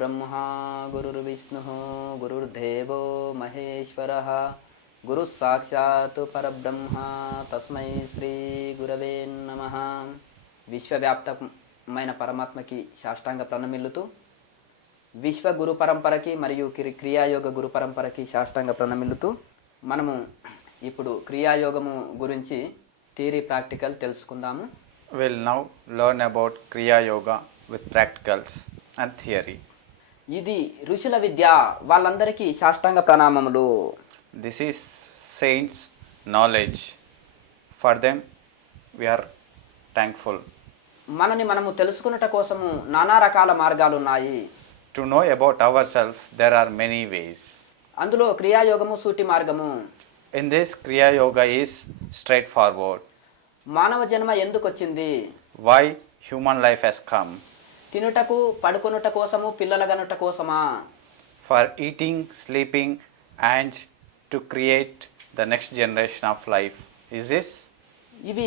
गुरुर्ब्रह्मा गुरुर्विष्णुः गुरुर्देवो महेश्वरः गुरुः साक्षात् परब्रह्म तस्मै శ్రీ గురవే నమః. విశ్వవ్యాప్తమైన పరమాత్మకి సాష్టాంగ ప్రణమిల్లుతూ విశ్వ గురు పరంపరకి మరియు క్రియాయోగ గురు పరంపరకి సాష్టాంగ ప్రణమిల్లుతూ మనము ఇప్పుడు క్రియాయోగము గురించి థియరీ ప్రాక్టికల్ తెలుసుకుందాము. We'll now learn about Kriya Yoga with practicals and theory. ఇది ఋషుల విద్య, వాళ్ళందరికీ సాష్టాంగ ప్రణామములు. This is saints' knowledge. For them, we are thankful. మనని మనము తెలుసుకున్నట కోసము నానా రకాల మార్గాలు ఉన్నాయి. To know about ourselves, there are many ways. అందులో క్రియాయోగము సూటి మార్గము. In this, Kriya Yoga is straightforward. మానవ జన్మ ఎందుకు వచ్చింది? Why human life has come? తినుటకు పడుకొనుట కోసము, పిల్లలగనుట కోసమా? For eating, sleeping, and to create the next generation of life. Is this? ఇవి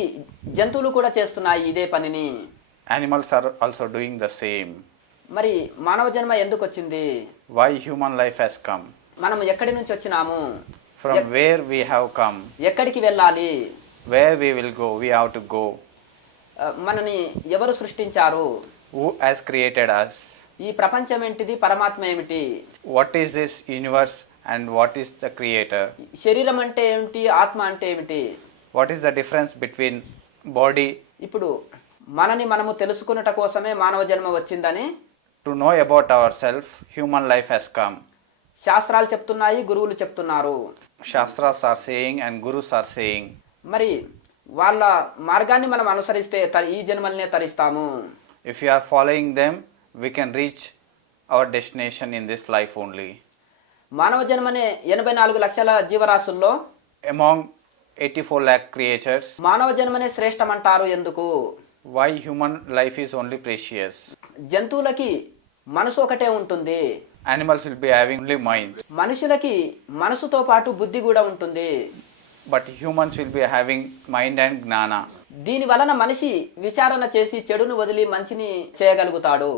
జంతువులు కూడా చేస్తున్నాయి ఇదే పనిని. Animals are also doing the same. మరి మానవ జన్మ ఎందుకు వచ్చింది? Why human life has come? మనం ఎక్కడి నుంచి వచ్చినాము? From where we have come? ఎక్కడికి వెళ్ళాలి? Where we will go? We have to go. మనని ఎవరు సృష్టించారు? Who has created us? ఈ ప్రపంచం ఏంటిది? పరమాత్మ ఏమిటి? What is this universe and what is the creator? శరీరం అంటే ఏమిటి? ఆత్మ అంటే ఏమిటి? What is the difference between body? ఇప్పుడు మనని మనము తెలుసుకున్నట కోసమే మానవ జన్మ వచ్చిందని To know about ourselves, human life has come. శాస్త్రాలు చెప్తున్నాయి, గురువులు చెప్తున్నారు. Shastras are saying and gurus are saying. మరి వాళ్ళ మార్గాన్ని మనం అనుసరిస్తే ఈ జన్మలనే తరిస్తాము. If you are following them, we can reach our destination in this life only. మానవ జన్మనే 84 లక్షల జీవరాశుల్లో Among 84 lakh creatures, మానవ జన్మనే శ్రేష్టమంటారు. ఎందుకు? why human life is only precious? జంతువులకి మనసు ఒకటే ఉంటుంది. Animals will be having only mind, మనుషులకి మనసుతో పాటు బుద్ధి కూడా ఉంటుంది. but humans will be having mind and gnana. దీని వలన మనిషి విచారణ చేసి చెడును వదిలి మంచిని చేయగలుగుతాడు.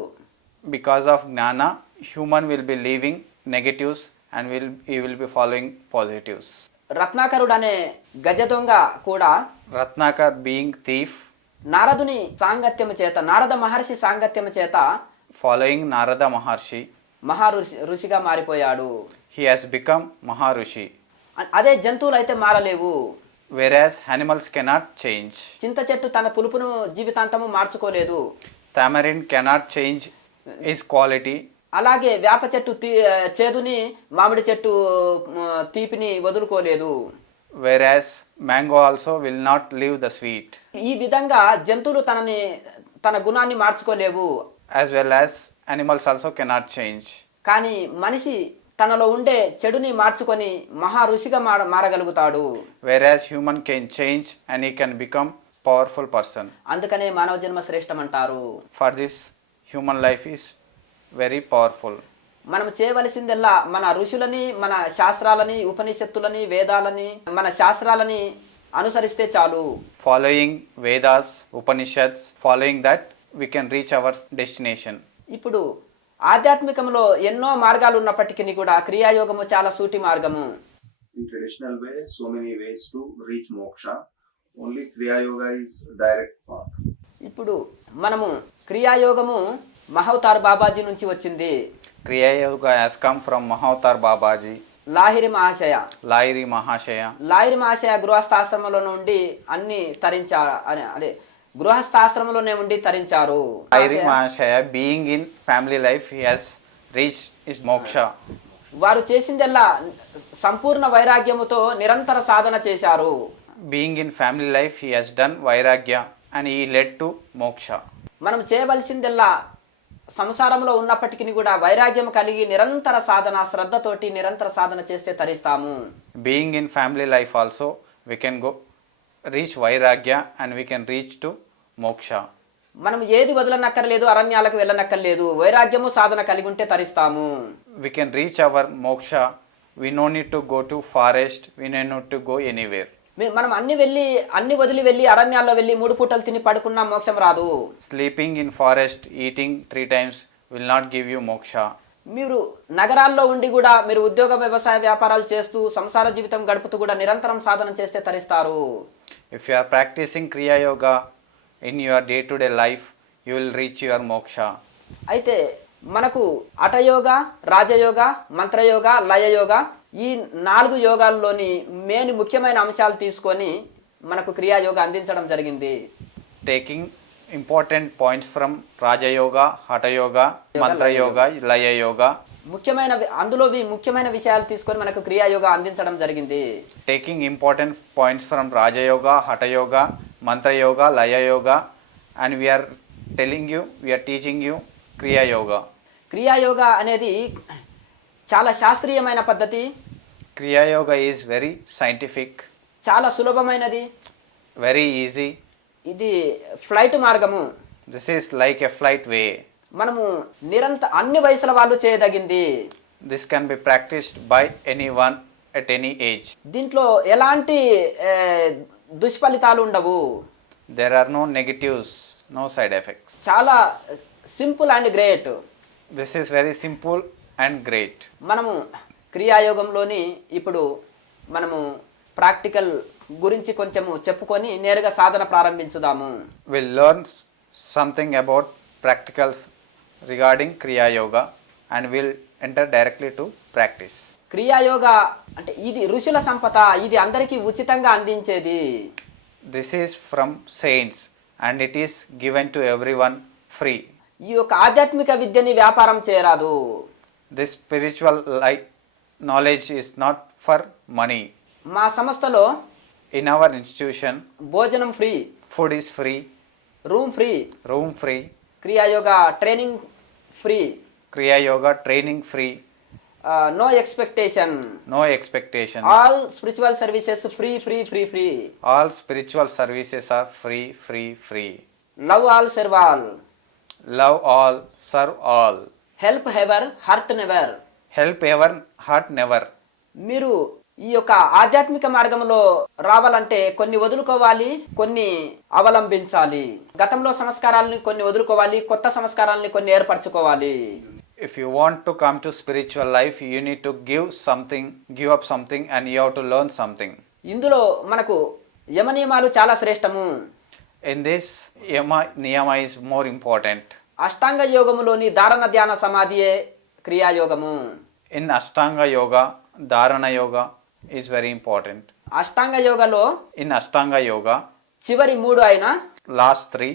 Because of gnana, human will be leaving negatives and he will be following positives. రత్నాకరుడు అనే గజ దొంగ కూడా Ratnakar being thief, నారదుని సాంగత్యము చేత, నారద మహర్షి సాంగత్యము చేత following Narada Maharshi, ఋషిగా మారిపోయాడు. he has become Maharushi. అదే జంతువులు అయితే మారలేవు. Whereas animals cannot change. చింత చెట్టు తన పులుపును జీవితాంతము మార్చుకోలేదు. Tamarind cannot change its quality. అలాగే వేప చెట్టు చేదుని, మామిడి చెట్టు తీపిని వదులుకోలేదు. Whereas mango also will not leave the sweet. ఈ విధంగా జంతువులు తన గుణాన్ని మార్చుకోలేవు. As well as animals also cannot change. కానీ మనిషి తనలో ఉండే చెడుని మార్చుకొని మహా ఋషిగా మారగలుగుతాడు. Whereas human can change and he can become powerful person. అందుకనే మానవ జన్మ శ్రేష్టం అంటారు. For this, human life is very powerful. మనం చేయవలసిందల్లా మన ఋషులని, మన శాస్త్రాలని, ఉపనిషత్తులని, వేదాలని, మన శాస్త్రాలని అనుసరిస్తే చాలు. Following Vedas, Upanishads, following that we can reach our destination. ఇప్పుడు ఆధ్యాత్మికంలో ఎన్నో మార్గాలు ఉన్నప్పటికీ కూడా క్రియాయోగము చాలా సూటి మార్గము. In traditional way, so many ways to reach moksha. Only Kriya Yoga is direct path. ఇప్పుడు మనము క్రియాయోగము మహవతార్ బాబాజీ నుంచి వచ్చింది. Kriya Yoga has come from Mahavatar Babaji, Lahiri మహాశయ. Lahiri Mahashaya. లాహిరి మహాశయ గృహస్థాశ్రమంలో నుండి అన్ని తరించారు. అదే గృహస్థాశ్రమంలోనే ఉండి తరించారు. Lahiri Mahashaya, being in family life, he has reached his moksha. వారు చేసిందల్లా సంపూర్ణ వైరాగ్యముతో నిరంతర సాధన చేశారు. Being in family life, he has done Vairagya and he led to moksha. మనం చేయవలసిందల్లా సంసారంలో ఉన్నప్పటికీ కూడా వైరాగ్యం కలిగి నిరంతర సాధన, శ్రద్ధతోటి నిరంతర సాధన చేస్తే తరిస్తాము. Being in family life also, we can go reach Vairagya and we can reach to moksha. మనం ఏది వదలనక్కర్లేదు, అరణ్యాలకు వెళ్ళనక్కర్లేదు. వైరాగ్యము సాధన కలిగి ఉంటే తరిస్తాము. We can reach our moksha. We no need to go to forest. We no need to go anywhere. మనం అన్ని వదిలి వెళ్ళి అరణ్యాల్లో వెళ్ళి 3 పూటలు తిని పడుకున్నా మోక్షం రాదు. Sleeping in forest, eating 3 times will not give you moksha. మీరు నగరాల్లో ఉండి కూడా మీరు ఉద్యోగ వ్యవసాయ వ్యాపారాలు చేస్తూ సంసార జీవితం గడుపుతూ కూడా నిరంతరం సాధన చేస్తే తరిస్తారు. If you are practicing Kriya Yoga in your day-to-day life, you will reach your moksha. అయితే మనకు హఠయోగ, రాజయోగ, మంత్రయోగ, లయయోగ ఈ 4 యోగాల్లోని ముఖ్యమైన అంశాలు తీసుకొని మనకు క్రియాయోగ అందించడం జరిగింది. Taking important points from Raja Yoga, Hatha Yoga, Mantra Yoga, Laya Yoga. అందులో ముఖ్యమైన విషయాలు తీసుకొని మనకు క్రియాయోగ అందించడం జరిగింది. Taking important points from Raja Yoga, Hatha Yoga, Mantra Yoga, Laya Yoga, and we are teaching you Kriya Yoga. Kriya Yoga అనేది చాలా శాస్త్రీయమైన పద్ధతి. Kriya Yoga is very scientific, చాలా సులభమైనది. very easy. ఇది ఫ్లైట్ మార్గము. This is like a flight way. మనము అన్ని వయసుల వాళ్ళు చేయదగింది. This can be practiced by anyone at any age. దీంట్లో ఎలాంటి దుష్ఫలితాలు ఉండవు. There are no negatives, no side effects. చాలా simple and great. This is very simple and great. మనము క్రియాయోగంలోని ఇప్పుడు మనము ప్రాక్టికల్ గురించి కొంచెము చెప్పుకొని నేరుగా సాధన ప్రారంభించుదాము. We'll learn something about practicals regarding Kriya Yoga and we'll enter directly to practice. Kriya Yoga అంటే ఇది ఋషుల సంపద, ఇది అందరికీ ఉచితంగా అందించేది. This is from saints and it is given to everyone free. ఈ యొక్క ఆధ్యాత్మిక విద్యని వ్యాపారం చేయరాదు. This spiritual knowledge is not for money. మా సంస్థలో In our institution, భోజనం free, food is free, room free, room free, Kriya Yoga training free, Kriya Yoga training free, no expectation, no expectations. All spiritual services free free free free. All spiritual services are free, free, free. Love all serve all, Love all, serve all. Help ever hurt never. Help ever, hurt never. మీరు ఈ యొక్క ఆధ్యాత్మిక మార్గంలో రావాలంటే కొన్ని వదులుకోవాలి, కొన్ని అవలంబించాలి. గతంలో సంస్కారాలని కొన్ని వదులుకోవాలి, కొత్త సంస్కారాలని కొన్ని ఏర్పరచుకోవాలి. If you want to come to spiritual life, you need to give up something and you have to learn something. ఇందులో మనకు యమ నియమాలు చాలా శ్రేష్టము. In this, niyama is more important. అష్టాంగ యోగములోని ధారణ ధ్యాన సమాధియే క్రియాయోగము. In Ashtanga Yoga, Dharana Yoga is very important. Ashtanga యోగలో In Ashtanga Yoga, చివరి 3 అయిన last 3,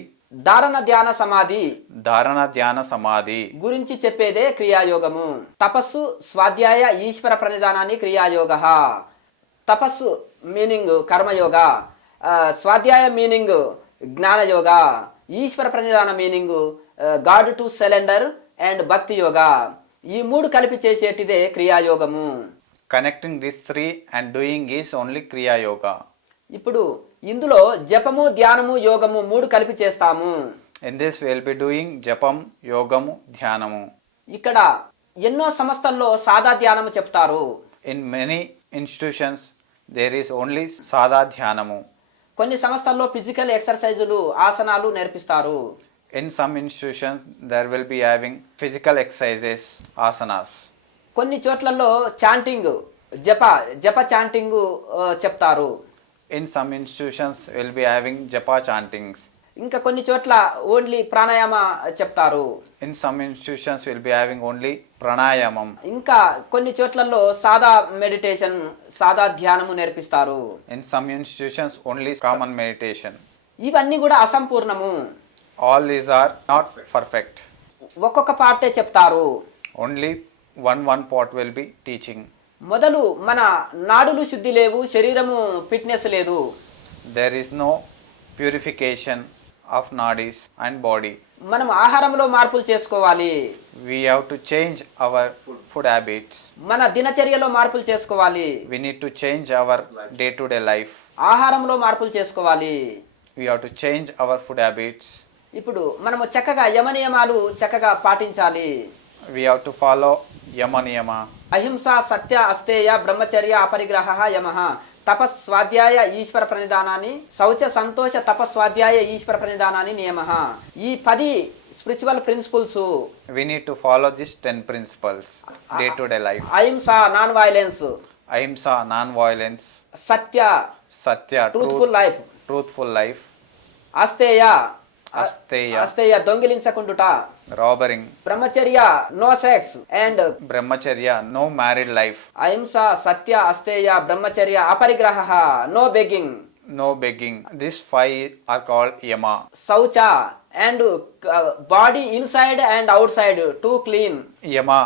ధారణ ధ్యాన సమాధి Dharana Dhyana Samadhi. గురించి చెప్పేదే క్రియాయోగము. తపస్సు, స్వాధ్యాయ, ఈశ్వర ప్రణిధానాన్ని క్రియాయోగ. తపస్సు మీనింగ్ కర్మయోగ, స్వాధ్యాయ మీనింగ్ జ్ఞానయోగ, ఈశ్వర ప్రణిధాన meaning god to surrender and భక్తి యోగ. ఈ 3 కలిపి చేసేటిదే క్రియాయోగము. Connecting these 3 and doing is only Kriya Yoga. ఇప్పుడు ఇందులో జపము, ధ్యానము, యోగము 3 కలిపి చేస్తాము. In this we will be doing Japam, Yogamu, Dhyanamu. ఇక్కడ ఎన్నో సంస్థల్లో సాదా ధ్యానము చెప్తారు. In many institutions there is only Sadha Dhyanamu. కొన్ని సంస్థల్లో ఫిజికల్ ఎక్సర్సైజులు, ఆసనాలు నేర్పిస్తారు. In some institutions there will be having physical exercises, asanas. కొన్ని చోట్లలో చాంటింగ్, జప చాంటింగ్ చెప్తారు. In some institutions will be having japa chantings. ఇంకా కొన్ని చోట్ల ఓన్లీ ప్రాణాయామ చెప్తారు. In some institutions will be having only pranayamam. ఇంకా కొన్ని చోట్లలో సాదా మెడిటేషన్, సాదా ధ్యానము నేర్పిస్తారు. In some institutions only common meditation. ఇవన్నీ కూడా అసంపూర్ణము. All these are not perfect. ఒక్కొక్క పార్టే చెప్తారు. Only one part will be teaching. మొదలు మన నాడులు శుద్ధి లేవు, శరీరము ఫిట్నెస్ లేదు. There is no purification of nadis and body. మనం ఆహారంలో మార్పులు చేసుకోవాలి. We have to change our food habits. మన దినచర్యలో మార్పులు చేసుకోవాలి. We need to change our day-to-day life. ఆహారంలో మార్పులు చేసుకోవాలి. We have to change our food habits. ఇప్పుడు మనము చక్కగా యమ నియమాలు చక్కగా పాటించాలి. We have to follow yama niyama. అహింస, సత్య, అస్తేయ, బ్రహ్మచర్య, అపరిగ్రహ, యమః. తపస్వాధ్యాయ ఈశ్వర ప్రణిధానాన్ని, శౌచ, సంతోష, తపస్వాధ్యాయ ఈశ్వర ప్రణిధానాన్ని నియమః. ఈ 10 spiritual principles, We need to follow these 10 principles day to day life. అహింస, నాన్ వైలెన్స్, Ahimsa, non-violence, సత్య, Satya, truthful life, truthful life, అస్తేయ, Asteya, అస్తేయ దొంగిలించకుండుట, robbering, బ్రహ్మచర్య, no sex and Brahmacharya, no married life, అహింస, సత్య, అస్తేయ, బ్రహ్మచర్య, అపరిగ్రహ, no begging, no begging. These 5 are called Yama. శౌచ and body inside and outside to clean, Yama,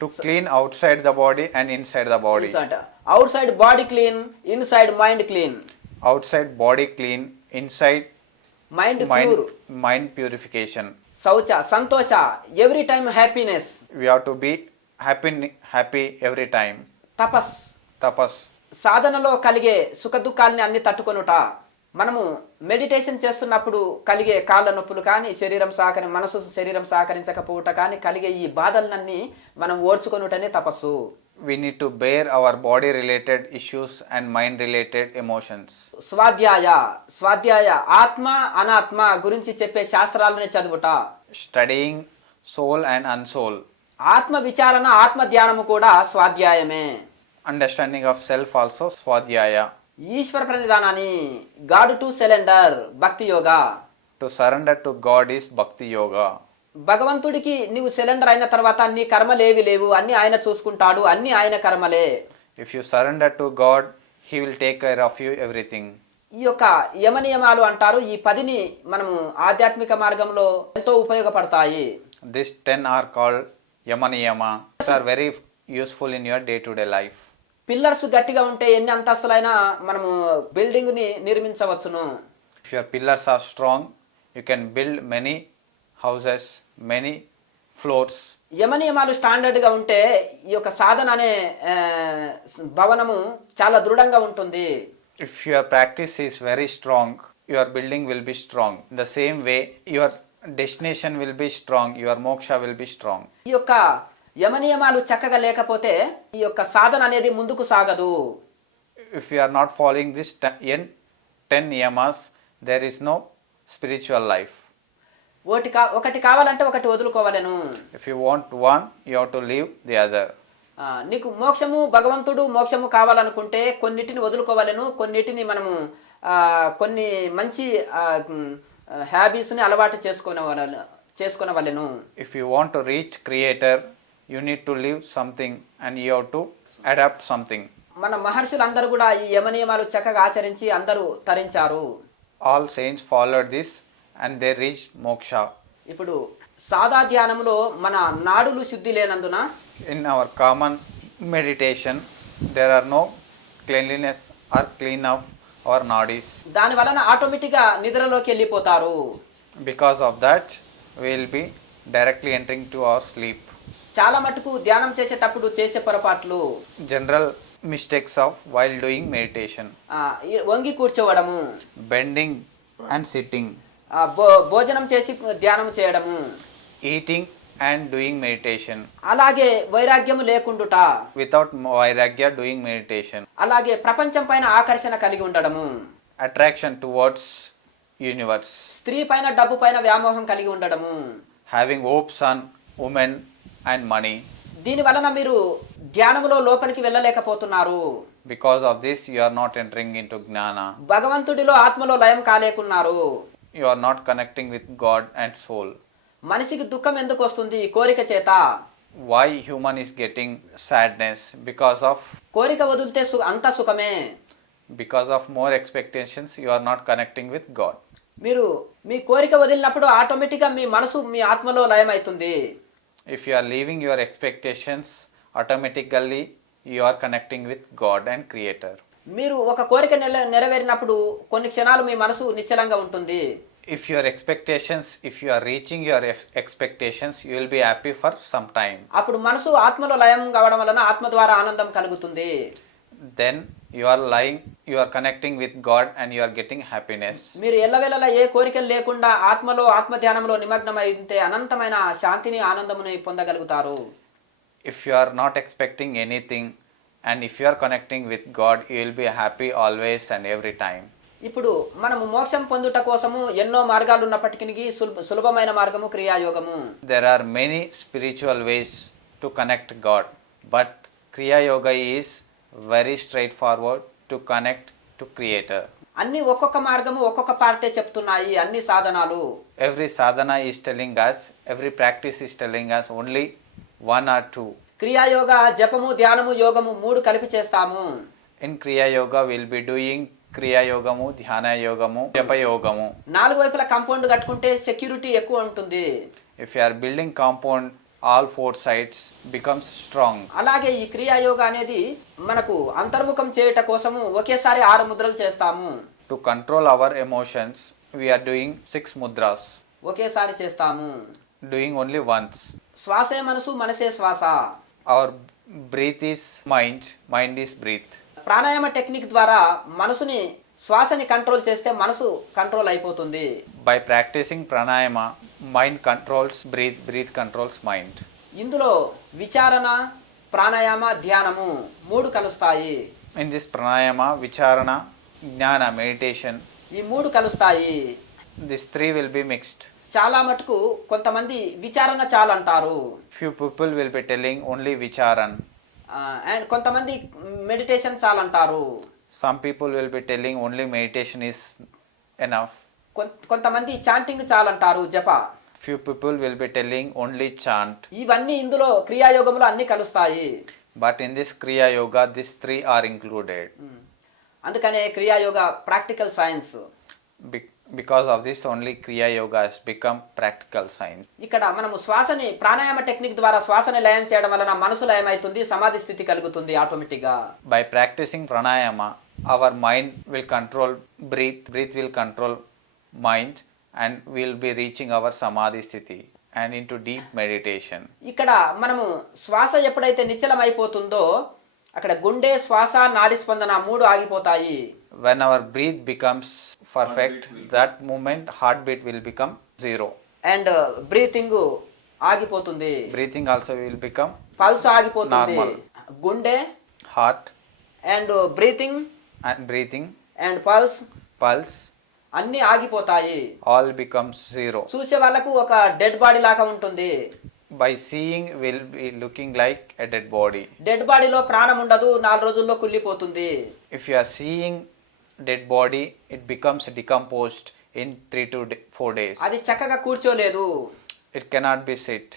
to clean outside the body and inside the body. Out side body clean, inside mind clean, Outside body clean, inside mind pure. mind purification. శౌచ, సంతోష, every time happiness, We have to be happy every time. Tapas, Tapas, సాధనలో కలిగే సుఖ దుఃఖాలని అన్ని తట్టుకొనుట. మనము meditation చేస్తున్నప్పుడు కలిగే కాళ్ళ నొప్పులు కానీ, మనసు శరీరం సహకరించకపోవట కానీ కలిగే ఈ బాధలన్నీ మనం ఓర్చుకొనుటనే తపస్సు. we need to bear our body related issues and mind related emotions. స్వాధ్యాయ ఆత్మ అనాత్మ గురించి చెప్పే శాస్త్రాలని చదువుట. Studying soul and unsoul. ఆత్మ విచారణ, ఆత్మ ధ్యానము కూడా స్వాధ్యాయమే. Understanding of self also swadhyaya. ఈశ్వర ప్రణిధానాన్ని, గాడ్ టు సెలెండర్, భక్తి yoga. To surrender to God is bhakti yoga. భగవంతుడికి నీవు సెలెండర్ అయిన తర్వాత నీ కర్మలేవి లేవు, అన్ని ఆయన చూసుకుంటాడు, అన్ని ఆయన కర్మలే. If you surrender to God, He will take care of you everything. ఈ యొక్క యమనియమాలు అంటారు. ఈ 10ని మనము ఆధ్యాత్మిక మార్గంలో ఎంతో ఉపయోగపడతాయి. These 10 are called yamaniyama. These are very useful in your day to day life. Pillars గట్టిగా ఉంటే ఎన్ని అంతస్తులైనా మనము బిల్డింగ్ ని నిర్మించవచ్చును. If your pillars are strong, you can build many houses, many floors. యమనియమాలు స్టాండర్డ్ గా ఉంటే ఈ యొక్క సాధన అనే భవనము చాలా దృఢంగా ఉంటుంది. If your practice is very strong, your building will be strong. In the same way, your destination will be strong, your moksha will be strong. ఈ యొక్క యమనియమాలు చక్కగా లేకపోతే ఈ యొక్క సాధన అనేది ముందుకు సాగదు. If you are not following this 10 yamas, there is no spiritual life. ఒకటి కావాలంటే ఒకటి వదులుకోవాలను. If you want one, you have to leave the other. నీకు మోక్షము, భగవంతుడు మోక్షము కావాలనుకుంటే కొన్నిటిని వదులుకోవాలను, కొన్నిటిని మనము కొన్ని మంచి హ్యాబీస్ని అలవాటు చేసుకునవలెను. If you want to reach Creator, you need to leave something and you have to adapt something. మన మహర్షులందరూ కూడా ఈ యమనియమాలు చక్కగా ఆచరించి అందరూ తరించారు. All saints followed this and they reached moksha. ఇప్పుడు సాదా ధ్యానంలో మన నాడులు శుద్ధి లేనందున In our common meditation, there are no cleanliness or clean of our nadis. దాని వలన ఆటోమేటిక్గా నిద్రలోకి వెళ్ళిపోతారు. Because of that, we will be directly entering to our sleep. చాలా మటుకు ధ్యానం చేసేటప్పుడు చేసే పొరపాట్లు, General mistakes of while doing meditation. వంగి కూర్చోవడము, Bending and sitting. భోజనం చేసి ధ్యానం చేయడము, Eating and doing meditation. అలాగే వైరాగ్యము లేకుండుట, Without vairagya doing meditation. అలాగే ప్రపంచం పైన ఆకర్షణ కలిగి ఉండడము, Attraction towards universe. స్త్రీ పైన డబ్బు పైన వ్యామోహం కలిగి ఉండడము. Having hopes on women and money. దీని వలన మీరు ధ్యానములో లోపలికి వెళ్ళలేకపోతున్నారు. Because of this, you are not entering into gnana. భగవంతుడిలో ఆత్మలో లయం కాలేకున్నారు. You are not connecting with God and soul. మనిషికి దుఃఖం ఎందుకు వస్తుంది? ఈ కోరిక చేత. Why human is getting sadness? Because of కోరిక వదిలితే అంతా సుఖమే. because of more expectations, you are not connecting with God. మీరు మీ కోరిక వదిలినప్పుడు ఆటోమేటిక్గా మీ మనసు మీ ఆత్మలో లయం అవుతుంది. If you are leaving your expectations, automatically you are connecting with God and Creator. మీరు ఒక కోరిక నెరవేరినప్పుడు కొన్ని క్షణాలు మీ మనసు నిశ్చలంగా ఉంటుంది. If your expectations, if you are reaching your expectations, you will be happy for some time. అప్పుడు మనసు ఆత్మలో లయం కావడం వలన ఆత్మ ద్వారా ఆనందం కలుగుతుంది. Then you are connecting with God and you are getting happiness. మీరు ఎల్లవేళలా ఏ కోరికలు లేకుండా ఆత్మలో ఆత్మ ధ్యానంలో నిమగ్నమైతే అనంతమైన శాంతిని ఆనందముని పొందగలుగుతారు. If you are not expecting anything and if you are connecting with God, you will be happy always and every time. ఇప్పుడు మనము మోక్షం పొందుట కోసము ఎన్నో మార్గాలు ఉన్నప్పటికీ సులభమైన మార్గము క్రియాయోగము. There are many spiritual ways to connect God, but Kriya Yoga is very straightforward to connect to Creator. అన్ని ఒక్కొక్క మార్గము ఒక్కొక్క పార్టే చెప్తున్నాయి, అన్ని సాధనాలు. Every sadhana is telling us, every practice is telling us only one or two. Kriya Yoga జపము, ధ్యానము, యోగము 3 కలిపి చేస్తాము. In Kriya Yoga, we'll be doing Kriya Yogamu, Dhyana Yogamu, Japa Yogamu. 4 వైపుల కాంపౌండ్ కట్టుకుంటే సెక్యూరిటీ ఎక్కువ ఉంటుంది. If you are building compound, all 4 sides becomes strong. అలాగే ఈ క్రియాయోగ అనేది మనకు అంతర్ముఖం చేయట కోసము ఒకేసారి 6 ముద్రలు చేస్తాము. To control our emotions, we are doing 6 mudras. ఒకేసారి చేస్తాము. Doing only once. శ్వాసే మనసు, మనసే శ్వాస. Our breath is mind, mind is breath. Pranayama technique ద్వారా మనసుని, శ్వాసని కంట్రోల్ చేస్తే మనసు కంట్రోల్ అయిపోతుంది. By practicing pranayama, mind controls breath, breath controls mind. ఇందులో విచారణ, ప్రాణాయామ, ధ్యానము 3 కలుస్తాయి. In this pranayama, vicharana, jnana, meditation, ఈ 3 కలుస్తాయి. these 3 will be mixed. చాలా మటుకు కొంతమంది విచారణ చాలంటారు, Few people will be telling only vicharan. And కొంతమంది meditation చాలంటారు. Some people will be telling only meditation is enough. కొంతమంది చాంటింగ్ చాలంటారు, జప. Few people will be telling only chant. ఇవన్నీ ఇందులో క్రియాయోగంలో అన్ని కలుస్తాయి. But in this Kriya Yoga, these 3 are included. అందుకనే Kriya Yoga practical science. Because of this only Kriya Yoga has become practical science. ఇక్కడ మనము శ్వాసని ప్రాణాయామ టెక్నిక్ ద్వారా శ్వాసని లయం చేయడం వలన మనసు లయం అవుతుంది, సమాధి స్థితి కలుగుతుంది ఆటోమేటిక్ గా. By practicing pranayama, our mind will control breath, breath will control mind, and we will be reaching our samadhi sthiti and into deep meditation. ఇక్కడ మనము శ్వాస ఎప్పుడైతే నిశ్చలం అయిపోతుందో అక్కడ గుండె, శ్వాస, నాడి స్పందన 3 ఆగిపోతాయి. When our breath becomes perfect, that moment heartbeat will become 0. And breathing ఆగిపోతుంది. Breathing also will become pulse ఆగిపోతుంది. Normal. గుండె heart and breathing and breathing, and pulse pulse, అన్ని ఆగిపోతాయి. all becomes 0. చూసే వాళ్ళకు ఒక డెడ్ బాడీ లాగా ఉంటుంది. By seeing, will be looking like a dead body. Dead బాడీలో ప్రాణం ఉండదు, 4 రోజుల్లో కుళ్ళిపోతుంది. If you are seeing dead body, it becomes decomposed in 3 to 4 days. అది చక్కగా కూర్చోలేదు. It cannot be sit.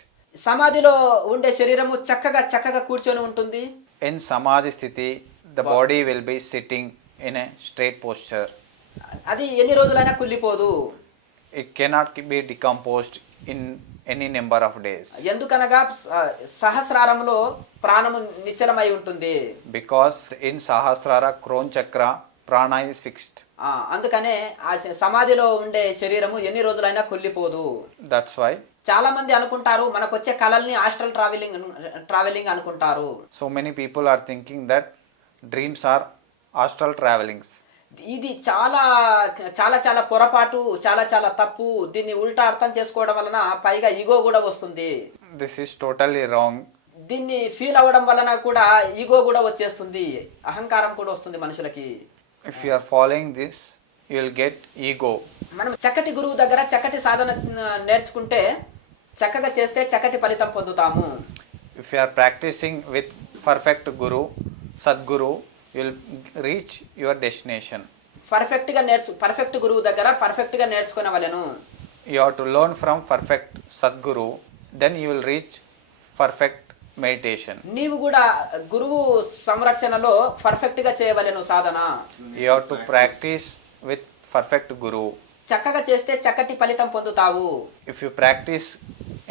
సమాధిలో ఉండే శరీరము చక్కగా కూర్చొని ఉంటుంది. In samadhi sthiti, the body will be sitting in a straight posture. అది ఎన్ని రోజులైనా కుళ్ళిపోదు. It cannot be decomposed in any number of days. ఎందుకనగా సహస్రారంలో ప్రాణము నిశ్చలమై ఉంటుంది. Because in Sahasrara, Kron Chakra, prana is fixed. అందుకనే ఆ సమాధిలో ఉండే శరీరము ఎన్ని రోజులైనా కుళ్ళిపోదు. That's why చాలా మంది అనుకుంటారు మనకు వచ్చే కళల్ని ఆస్ట్రల్ ట్రావెలింగ్ అనుకుంటారు. so many people are thinking that dreams are astral travelings. ఇది చాలా పొరపాటు, చాలా తప్పు. దీన్ని ఉల్టా అర్థం చేసుకోవడం వలన పైగా ఈగో కూడా వస్తుంది. This is totally wrong. దీన్ని ఫీల్ అవ్వడం వలన కూడా ఈగో కూడా వచ్చేస్తుంది, అహంకారం కూడా వస్తుంది మనుషులకి. If you are following this, you will get ego. మనం చక్కటి గురువు దగ్గర చక్కటి సాధన నేర్చుకుంటే చక్కగా చేస్తే చక్కటి ఫలితం పొందుతాము. If you are practicing with perfect Guru, Sadguru, you will reach your destination. Perfect గురువు దగ్గర పర్ఫెక్ట్ గా నేర్చుకునేవాళ్ళను. You have to learn from perfect Sadguru, then you will reach perfect meditation. నీవు కూడా గురువు సంరక్షణలో పర్ఫెక్ట్ గా చేయవలెను సాధన. You have to practice with perfect Guru. చక్కగా చేస్తే చక్కటి ఫలితం పొందుతావు. If you practice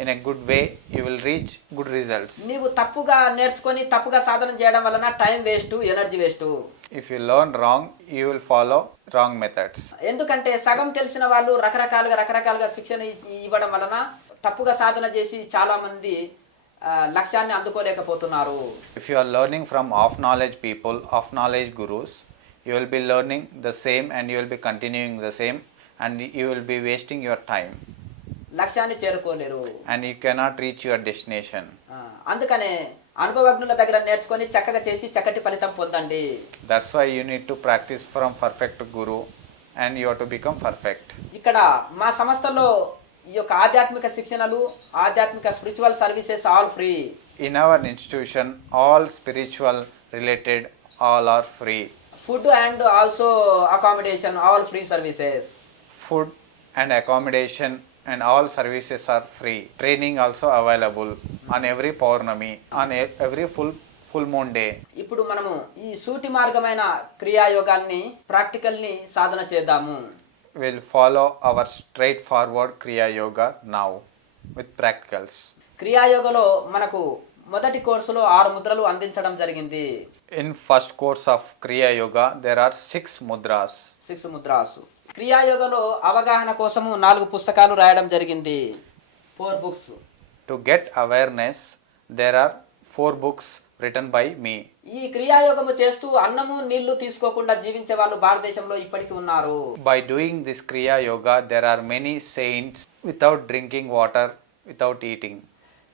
in a good way, you will reach good results. నీవు తప్పుగా నేర్చుకొని తప్పుగా సాధన చేయడం వలన time waste, energy waste. If you learn wrong, you will follow wrong methods. ఎందుకంటే సగం తెలిసిన వాళ్ళు రకరకాలుగా శిక్షణ ఇవ్వడం వలన తప్పుగా సాధన చేసి చాలా మంది లక్ష్యాన్ని అందుకోలేకపోతున్నారు. If you are learning from off knowledge people, off knowledge gurus, you will be learning the same and you will be continuing the same and you will be wasting your time. లక్ష్యాన్ని చేరుకోలేరు. And you cannot reach your destination. అందుకనే అనుభవజ్ఞుల దగ్గర నేర్చుకొని చక్కగా చేసి చక్కటి ఫలితం పొందండి. That's why you need to practice from perfect Guru and you have to become perfect. ఇక్కడ మా సంస్థలో ఈ యొక్క ఆధ్యాత్మిక శిక్షణలు, ఆధ్యాత్మిక spiritual services all free. In our institution, all spiritual related, all are free. Food and also accommodation all free services. Food and accommodation and all services are free. Training also available on every Paurnami, on every full moon day. ఇప్పుడు మనము ఈ సూటి మార్గమైన క్రియాయోగాన్ని ప్రాక్టికల్ని సాధన చేద్దాము. We'll follow our straightforward Kriya Yoga now with practicals. క్రియాయోగలో మనకు మొదటి కోర్సులో 6 ముద్రలు అందించడం జరిగింది. In first course of Kriya Yoga, there are 6 mudras. 6 ముద్రాసు. క్రియాయోగలో అవగాహన కోసము 4 పుస్తకాలు రాయడం జరిగింది. 4 books. To get awareness, there are 4 books written by me. ఈ క్రియాయోగము చేస్తూ అన్నము నీళ్లు తీసుకోకుండా జీవించే వాళ్ళు భారతదేశంలో ఇప్పటికీ ఉన్నారు. By doing this Kriya Yoga, there are many saints without drinking water, without eating.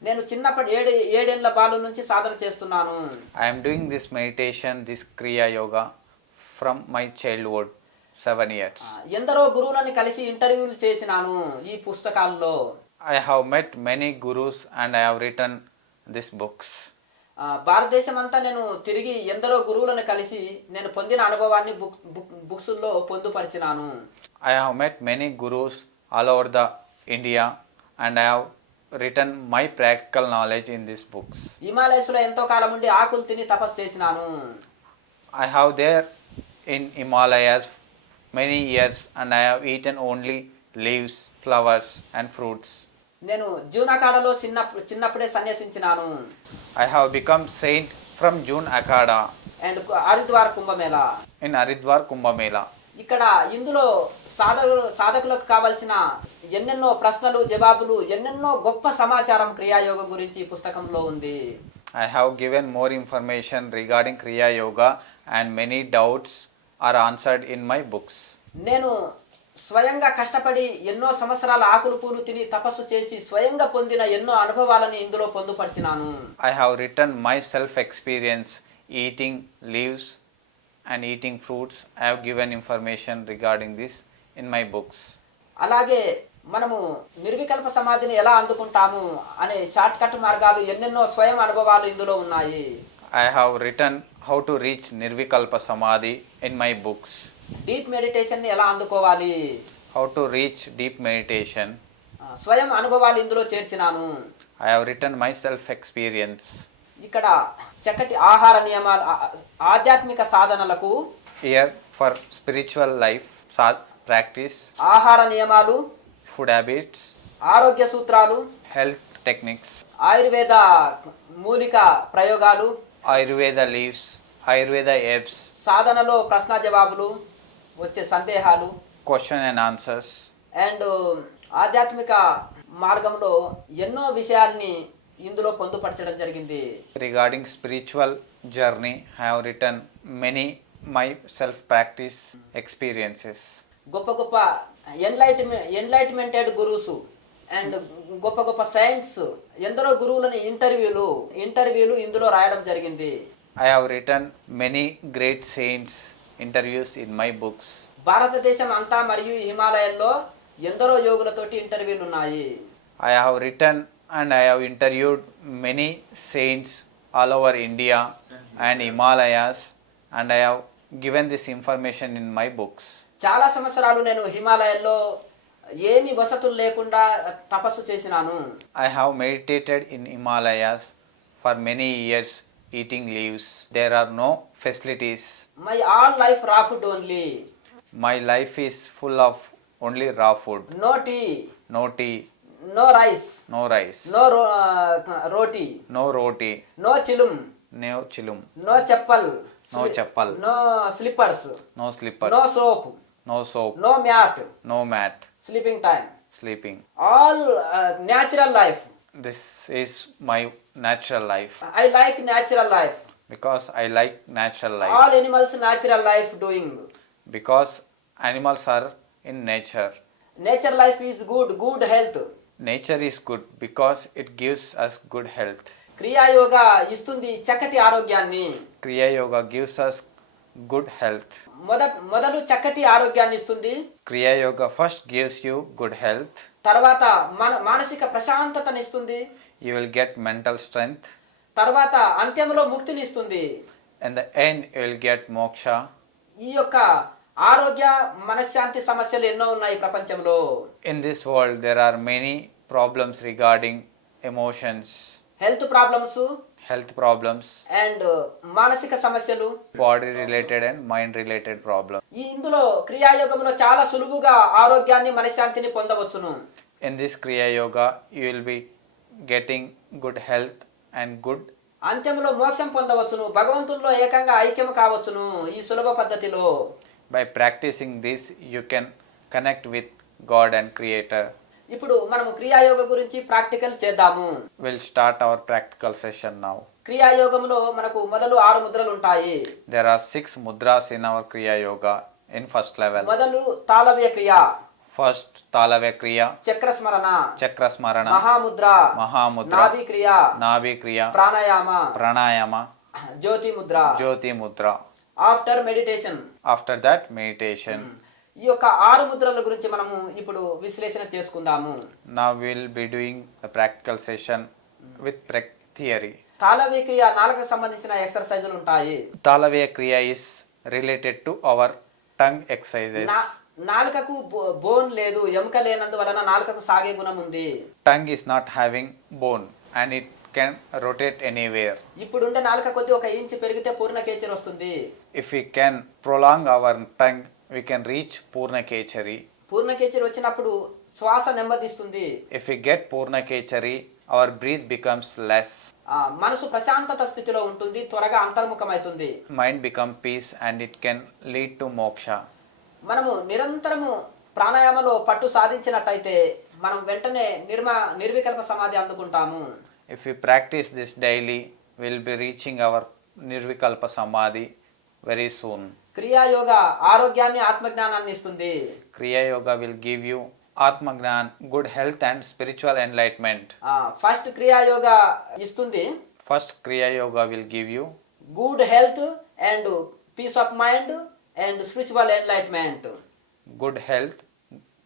నేను చిన్నప్పటి 7 ఏళ్ల బాలు నుంచి సాధన చేస్తున్నాను. I am doing this meditation, this Kriya Yoga from my childhood, 7 years. ఎందరో గురువులని కలిసి ఇంటర్వ్యూలు చేసినాను ఈ పుస్తకాల్లో. I have met many gurus and I have written these books. భారతదేశం అంతా నేను తిరిగి ఎందరో గురువులను కలిసి నేను పొందిన అనుభవాన్ని బుక్స్లో పొందుపరిచినాను. I have met many gurus all over the India and I have written my practical knowledge in these books. హిమాలయస్లో ఎంతో కాలం ఉండి ఆకులు తిని తపస్సు చేసినాను. I have there in Himalayas many years and I have eaten only leaves, flowers and fruits. నేను జూనాకాడలో చిన్నప్పుడే సన్యాసించినాను. I have become saint from June Akada and Haridwar Kumbh Mela. in Haridwar Kumbh Mela. ఇక్కడ ఇందులో సాధకులకు కావాల్సిన ఎన్నెన్నో ప్రశ్నలు, జవాబులు, ఎన్నెన్నో గొప్ప సమాచారం క్రియాయోగం గురించి ఈ పుస్తకంలో ఉంది. I have given more information regarding Kriya Yoga and many doubts are answered in my books. నేను స్వయంగా కష్టపడి ఎన్నో సంవత్సరాల ఆకులు పూలు తిని తపస్సు చేసి స్వయంగా పొందిన ఎన్నో అనుభవాలని ఇందులో పొందుపరిచినాను. I have written my self experience eating leaves and eating fruits. I have given information regarding this in my books. అలాగే మనము నిర్వికల్ప సమాధిని ఎలా అందుకుంటాము అనే షార్ట్ కట్ మార్గాలు, ఎన్నెన్నో స్వయం అనుభవాలు ఇందులో ఉన్నాయి. I have written how to reach Nirvikalpa Samadhi in my books. Deep meditation ని ఎలా అందుకోవాలి, How to reach deep meditation. స్వయం అనుభవాలు ఇందులో చేర్చినాను. I have written my self experience. ఇక్కడ చక్కటి ఆహార నియమాలు, ఆధ్యాత్మిక సాధనలకు Here for spiritual life practice, ఆహార నియమాలు, food habits, ఆరోగ్య సూత్రాలు, health techniques, ఆయుర్వేద మూలిక ప్రయోగాలు, Ayurveda leaves, Ayurveda herbs, సాధనలో ప్రశ్న జవాబులు, వచ్చే సందేహాలు, question and answers. అండ్ ఆధ్యాత్మిక మార్గంలో ఎన్నో విషయాల్ని ఇందులో పొందుపరచడం జరిగింది. Regarding spiritual journey, I have written many my self practice experiences. గొప్ప గొప్ప ఎన్లైట్మెంటెడ్ గురువుస్ అండ్ గొప్ప గొప్ప సైంట్స్, ఎందరో గురువులని ఇంటర్వ్యూలు ఇందులో రాయడం జరిగింది. I have written many great saints interviews in my books. భారతదేశం అంతా మరియు హిమాలయాల్లో ఎందరో యోగులతోటి ఇంటర్వ్యూలు ఉన్నాయి. I have written and I have interviewed many saints all over India and Himalayas and I have given this information in my books. చాలా సంవత్సరాలు నేను హిమాలయాల్లో ఏమి వసతులు లేకుండా తపస్సు చేసినాను. I have meditated in Himalayas for many years eating leaves. There are no facilities. My all life raw food only. My life is full of only raw food. No tea, No tea, no rice, no rice, no roti, no roti, no chillum, no chilum, no chappal, no chappal, no slippers, no slippers, no soap, no soap, no mat, no mat, sleeping time, sleeping. All natural life. This is my natural life I like natural life. because I like natural life. All animals natural life doing. Because animals are in nature. Nature life is good health. Nature is good because it gives us good health. Kriya Yoga ఇస్తుంది చక్కటి ఆరోగ్యాన్ని. Kriya Yoga gives us good health. మొదలు చక్కటి ఆరోగ్యాన్ని ఇస్తుంది. Kriya Yoga first gives you good health. తర్వాత మానసిక ప్రశాంతతని ఇస్తుంది. You will get mental strength. తర్వాత అంత్యంలో ముక్తిని ఇస్తుంది. In the end, you will get moksha. ఈ యొక్క ఆరోగ్య మనశ్శాంతి సమస్యలు ఎన్నో ఉన్నాయి ప్రపంచంలో. In this world, there are many problems regarding emotions, health problems health problems, and మానసిక సమస్యలు, body related and mind related problems. ఇందులో క్రియాయోగంలో చాలా సులువుగా ఆరోగ్యాన్ని మనశ్శాంతిని పొందవచ్చును. In this Kriya Yoga, you will be getting good health and good. అంత్యంలో మోక్షం పొందవచ్చును. భగవంతుల్లో ఏకంగా ఐక్యం కావచ్చును ఈ సులభ పద్ధతిలో. By practicing this, you can connect with God and Creator. ఇప్పుడు మనము క్రియాయోగ గురించి ప్రాక్టికల్ చేద్దాము. We'll start our practical session now. క్రియాయోగంలో మనకు మొదలు 6 ముద్రలు ఉంటాయి. There are 6 mudras in our Kriya Yoga in first level. మొదలు తాళవ్య క్రియ, First, Talavya Kriya, చక్ర స్మరణ, Chakra Smarana, మహాముద్ర, Mahamudra, నాభి క్రియ, Nabhi Kriya, pranayama, Pranayama, Jyothi Mudra. Jyoti Mudra. After meditation. After that, meditation. ఈ యొక్క 6 ముద్రల గురించి మనము ఇప్పుడు విశ్లేషణ చేసుకుందాము. Now we'll be doing a practical session with theory. తాళవ్య క్రియ నాలుకకు సంబంధించిన ఎక్సర్సైజులు ఉంటాయి. Talavya Kriya is related to our tongue exercises. నాలుకకు బోన్ లేదు, ఎముక లేనందువలన నాలుకకు సాగే గుణం ఉంది. Tongue is not having bone and it can rotate anywhere. ఇప్పుడుండే నాలుక కొద్ది 1 ఇంచు పెరిగితే పూర్ణ కేచరి వస్తుంది. If we can prolong our tongue, we can reach Purna Kechari. పూర్ణ కేచరి వచ్చినప్పుడు శ్వాస నెమ్మదిస్తుంది. If we get Purna Kechari, our breath becomes less. మనసు ప్రశాంతత స్థితిలో ఉంటుంది, త్వరగా అంతర్ముఖమవుతుంది. Mind become peace and it can lead to moksha. మనము నిరంతరము ప్రాణాయామలో పట్టు సాధించినట్టయితే మనం వెంటనే నిర్వికల్ప సమాధి అందుకుంటాము. If we practice this daily, we'll be reaching our Nirvikalpa Samadhi very soon. Kriya Yoga ఆరోగ్యాన్ని ఆత్మజ్ఞానాన్ని ఇస్తుంది. Kriya Yoga will give you Atma Gnan, good health and spiritual enlightenment. First Kriya Yoga ఇస్తుంది. First Kriya Yoga will give you good health and peace of mind and spiritual enlightenment. good health,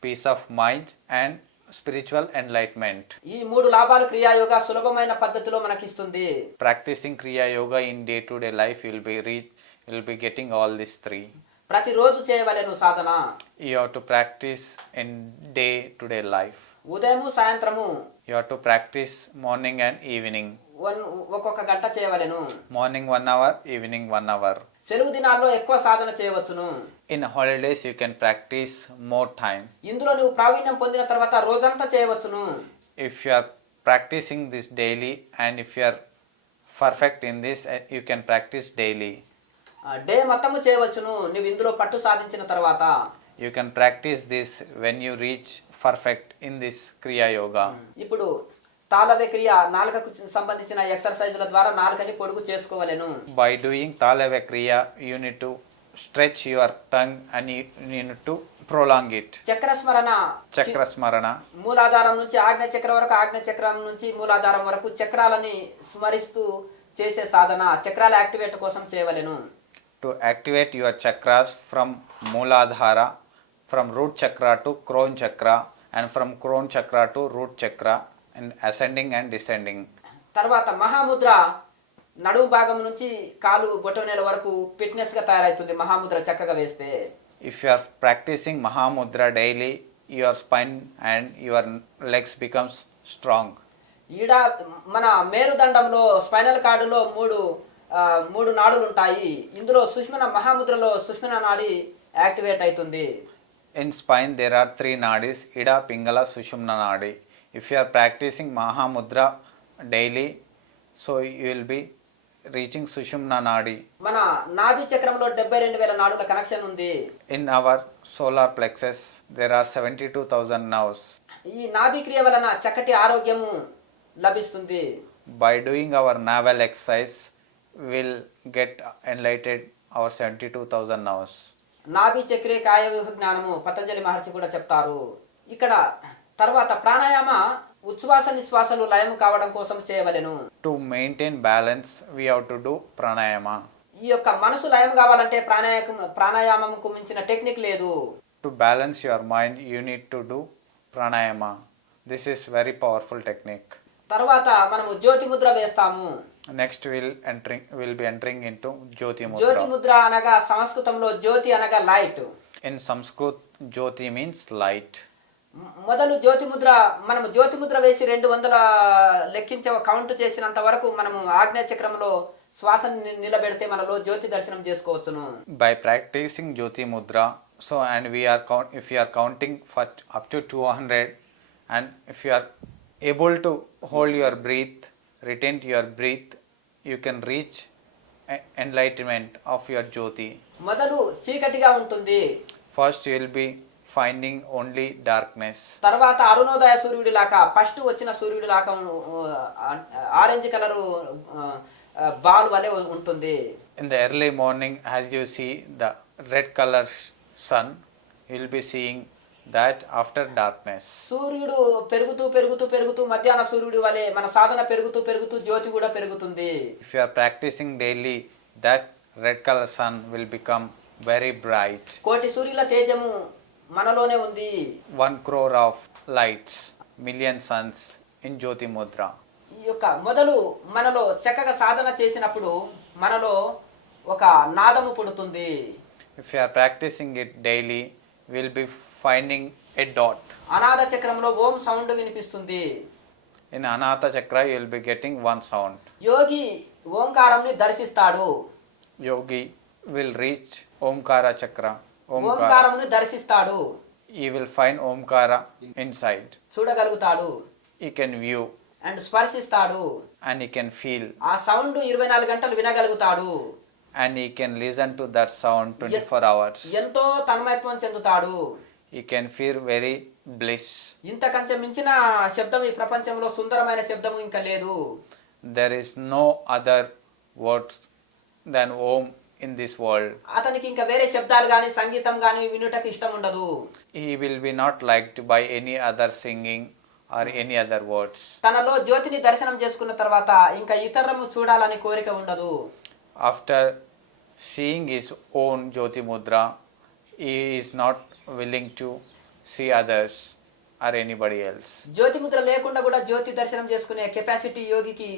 peace of mind and spiritual enlightenment. ఈ 3 లాభాలు క్రియాయోగ సులభమైన పద్ధతిలో మనకిస్తుంది. Practicing Kriya Yoga in day-to-day life, you'll be getting all these 3. ప్రతిరోజు చేయవలెను సాధన. You have to practice in day-to-day life. ఉదయము సాయంత్రము You have to practice morning and evening. ఒక్కొక్క గంట చేయవలెను. Morning 1 hour, evening 1 hour. సెలవు దినాల్లో ఎక్కువ సాధన చేయవచ్చును. In holidays, you can practice more time. ఇందులో నువ్వు ప్రావీణ్యం పొందిన తర్వాత రోజంతా చేయవచ్చును. If you are practicing this daily and if you are perfect in this, you can practice daily. Day మొత్తము చేయవచ్చును నువ్వు ఇందులో పట్టు సాధించిన తర్వాత. You can practice this when you reach perfect in this Kriya Yoga. ఇప్పుడు తాళవ్య క్రియ నాలుకకు సంబంధించిన ఎక్సర్సైజుల ద్వారా నాలుకని పొడుగు చేసుకోవలెను. By doing Talavya Kriya, you need to stretch your tongue and you need to prolong it. చక్ర స్మరణ. Chakra Smarana. మూలాధారం నుంచి ఆజ్ఞ చక్రం వరకు, ఆజ్ఞ చక్రం నుంచి మూలాధారం వరకు చక్రాలని స్మరిస్తూ చేసే సాధన చక్రాల యాక్టివేట్ కోసం చేయవలెను. To activate your chakras from Mooladhara, from root chakra to crown chakra and from crown chakra to root chakra in ascending and descending. తర్వాత మహాముద్ర నడుము భాగం నుంచి కాలు బొటనవేలు వరకు ఫిట్నెస్ గా తయారవుతుంది మహాముద్ర చక్కగా వేస్తే. If you are practicing Mahamudra daily, your spine and your legs becomes strong. ఈడ మన మేరుదండంలో స్పైనల్ కార్డులో మూడు నాడులు ఉంటాయి. ఇందులో సుష్మన మహాముద్రలో సుష్మన నాడి యాక్టివేట్ అవుతుంది. In spine there are 3 nadis, Ida, Pingala, Sushumna nadi. If you are practicing Mahamudra daily, so you will be reaching Sushumna nadi. మన నాభి చక్రంలో 72,000 నాడుల కనెక్షన్ ఉంది. In our solar plexus there are 72,000 nerves. ఈ నాభి క్రియ వలన చక్కటి ఆరోగ్యము లభిస్తుంది. By doing our naval exercise, we'll get enlightened our 72,000 nerves. నాభి చక్రే కాయ వ్యూహ జ్ఞానము పతంజలి మహర్షి కూడా చెప్తారు. ఇక్కడ తర్వాత ప్రాణాయామ ఉచ్ఛ్వాస నిశ్వాసలు లయం కావడం కోసం చేయవలెను. To maintain balance, we have to do pranayama. ఈ ఈ యొక్క మనసు లయం కావాలంటే ప్రాణాయామంకు మించిన టెక్నిక్ లేదు. To balance your mind, you need to do pranayama. This is very powerful technique. తర్వాత మనము జ్యోతి ముద్ర వేస్తాము. Next we'll be entering into Jyoti Jyothi Mudra. Mudra అనగా సంస్కృతంలో జ్యోతి అనగా light. In Sanskrit, Jyoti means light. మొదలు జ్యోతి ముద్ర, మనము జ్యోతి ముద్ర వేసి 200 లెక్కించే కౌంట్ చేసినంత వరకు మనము ఆగ్నేయ చక్రంలో శ్వాసను నిలబెడితే మనలో జ్యోతి దర్శనం చేసుకోవచ్చును. By practicing Jyoti Mudra, so and if you are counting for up to 200, and if you are able to hold your breath, retain your breath, you can reach enlightenment of your Jyoti. మొదలు చీకటిగా ఉంటుంది. First you will be finding only darkness. తర్వాత అరుణోదయ సూర్యుడి లాగా, first వచ్చిన సూర్యుడి లాగా orange colour ball వలె ఉంటుంది. In the early morning, as you see the red color sun, you will be seeing that after darkness. సూర్యుడు పెరుగుతూ పెరుగుతూ పెరుగుతూ మధ్యాహ్న సూర్యుడి వలె మన సాధన పెరుగుతూ పెరుగుతూ జ్యోతి కూడా పెరుగుతుంది. If you are practicing daily, that red color sun will become very bright. కోటి సూర్యుల తేజము మనలోనే ఉంది. 1 crore of lights, million suns in Jyoti Mudra. ఈ యొక్క మొదలు మనలో చక్కగా సాధన చేసినప్పుడు మనలో ఒక నాదము పుడుతుంది. If you are practicing it daily, we will be finding a dot. అనాథ చక్రంలో ఓం సౌండ్ వినిపిస్తుంది. In Anahata Chakra, you will be getting one sound. యోగి ఓంకారంని దర్శిస్తాడు. Yogi will reach Omkara Chakra. ఓంకారమును దర్శిస్తాడు. He will find Omkara inside. చూడగలుగుతాడు. He can view and స్పర్శిస్తాడు. and he can feel ఆ సౌండ్ 24 గంటలు వినగలుగుతాడు. and he can listen to that sound 24 hours. ఎంతో తన్మయత్వం చెందుతాడు. He can feel very bliss. ఇంతకంటే మించిన శబ్దం ఈ ప్రపంచంలో సుందరమైన శబ్దము ఇంకా లేదు. There is no other words than Om in this world. అతనికి ఇంకా వేరే శబ్దాలు గాని సంగీతం గాని వినుటకు ఇష్టం ఉండదు. He will be not liked by any other singing or any other words. తనలో జ్యోతిని దర్శనం చేసుకున్న తర్వాత ఇంకా ఇతరులను చూడాలని కోరిక ఉండదు. After seeing his own Jyoti Mudra, he is not willing to see others or anybody else. జ్యోతి ముద్ర లేకుండా కూడా జ్యోతి దర్శనం చేసుకునే కెపాసిటీ యోగికి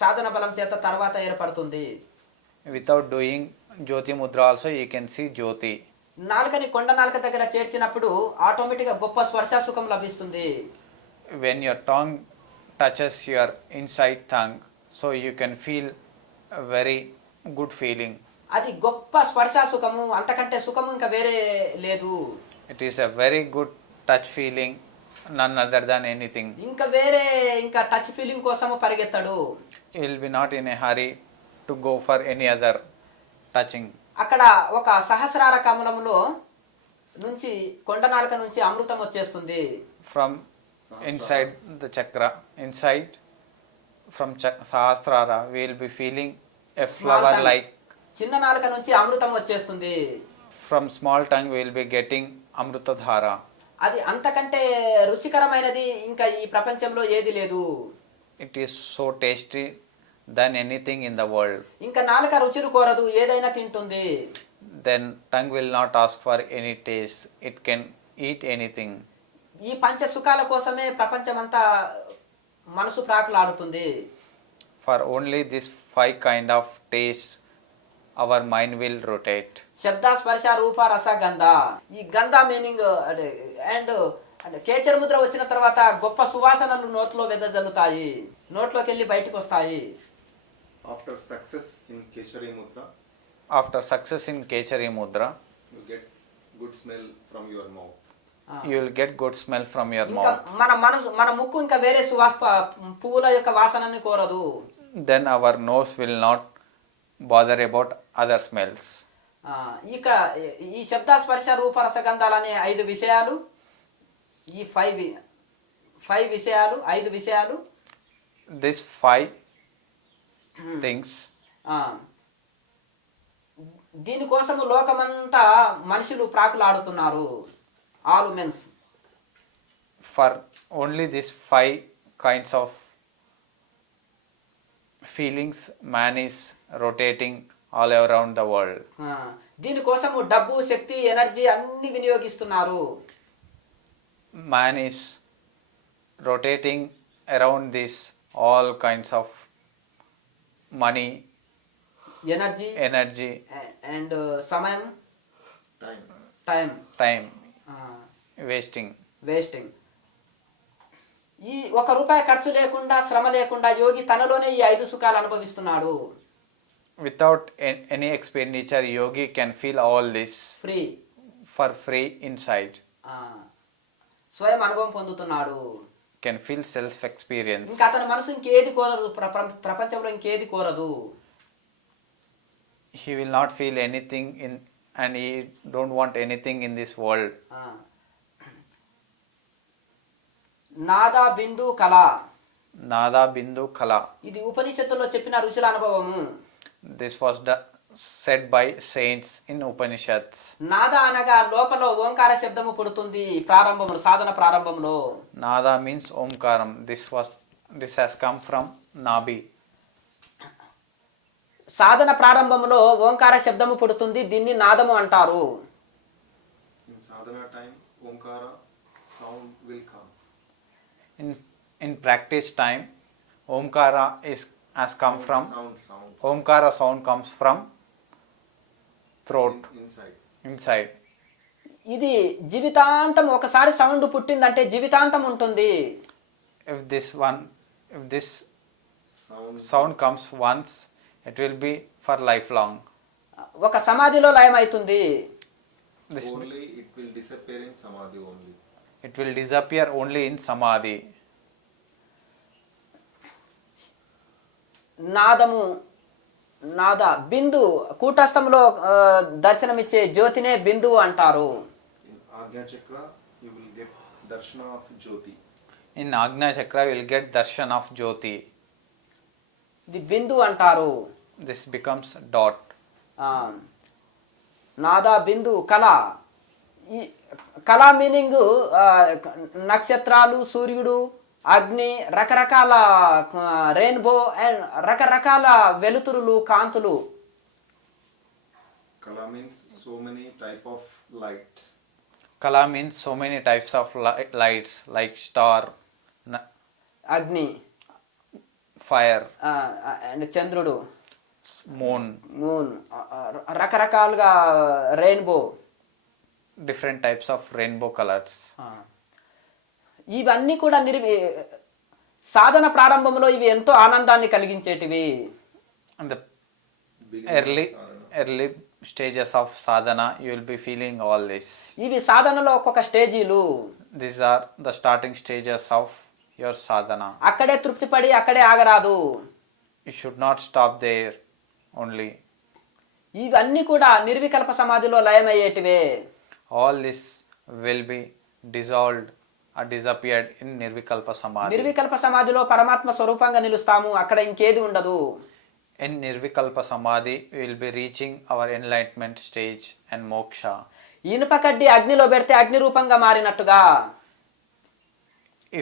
సాధన బలం చేత తర్వాత ఏర్పడుతుంది. Without doing Jyoti Mudra also, you can see Jyoti. నాలుకని కొండ నాలుక దగ్గర చేర్చినప్పుడు ఆటోమేటిక్ గా గొప్ప స్పర్శ సుఖం లభిస్తుంది. When your tongue touches your inside tongue, so you can feel a very good feeling. అది గొప్ప స్పర్శ సుఖము, అంతకంటే సుఖము ఇంకా వేరే లేదు. It is a very good touch feeling, none other than anything. ఇంకా టచ్ ఫీలింగ్ కోసము పరిగెత్తాడు. You will be not in a hurry to go for any other touching. అక్కడ ఒక సహస్రార కమలములో నుంచి కొండ నాలుక నుంచి అమృతం వచ్చేస్తుంది. From inside the chakra, inside from Sahasrara, we will be feeling a flower like. చిన్న నాలుక నుంచి అమృతం వచ్చేస్తుంది. From small tongue, we will be getting Amrutadhara. అది అంతకంటే రుచికరమైనది ఇంకా ఈ ప్రపంచంలో ఏది లేదు. It is so tasty than anything in the world. ఇంకా నాలుక రుచిని కోరదు, ఏదైనా తింటుంది. Then tongue will not ask for any taste. It can eat anything. ఈ పంచ సుఖాల కోసమే ప్రపంచమంతా మనసు ప్రాకులాడుతుంది. For only this 5 kind of taste, our mind will rotate. శబ్ద స్పర్శ రూప రస గంధ. ఈ గంధ మీనింగ్ అండ్ కేచర ముద్ర వచ్చిన తర్వాత గొప్ప సువాసనలు నోట్లో వెదజల్లుతాయి, నోట్లోకి వెళ్ళి బయటకు వస్తాయి. After success in Kechari Mudra, After success in Kechari Mudra, you get good smell from your mouth. you will get good smell from your ఇంకా mouth. మన ముక్కు ఇంకా వేరే పువ్వుల యొక్క వాసనని కోరదు. Then our nose will not bother about other smells. ఇక ఈ శబ్ద స్పర్శ రూప రసగంధాలనే 5 విషయాలు, ఈ 5 విషయాలు 5 విషయాలు, These 5 things, దీనికోసము లోకమంతా మనుషులు ప్రాకులాడుతున్నారు. All mens. for only these 5 kinds of feelings, man is rotating all around the world. దీనికోసము డబ్బు శక్తి ఎనర్జీ అన్ని వినియోగిస్తున్నారు. Man is rotating around this all kinds of money, energy energy, and సమయం Time. Time wasting. వేస్టింగ్. ఈ ₹1 ఖర్చు లేకుండా శ్రమ లేకుండా యోగి తనలోనే ఈ 5 సుఖాలు అనుభవిస్తున్నాడు. Without any expenditure, yogi can feel all this free, for free inside. స్వయం అనుభవం పొందుతున్నాడు. Can feel self experience. ఇంకా అతని మనసు ఇంకేది కోరదు, ప్రపంచంలో ఇంకేది కోరదు. He will not feel anything in, and he don't want anything in this world. నాద బిందు కళ, Nada bindu kala. ఇది ఉపనిషత్తులో చెప్పిన ఋషుల అనుభవము. This was said by saints in Upanishads. నాద అనగా లోపల ఓంకార శబ్దము పుడుతుంది ప్రారంభంలో, సాధన ప్రారంభంలో. Nada means omkaram. This has come from Nabi. సాధన ప్రారంభంలో ఓంకార శబ్దము పుడుతుంది, దీన్ని నాదము అంటారు. In sadhana time, Omkara sound will come. In practice time, omkara has come from Sound. omkara sound comes from throat inside. ఇది జీవితాంతం ఒకసారి సౌండ్ పుట్టిందంటే జీవితాంతం ఉంటుంది. If this sound comes once, it will be for lifelong. ఒక సమాధిలో లయమైతుంది. This Only it will disappear in samadhi only. it will disappear only in samadhi. నాదము, నాద బిందు కూటస్థంలో దర్శనమిచ్చే జ్యోతినే బిందువు అంటారు. In Agnya Chakra, you will get darshana of Jyoti. In Agnya Chakra, you will get darshan of Jyoti. ఇది బిందు అంటారు. This becomes dot. నాద బిందు కళ. ఈ కళ meaning నక్షత్రాలు, సూర్యుడు, అగ్ని, రకరకాల రెయిన్బో అండ్ రకరకాల వెలుతురులు, కాంతులు. Kala means so many type of lights. Kala means so many types of lights like star, అగ్ని, fire, అండ్ చంద్రుడు, moon, రకరకాలుగా rainbow, different types of rainbow colors. ఇవన్నీ కూడా సాధన ప్రారంభంలో ఇవి ఎంతో ఆనందాన్ని కలిగించేటివి. In the Beginning of sadhana. early stages of sadhana, you will be feeling all this. ఇవి సాధనలో ఒక్కొక్క స్టేజీలు. These are the starting stages of your sadhana. అక్కడే తృప్తి పడి అక్కడే ఆగరాదు. You should not stop there only. ఇవన్నీ కూడా నిర్వికల్ప సమాధిలో లయమయ్యేటివే. All this will be dissolved or disappeared in Nirvikalpa Samadhi. నిర్వికల్ప సమాధిలో పరమాత్మ స్వరూపంగా నిలుస్తాము, అక్కడ ఇంకేది ఉండదు. In Nirvikalpa Samadhi, we will be reaching our enlightenment stage and moksha. ఇనుప కడ్డి అగ్నిలో పెడితే అగ్ని రూపంగా మారినట్టుగా,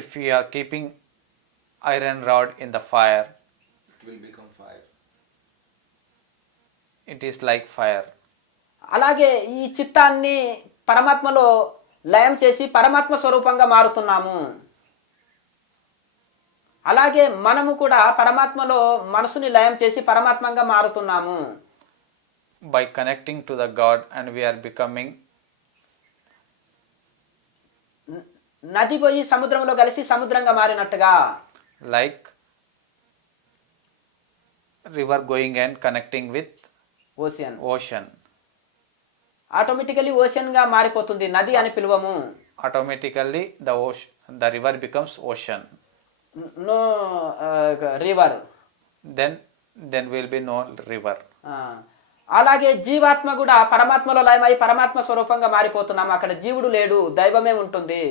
If we are keeping iron rod in the fire, It will become fire. it is like fire. అలాగే ఈ చిత్తాన్ని పరమాత్మలో లయం చేసి పరమాత్మ స్వరూపంగా మారుతున్నాము. అలాగే మనము కూడా పరమాత్మలో మనసుని లయం చేసి పరమాత్మంగా మారుతున్నాము. By connecting to the God, and we are becoming నది పోయి సముద్రంలో కలిసి సముద్రంగా మారినట్టుగా, like river going and connecting with ocean ocean. Automatically ocean గా మారిపోతుంది, నది అని పిలువము. Automatically the river becomes ocean. No river. Then will be no river. అలాగే జీవాత్మ కూడా పరమాత్మలో లయమై పరమాత్మ స్వరూపంగా మారిపోతున్నాము, అక్కడ జీవుడు లేడు, దైవమే ఉంటుంది.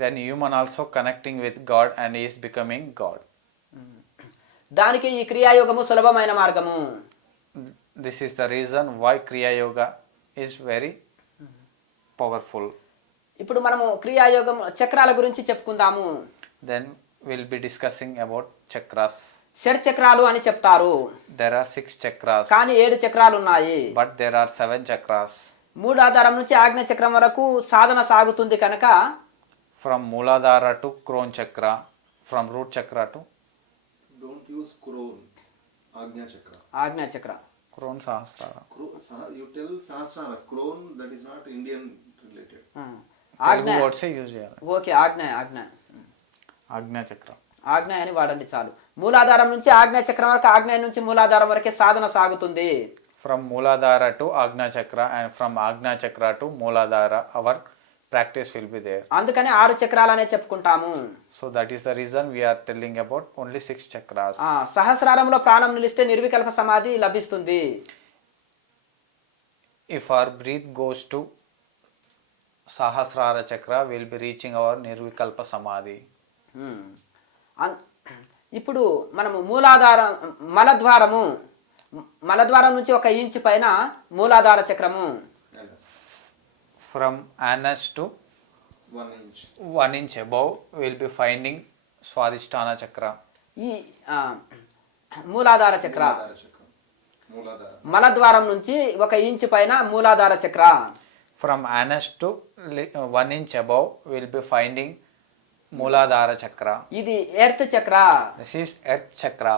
Then human also connecting with God and he is becoming God. దానికి ఈ క్రియాయోగము సులభమైన మార్గము. This is the reason why Kriya Yoga is very powerful. ఇప్పుడు మనము క్రియాయోగం చక్రాల గురించి చెప్పుకుందాము. Then we'll be discussing about chakras. షడ్ చక్రాలు అని చెప్తారు. there are 6 chakras, కానీ 7 చక్రాలు ఉన్నాయి. but there are 7 chakras. మూలాధారం నుంచి ఆజ్ఞ చక్రం వరకు సాధన సాగుతుంది కనుక From Mooladhara to Crown chakra, from root chakra to Don't use Crown, Agnya Chakra. ఆజ్ఞ చక్ర. Crown Sahasrara. You tell Sahasrara, Crown, that is not Indian related. ఆజ్ఞ Telugu words use చేయాలి. ఓకే, ఆజ్ఞ ఆజ్ఞా చక్ర. ఆజ్ఞ అని వాడండి చాలు. మూలాధారం నుంచి ఆజ్ఞ చక్రం వరకు, ఆజ్ఞ నుంచి మూలాధారం వరకే సాధన సాగుతుంది. From Mooladhara to Agnya chakra and from Agnya chakra to Mooladhara, our practice will be there. అందుకని 6 చక్రాలనే చెప్పుకుంటాము. So that is the reason we are telling about only 6 chakras. సహస్రారంలో ప్రాణం నిలిస్తే నిర్వికల్ప సమాధి లభిస్తుంది. If our breath goes to Sahasrara chakra, we will be reaching our Nirvikalpa Samadhi. ఇప్పుడు మనము మూలాధారం మలద్వారం నుంచి 1 ఇంచు పైన మూలాధార చక్రము. Yes. From anus to 1 inch. 1 inch above, we will be finding Swadhisthana chakra. ఈ మూలాధార చక్ర. Mooladhara Chakra. Mooladhara. మలద్వారం నుంచి 1 ఇంచు పైన మూలాధార చక్ర. From anus to 1 inch above, we will be finding Mooladhara chakra. ఇది ఎర్త్ చక్ర. This is earth chakra.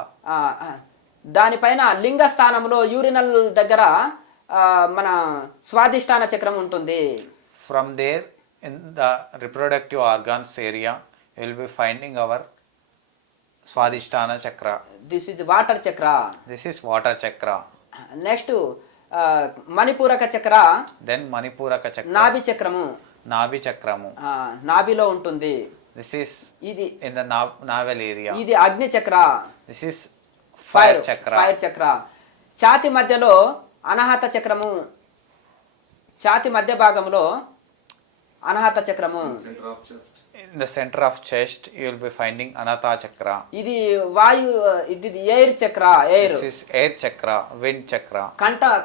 దానిపైన లింగ స్థానంలో యూరినల్ దగ్గర మన స్వాదిష్టాన చక్రం ఉంటుంది. From there, in the reproductive organs area, we will be finding our Swadhisthana chakra. This is water chakra. This is water chakra. Next Manipuraka chakra, Then Manipuraka chakra. నాభి చక్రము. Nabi chakramu. నాభిలో ఉంటుంది. This is ఇది in the navel area. ఇది అగ్ని చక్ర. This is fire fire chakra. చక్ర. ఛాతి మధ్యలో అనాహత చక్రము. ఛాతి మధ్య భాగంలో అనాహత చక్రము. Center of chest. In the center of chest, you will be finding Anata chakra. ఇది ఇది ఎయిర్ చక్ర. Air. This is air chakra, wind chakra.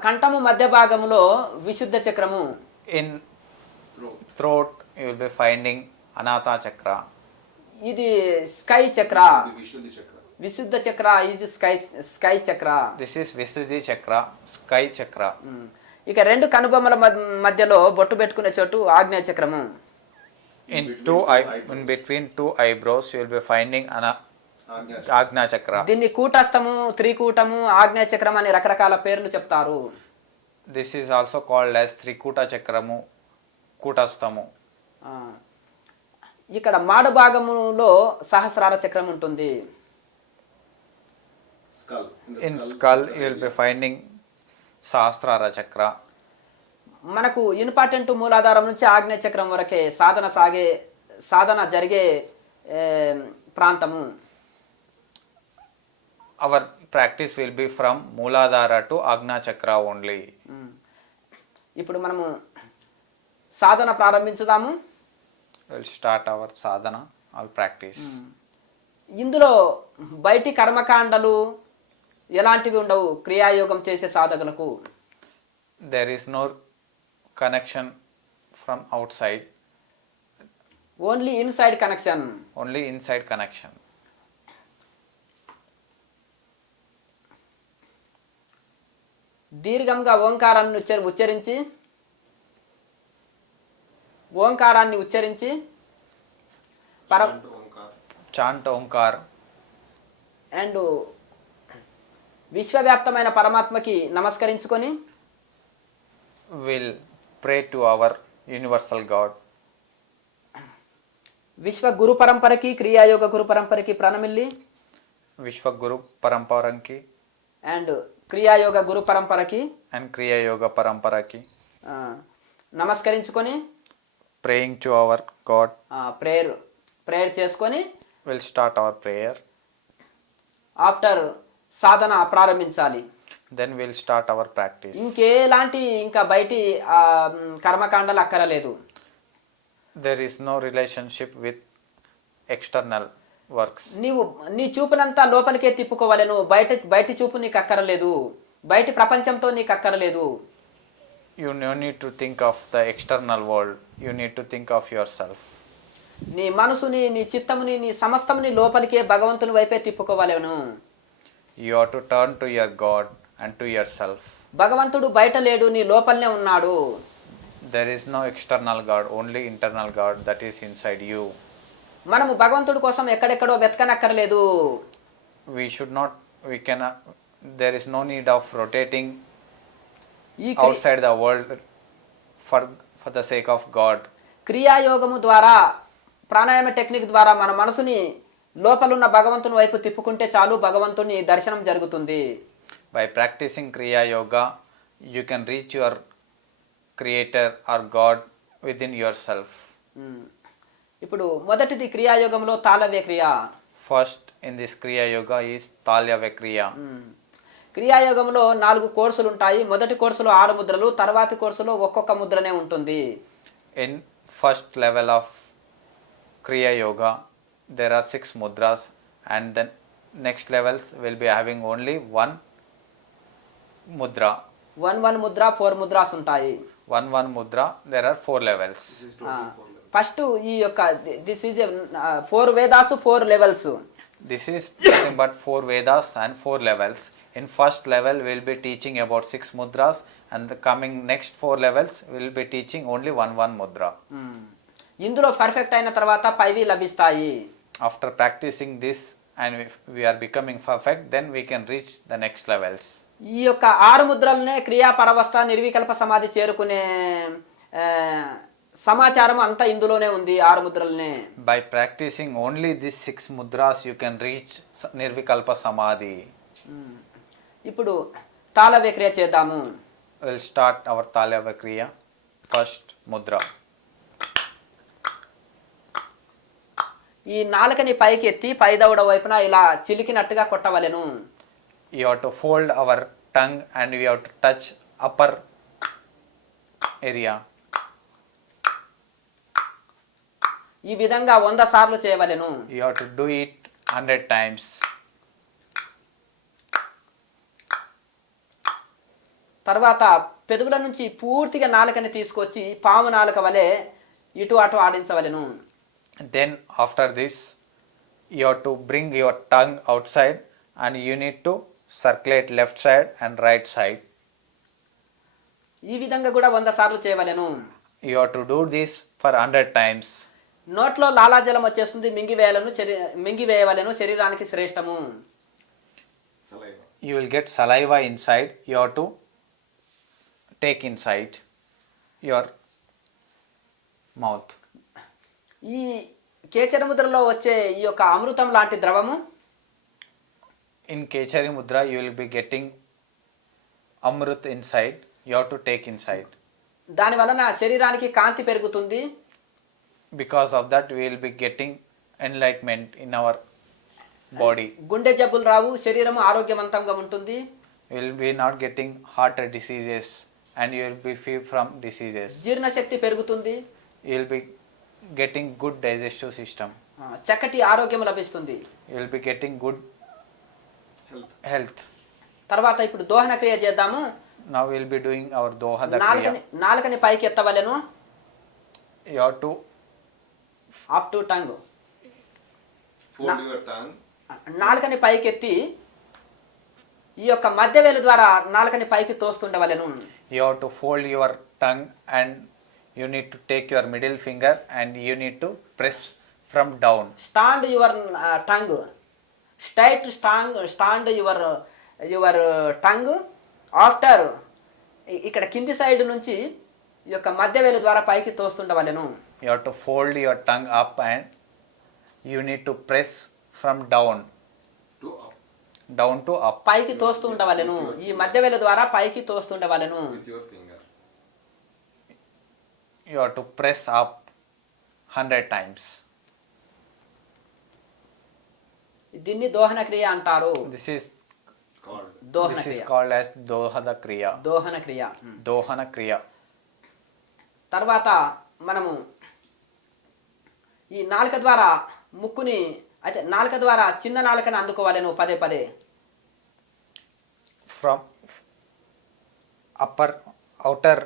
కంఠము మధ్య భాగంలో విశుద్ధ చక్రము. In Throat. throat, you will be finding Anata chakra. ఇది sky చక్ర. The Vishuddhi Chakra. విశుద్ధ చక్ర. ఇది స్కై చక్ర. This is Visuddhi chakra, sky chakra. ఇక 2 కనుబొమ్మల మధ్యలో బొట్టు పెట్టుకునే చోటు ఆగ్నేయ చక్రము. In between two eyebrows, you will be finding Agnya Chakra. Agnya chakra. దీన్ని కూటస్థము, త్రికూటము, ఆగ్నేయ చక్రం అని రకరకాల పేర్లు చెప్తారు. This is also called as Trikuta chakramu, Kutastamu. ఇక్కడ మాడు భాగములో సహస్రార చక్రం ఉంటుంది. Skull. In skull, you will be finding Sahasrara chakra. మనకు ఇంపార్టెంట్ మూలాధారం నుంచి ఆగ్నేయ చక్రం వరకే సాధన జరిగే ప్రాంతము. Our practice will be from Mooladhara to Agnya chakra only. ఇప్పుడు మనము సాధన ప్రారంభించుదాము. We'll start our sadhana, our practice. ఇందులో బయటి కర్మకాండలు ఎలాంటివి ఉండవు క్రియాయోగం చేసే సాధకులకు. There is no connection from outside, only inside connection. only inside connection. దీర్ఘంగా ఓంకారాన్ని ఉచ్చరించి Chant Omkar. Chant Omkar. And విశ్వవ్యాప్తమైన పరమాత్మకి నమస్కరించుకొని Will pray to our universal God. విశ్వ గురు పరంపరకి, క్రియాయోగ గురు పరంపరకి ప్రణమిల్లి Vishwa Guru Paramparanki అండ్ క్రియాయోగ గురు పరంపరకి and Kriya Yoga Paramparaki. నమస్కరించుకొని Praying to our God. Prayer చేసుకొని We'll start our prayer. After సాధన ప్రారంభించాలి. Then we'll start our practice. ఇంకా బయటి కర్మకాండలు అక్కరలేదు. There is no relationship with external works. నీవు నీ చూపునంతా లోపలికే తిప్పుకోవాలి. నువ్వు బయటి చూపు నీకు అక్కరలేదు. బయటి ప్రపంచంతో నీకు అక్కరలేదు. You no need to think of the external world. You need to think of yourself. నీ మనసుని, నీ చిత్తముని, నీ సమస్తముని లోపలికే భగవంతుని వైపే తిప్పుకోవాలను. You have to turn to your God and to yourself. భగవంతుడు బయట లేడు, నీ లోపలనే ఉన్నాడు. There is no external God, only internal God that is inside you. మనము భగవంతుడి కోసం ఎక్కడెక్కడో వెతకనక్కర్లేదు. We should not, we cannot, there is no need of rotating ఈ outside the world for the sake of God. క్రియాయోగము ద్వారా, pranayama technique ద్వారా మన మనసుని లోపలున్న భగవంతుని వైపు తిప్పుకుంటే చాలు, భగవంతుని దర్శనం జరుగుతుంది. By practicing Kriya Yoga, you can reach your Creator or God within yourself. ఇప్పుడు మొదటిది క్రియాయోగంలో తాళవ్య క్రియ. First in this Kriya Yoga is Talyava Kriya. క్రియాయోగంలో 4 కోర్సులు ఉంటాయి. మొదటి కోర్సులో 6 ముద్రలు, తర్వాతి కోర్సులో ఒక్కొక్క ముద్రనే ఉంటుంది. In first level of Kriya Yoga, there are 6 mudras, and then next levels will be having only one mudra. 1 Mudra, 4 mudras ఉంటాయి. One mudra, there are 4 levels. First ఈ యొక్క this is 4 Vedas 4 levels. This is nothing but 4 Vedas and 4 levels. In first level, we will be teaching about 6 mudras, and the coming next 4 levels, we will be teaching only one mudra. ఇందులో perfect అయిన తర్వాత పైవి లభిస్తాయి. After practicing this and if we are becoming perfect, then we can reach the next levels. ఈ యొక్క 6 ముద్రలనే క్రియా పరవస్థ నిర్వికల్ప సమాధి చేరుకునే సమాచారం అంతా ఇందులోనే ఉంది. 6 ముద్రలనే. By practicing only these 6 mudras, you can reach Nirvikalpa Samadhi. ఇప్పుడు తాళవ్య క్రియ చేద్దాము. We'll start our Talyava Kriya. First mudra. ఈ నాలుకని పైకి ఎత్తి పై దవడ వైపున ఇలా చిలికినట్టుగా కొట్టవలెను. You have to fold our tongue and we have to touch upper area. ఈ విధంగా 100 సార్లు చేయవలెను. You have to do it 100 times. తర్వాత పెదవుల నుంచి పూర్తిగా నాలుకని తీసుకొచ్చి పాము నాలుక వలె ఇటు అటు ఆడించవలెను. Then after this, you have to bring your tongue outside and you need to circulate left side and right side. ఈ విధంగా కూడా 100 సార్లు చేయవలెను. You have to do this for 100 times. నోట్లో లాలాజలం వచ్చేస్తుంది, మింగివేయవలెను, శరీరానికి శ్రేష్టము. You will get saliva inside. You have to take inside your mouth. ఈ కేచర ముద్రలో వచ్చే ఈ యొక్క అమృతం లాంటి ద్రవము In Kechari Mudra, you will be getting Amrut inside. You have to take inside. దాని వలన శరీరానికి కాంతి పెరుగుతుంది. Because of that, we will be getting enlightenment in our body. గుండె జబ్బులు రావు, శరీరము ఆరోగ్యవంతంగా ఉంటుంది. You will be not getting heart diseases and you will be free from diseases. జీర్ణశక్తి పెరుగుతుంది. You will be getting good digestive system. చక్కటి ఆరోగ్యం లభిస్తుంది. You will be getting good health. తర్వాత ఇప్పుడు దోహన క్రియ చేద్దాము. Now we will be doing our Dohada Kriya. నాలుకని పైకి ఎత్తవలెను. You have to up to tongue. Fold your tongue. నాలుకని పైకి ఎత్తి ఈ యొక్క మధ్యవేలు ద్వారా నాలుకని పైకి తోస్తుండవలెను. You have to fold your tongue and you need to take your middle finger and you need to press from down. Stand your tongue. Straight stand your tongue. After ఇక్కడ కింది side నుంచి ఈ యొక్క మధ్యవేలు ద్వారా పైకి తోస్తుండవలెను. You have to fold your tongue up and you need to press from down to up. పైకి తోస్తూ ఉండవలెను. ఈ మధ్యవేలు ద్వారా పైకి తోస్తుండవలెను. With your finger. You have to press up 100 times. దీన్ని దోహన క్రియ అంటారు. This is దోహన క్రియ. called as Dohada Kriya. దోహన క్రియ. Dohana Kriya. తర్వాత మనము ఈ నాలుక ద్వారా ముక్కుని, అయితే నాలుక ద్వారా చిన్న నాలుకని అందుకోవాలను పదే పదే. From outer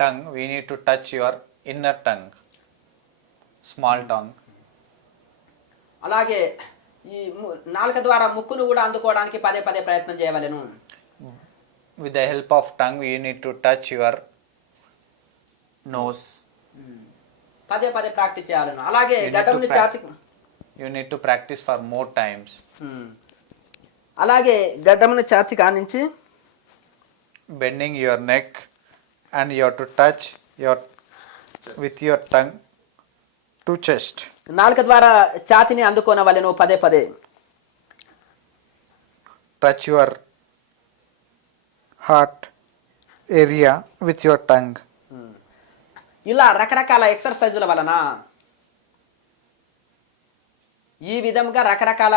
tongue, we need to touch your inner tongue, small tongue. అలాగే ఈ నాలుక ద్వారా ముక్కును కూడా అందుకోవడానికి పదే పదే ప్రయత్నం చేయవలెను. With the help of tongue, you need to touch your nose. పదే పదే ప్రాక్టీస్ చేయాలను. అలాగే You need గడ్డంని to చాచి You need to practice for more times. అలాగే గడ్డమును చాచి కానించి Bending your neck, and you have to touch your with your tongue to chest. నాలుక ద్వారా ఛాతిని అందుకోనవలెను పదే పదే. Touch your heart area with your tongue. ఇలా రకరకాల ఎక్సర్సైజుల వలన ఈ విధంగా రకరకాల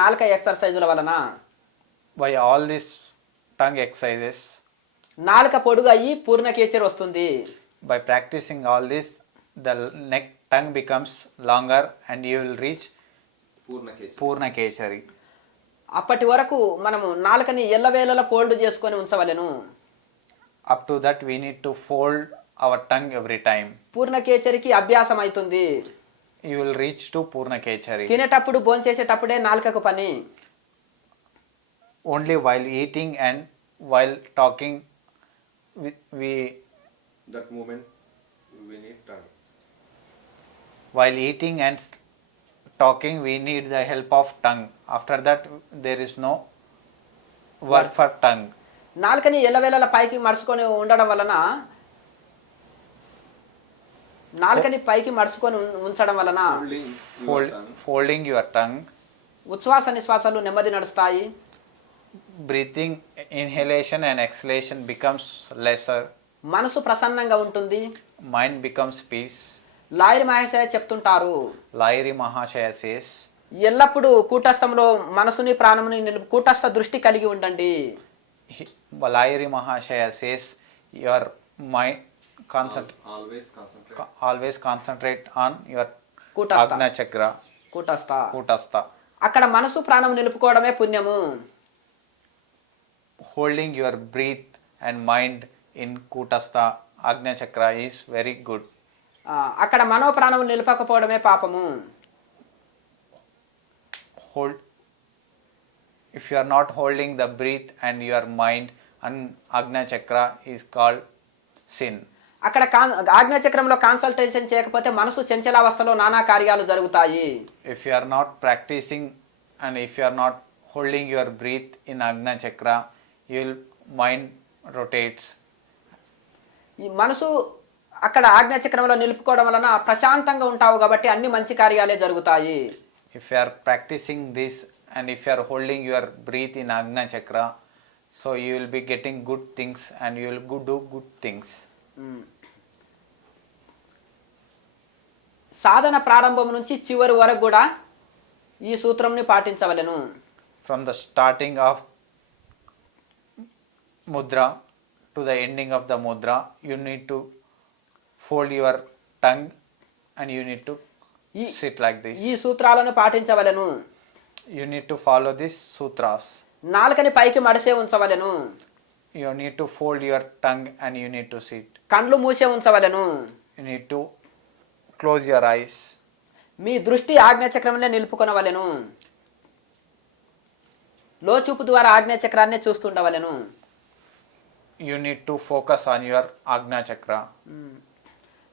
నాలుక ఎక్సర్సైజుల వలన By all these tongue exercises, నాలుక పొడుగు అయ్యి పూర్ణకేచరి వస్తుంది. by practicing all this, the tongue becomes longer and you will reach Purna Kechari. అప్పటి వరకు మనము నాలుకని ఎల్లవేళలా ఫోల్డ్ చేసుకొని ఉంచవలెను. Up to that, we need to fold our tongue every time. పూర్ణకేచరికి అభ్యాసం అవుతుంది. You will reach to Purna Kechari. తినేటప్పుడు భోంచేసేటప్పుడే నాలుకకు పని. Only while eating and while talking, we That moment we need tongue. while eating and talking, we need the help of tongue. After that, there is no work for tongue. నాలుకని ఎల్లవేళలా పైకి మడుచుకొని ఉండడం వలన నాలుకని పైకి మడుచుకొని ఉంచడం వలన Folding your tongue, ఉచ్ఛ్వాస నిశ్వాసాలు నెమ్మది నడుస్తాయి. breathing, inhalation and exhalation becomes lesser. మనసు ప్రసన్నంగా ఉంటుంది. Mind becomes peace. లాయరి మహేశయ్య చెప్తుంటారు, Lairi Mahashaya says, ఎల్లప్పుడూ కూటస్థంలో మనసుని ప్రాణముని కూటస్థ దృష్టి కలిగి ఉండండి. Lairi Mahashaya says, your mind always concentrate on your కూటస్థ Agna Chakra, కూటస్థ Kutastha. అక్కడ మనసు ప్రాణం నిలుపుకోవడమే పుణ్యము. Holding your breath and mind in Kutastha Agna Chakra is very good. అక్కడ మనో ప్రాణం నిలపకపోవడమే పాపము. If you are not holding the breath and your mind and Agna Chakra is called sin. అక్కడ ఆజ్ఞాచక్రంలో consultation చేయకపోతే మనసు చంచలావస్థలో నానా కార్యాలు జరుగుతాయి. If you are not practicing and if you are not holding your breath in Agna Chakra, your mind rotates. ఈ మనసు అక్కడ ఆజ్ఞాచక్రంలో నిలుపుకోవడం వలన ప్రశాంతంగా ఉంటావు కాబట్టి అన్ని మంచి కార్యాలే జరుగుతాయి. If you are practicing this and if you are holding your breath in Agna Chakra, so you will be getting good things and you will do good things. సాధన ప్రారంభం నుంచి చివరి వరకు కూడా ఈ సూత్రంని పాటించవలెను. From the starting of mudra to the ending of the mudra, you need to fold your tongue and you need to sit like this. ఈ సూత్రాలను పాటించవలెను. You need to follow these sutras. నాలుకని పైకి మడిసే ఉంచవలెను. You need to fold your tongue and you need to sit. కండ్లు మూసే ఉంచవలెను. You need to close your eyes. మీ దృష్టి ఆజ్ఞాచక్రంలో నిలుపుకొనవలెను. లోచూపు ద్వారా ఆజ్ఞాచక్రాన్ని చూస్తుండవలెను. You need to focus on your Agna Chakra.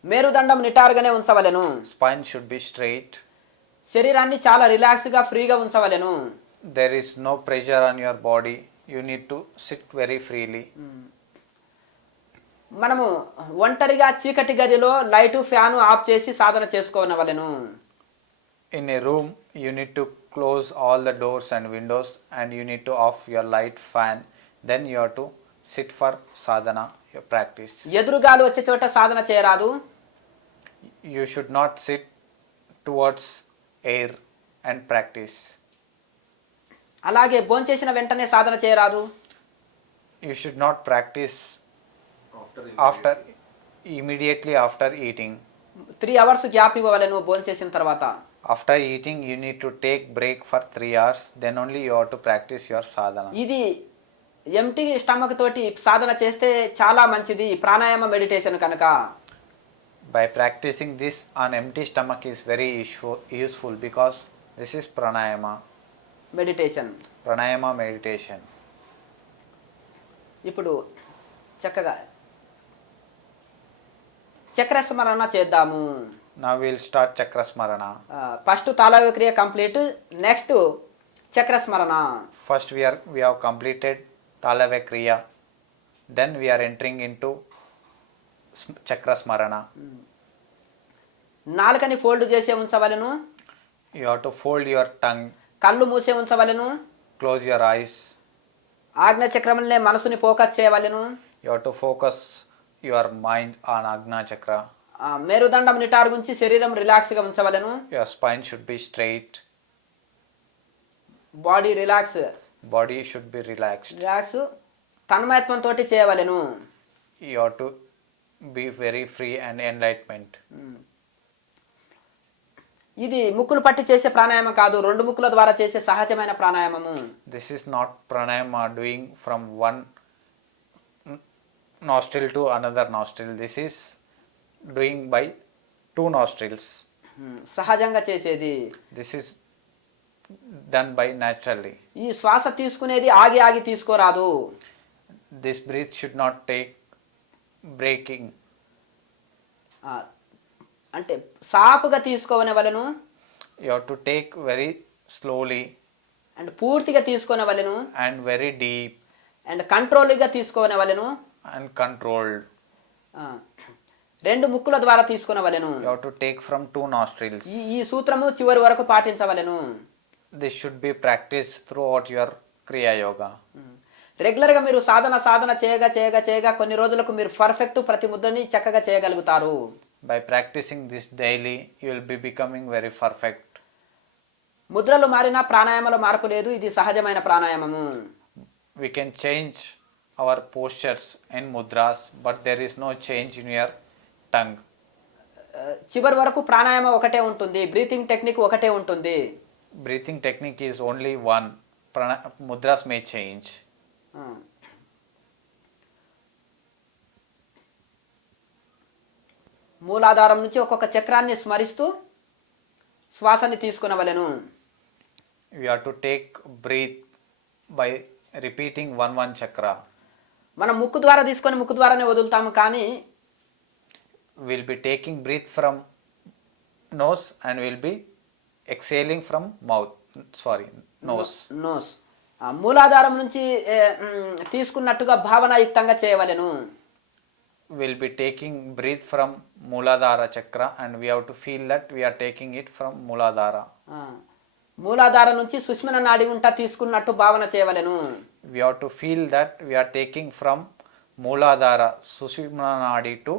మేరుదండం నిటారుగానే ఉంచవలెను. Spine should be straight. శరీరాన్ని చాలా relax గా ఫ్రీగా ఉంచవలెను. There is no pressure on your body. You need to sit very freely. మనము ఒంటరిగా చీకటి గదిలో లైటు ఫ్యాను ఆఫ్ చేసి సాధన చేసుకోనవలెను. In a room, you need to close all the doors and windows and you need to off your light, fan. Then you have to sit for sadhana, your practice. ఎదురుగాలు వచ్చే చోట సాధన చేయరాదు. You should not sit towards air and practice. అలాగే భోంచేసిన వెంటనే సాధన చేయరాదు. You should not practice immediately after eating. 3 hours gap ఇవ్వవలెను భోంచేసిన తర్వాత. After eating, you need to take break for 3 hours. Then only you have to practice your sadhana. ఇది empty stomach తోటి సాధన చేస్తే చాలా మంచిది pranayama meditation కనుక. By practicing this on empty stomach is very useful because this is pranayama. Meditation. pranayama meditation. ఇప్పుడు చక్కగా చక్రస్మరణ చేద్దాము. Now we'll start chakra smarana. First తాళవ్య క్రియ కంప్లీట్, నెక్స్ట్ చక్రస్మరణ. First we have completed talavya kriya, then we are entering into chakra smarana. నాలుకని fold చేసే ఉంచవలెను, You have to fold your tongue, కళ్ళు మూసే ఉంచవలెను, close your eyes. ఆజ్ఞ చక్రములనే మనసుని ఫోకస్ చేయవలెను. You have to focus your mind on Agna chakra. మేరుదండం నిటారు గుంచి శరీరం రిలాక్స్గా ఉంచవలెను. Your spine should be straight. Body relax Body should be relaxed. Relax తన్మయత్వంతో చేయవలెను. You have to be very free and enlightenment. ఇది ముక్కులు పట్టి చేసే ప్రాణాయామం కాదు, రెండు ముక్కుల ద్వారా చేసే సహజమైన ప్రాణాయామము. This is not pranayama doing from one nostril to another nostril. This is doing by two nostrils. సహజంగా చేసేది. This is done by naturally. ఈ శ్వాస తీసుకునేది ఆగి ఆగి తీసుకోరాదు. This breath should not take breaking. అంటే సాపుగా తీసుకోవలెను, You have to take very slowly and పూర్తిగా తీసుకోవలెను, and very deep అండ్ కంట్రోల్గా తీసుకోవలెను, and controlled. రెండు ముక్కుల ద్వారా తీసుకోవలెను. You have to take from two nostrils. ఈ సూత్రము చివరి వరకు పాటించవలెను. This should be practiced throughout your Kriya Yoga. రెగ్యులర్గా మీరు సాధన చేయగా చేయగా చేయగా కొన్ని రోజులకు మీరు పర్ఫెక్ట్ ప్రతి ముద్దని చక్కగా చేయగలుగుతారు. By practicing this daily, you will be becoming very perfect. ముద్రలు మారినా ప్రాణాయామంలో మార్పు లేదు, ఇది సహజమైన ప్రాణాయామము. We can change our postures in mudras, but there is no change in your tongue. చివరి వరకు ప్రాణాయామం ఒకటే ఉంటుంది, బ్రీతింగ్ టెక్నిక్ ఒకటే ఉంటుంది. Breathing technique is only one. Mudras may change. మూలాధారం నుంచి ఒక్కొక్క చక్రాన్ని స్మరిస్తూ శ్వాసని తీసుకునవలెను. You have to take breath by repeating one chakra. మనం ముక్కు ద్వారా తీసుకొని ముక్కు ద్వారానే వదులుతాము, కానీ We'll be taking breath from nose and we'll be exhaling from mouth. Nose. Nose మూలాధారం నుంచి తీసుకున్నట్టుగా భావనాయుక్తంగా చేయవలెను. We'll be taking breath from Mooladhara chakra and we have to feel that we are taking it from Mooladhara. మూలాధారం నుంచి సుష్మన నాడి ఉంటా తీసుకున్నట్టు భావన చేయవలెను. We have to feel that we are taking from Mooladhara, Sushumna Nadi to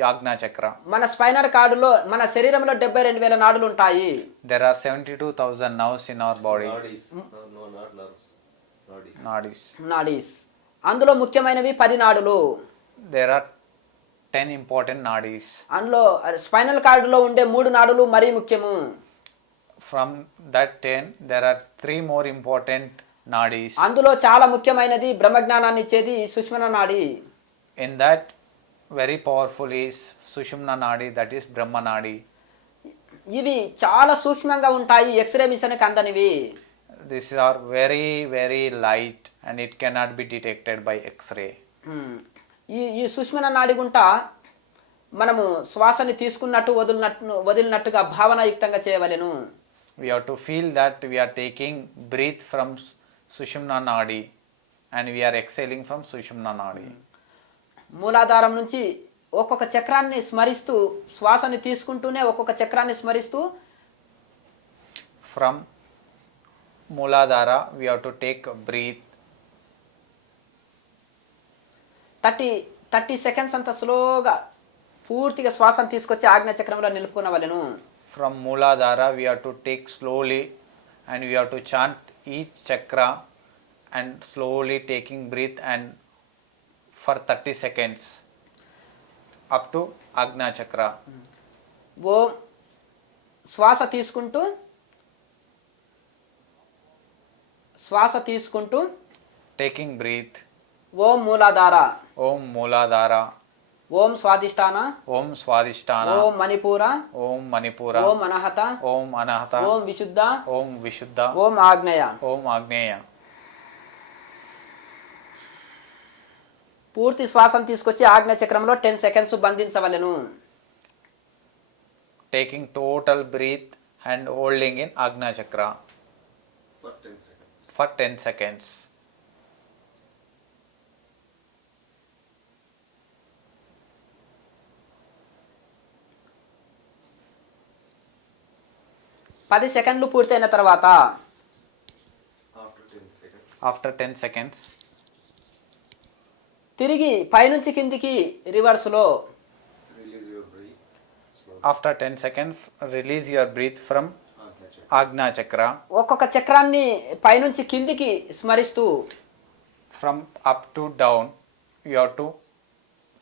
Yagna chakra. మన spinal కార్డులో మన శరీరంలో 72,000 నాడులు ఉంటాయి. There are 72,000 nerves in our body. Nadis. Nadis. అందులో ముఖ్యమైనవి 10 నాడులు. There are 10 important nadis. అందులో స్పైనల్ కార్డులో ఉండే 3 నాడులు మరీ ముఖ్యము. From that 10, there are 3 more important nadis. అందులో చాలా ముఖ్యమైనది బ్రహ్మజ్ఞానాన్ని ఇచ్చేది సుష్మన నాడి. In that, very powerful is Sushumna Nadi, that is Brahma Nadi. ఇవి చాలా సూక్ష్మంగా ఉంటాయి, ఎక్స్రే మిషన్కి అందనివి. These are very, very light and it cannot be detected by X-ray. ఈ సుష్మన నాడి గుంట మనము శ్వాసని తీసుకున్నట్టు వదిలినట్టుగా భావనాయుక్తంగా చేయవలెను. We have to feel that we are taking breath from Sushumna Nadi and we are exhaling from Sushumna Nadi. మూలాధారం నుంచి ఒక్కొక్క చక్రాన్ని స్మరిస్తూ శ్వాసని తీసుకుంటూనే ఒక్కొక్క చక్రాన్ని స్మరిస్తూ From Mooladhara, we have to take a breath. 30 seconds అంత స్లోగా పూర్తిగా శ్వాసను తీసుకొచ్చి ఆజ్ఞా చక్రంలో నిలుపుకునవలెను. From Mooladhara, we have to take slowly and we have to chant each chakra and slowly taking breath and for 30 seconds up to Agna chakra. ఓం శ్వాస తీసుకుంటూ Taking breath. ఓం మూలాధార. Om Mooladhara. ఓం స్వాదిష్టాన, Om Swadhisthana, ఓం మణిపూర, Om Manipura, ఓం అనహత, Om Anahata, ఓం విశుద్ధ, Om Vishuddha, ఓం ఆగ్నేయ. Om Agneya. పూర్తి శ్వాసం తీసుకొచ్చి ఆగ్నేయ చక్రంలో 10 seconds బంధించవలెను. Taking total breath and holding in Agna Chakra for 10 seconds. for 10 seconds. పది సెకండ్లు పూర్తయిన తర్వాత After 10 seconds, After 10 seconds, తిరిగి పైనుంచి కిందికి రివర్స్లో release your breath slowly. after 10 seconds, release your breath from Agnya Chakra. Agna Chakra. ఒక్కొక్క చక్రాన్ని పైనుంచి కిందికి స్మరిస్తూ From up to down, you have to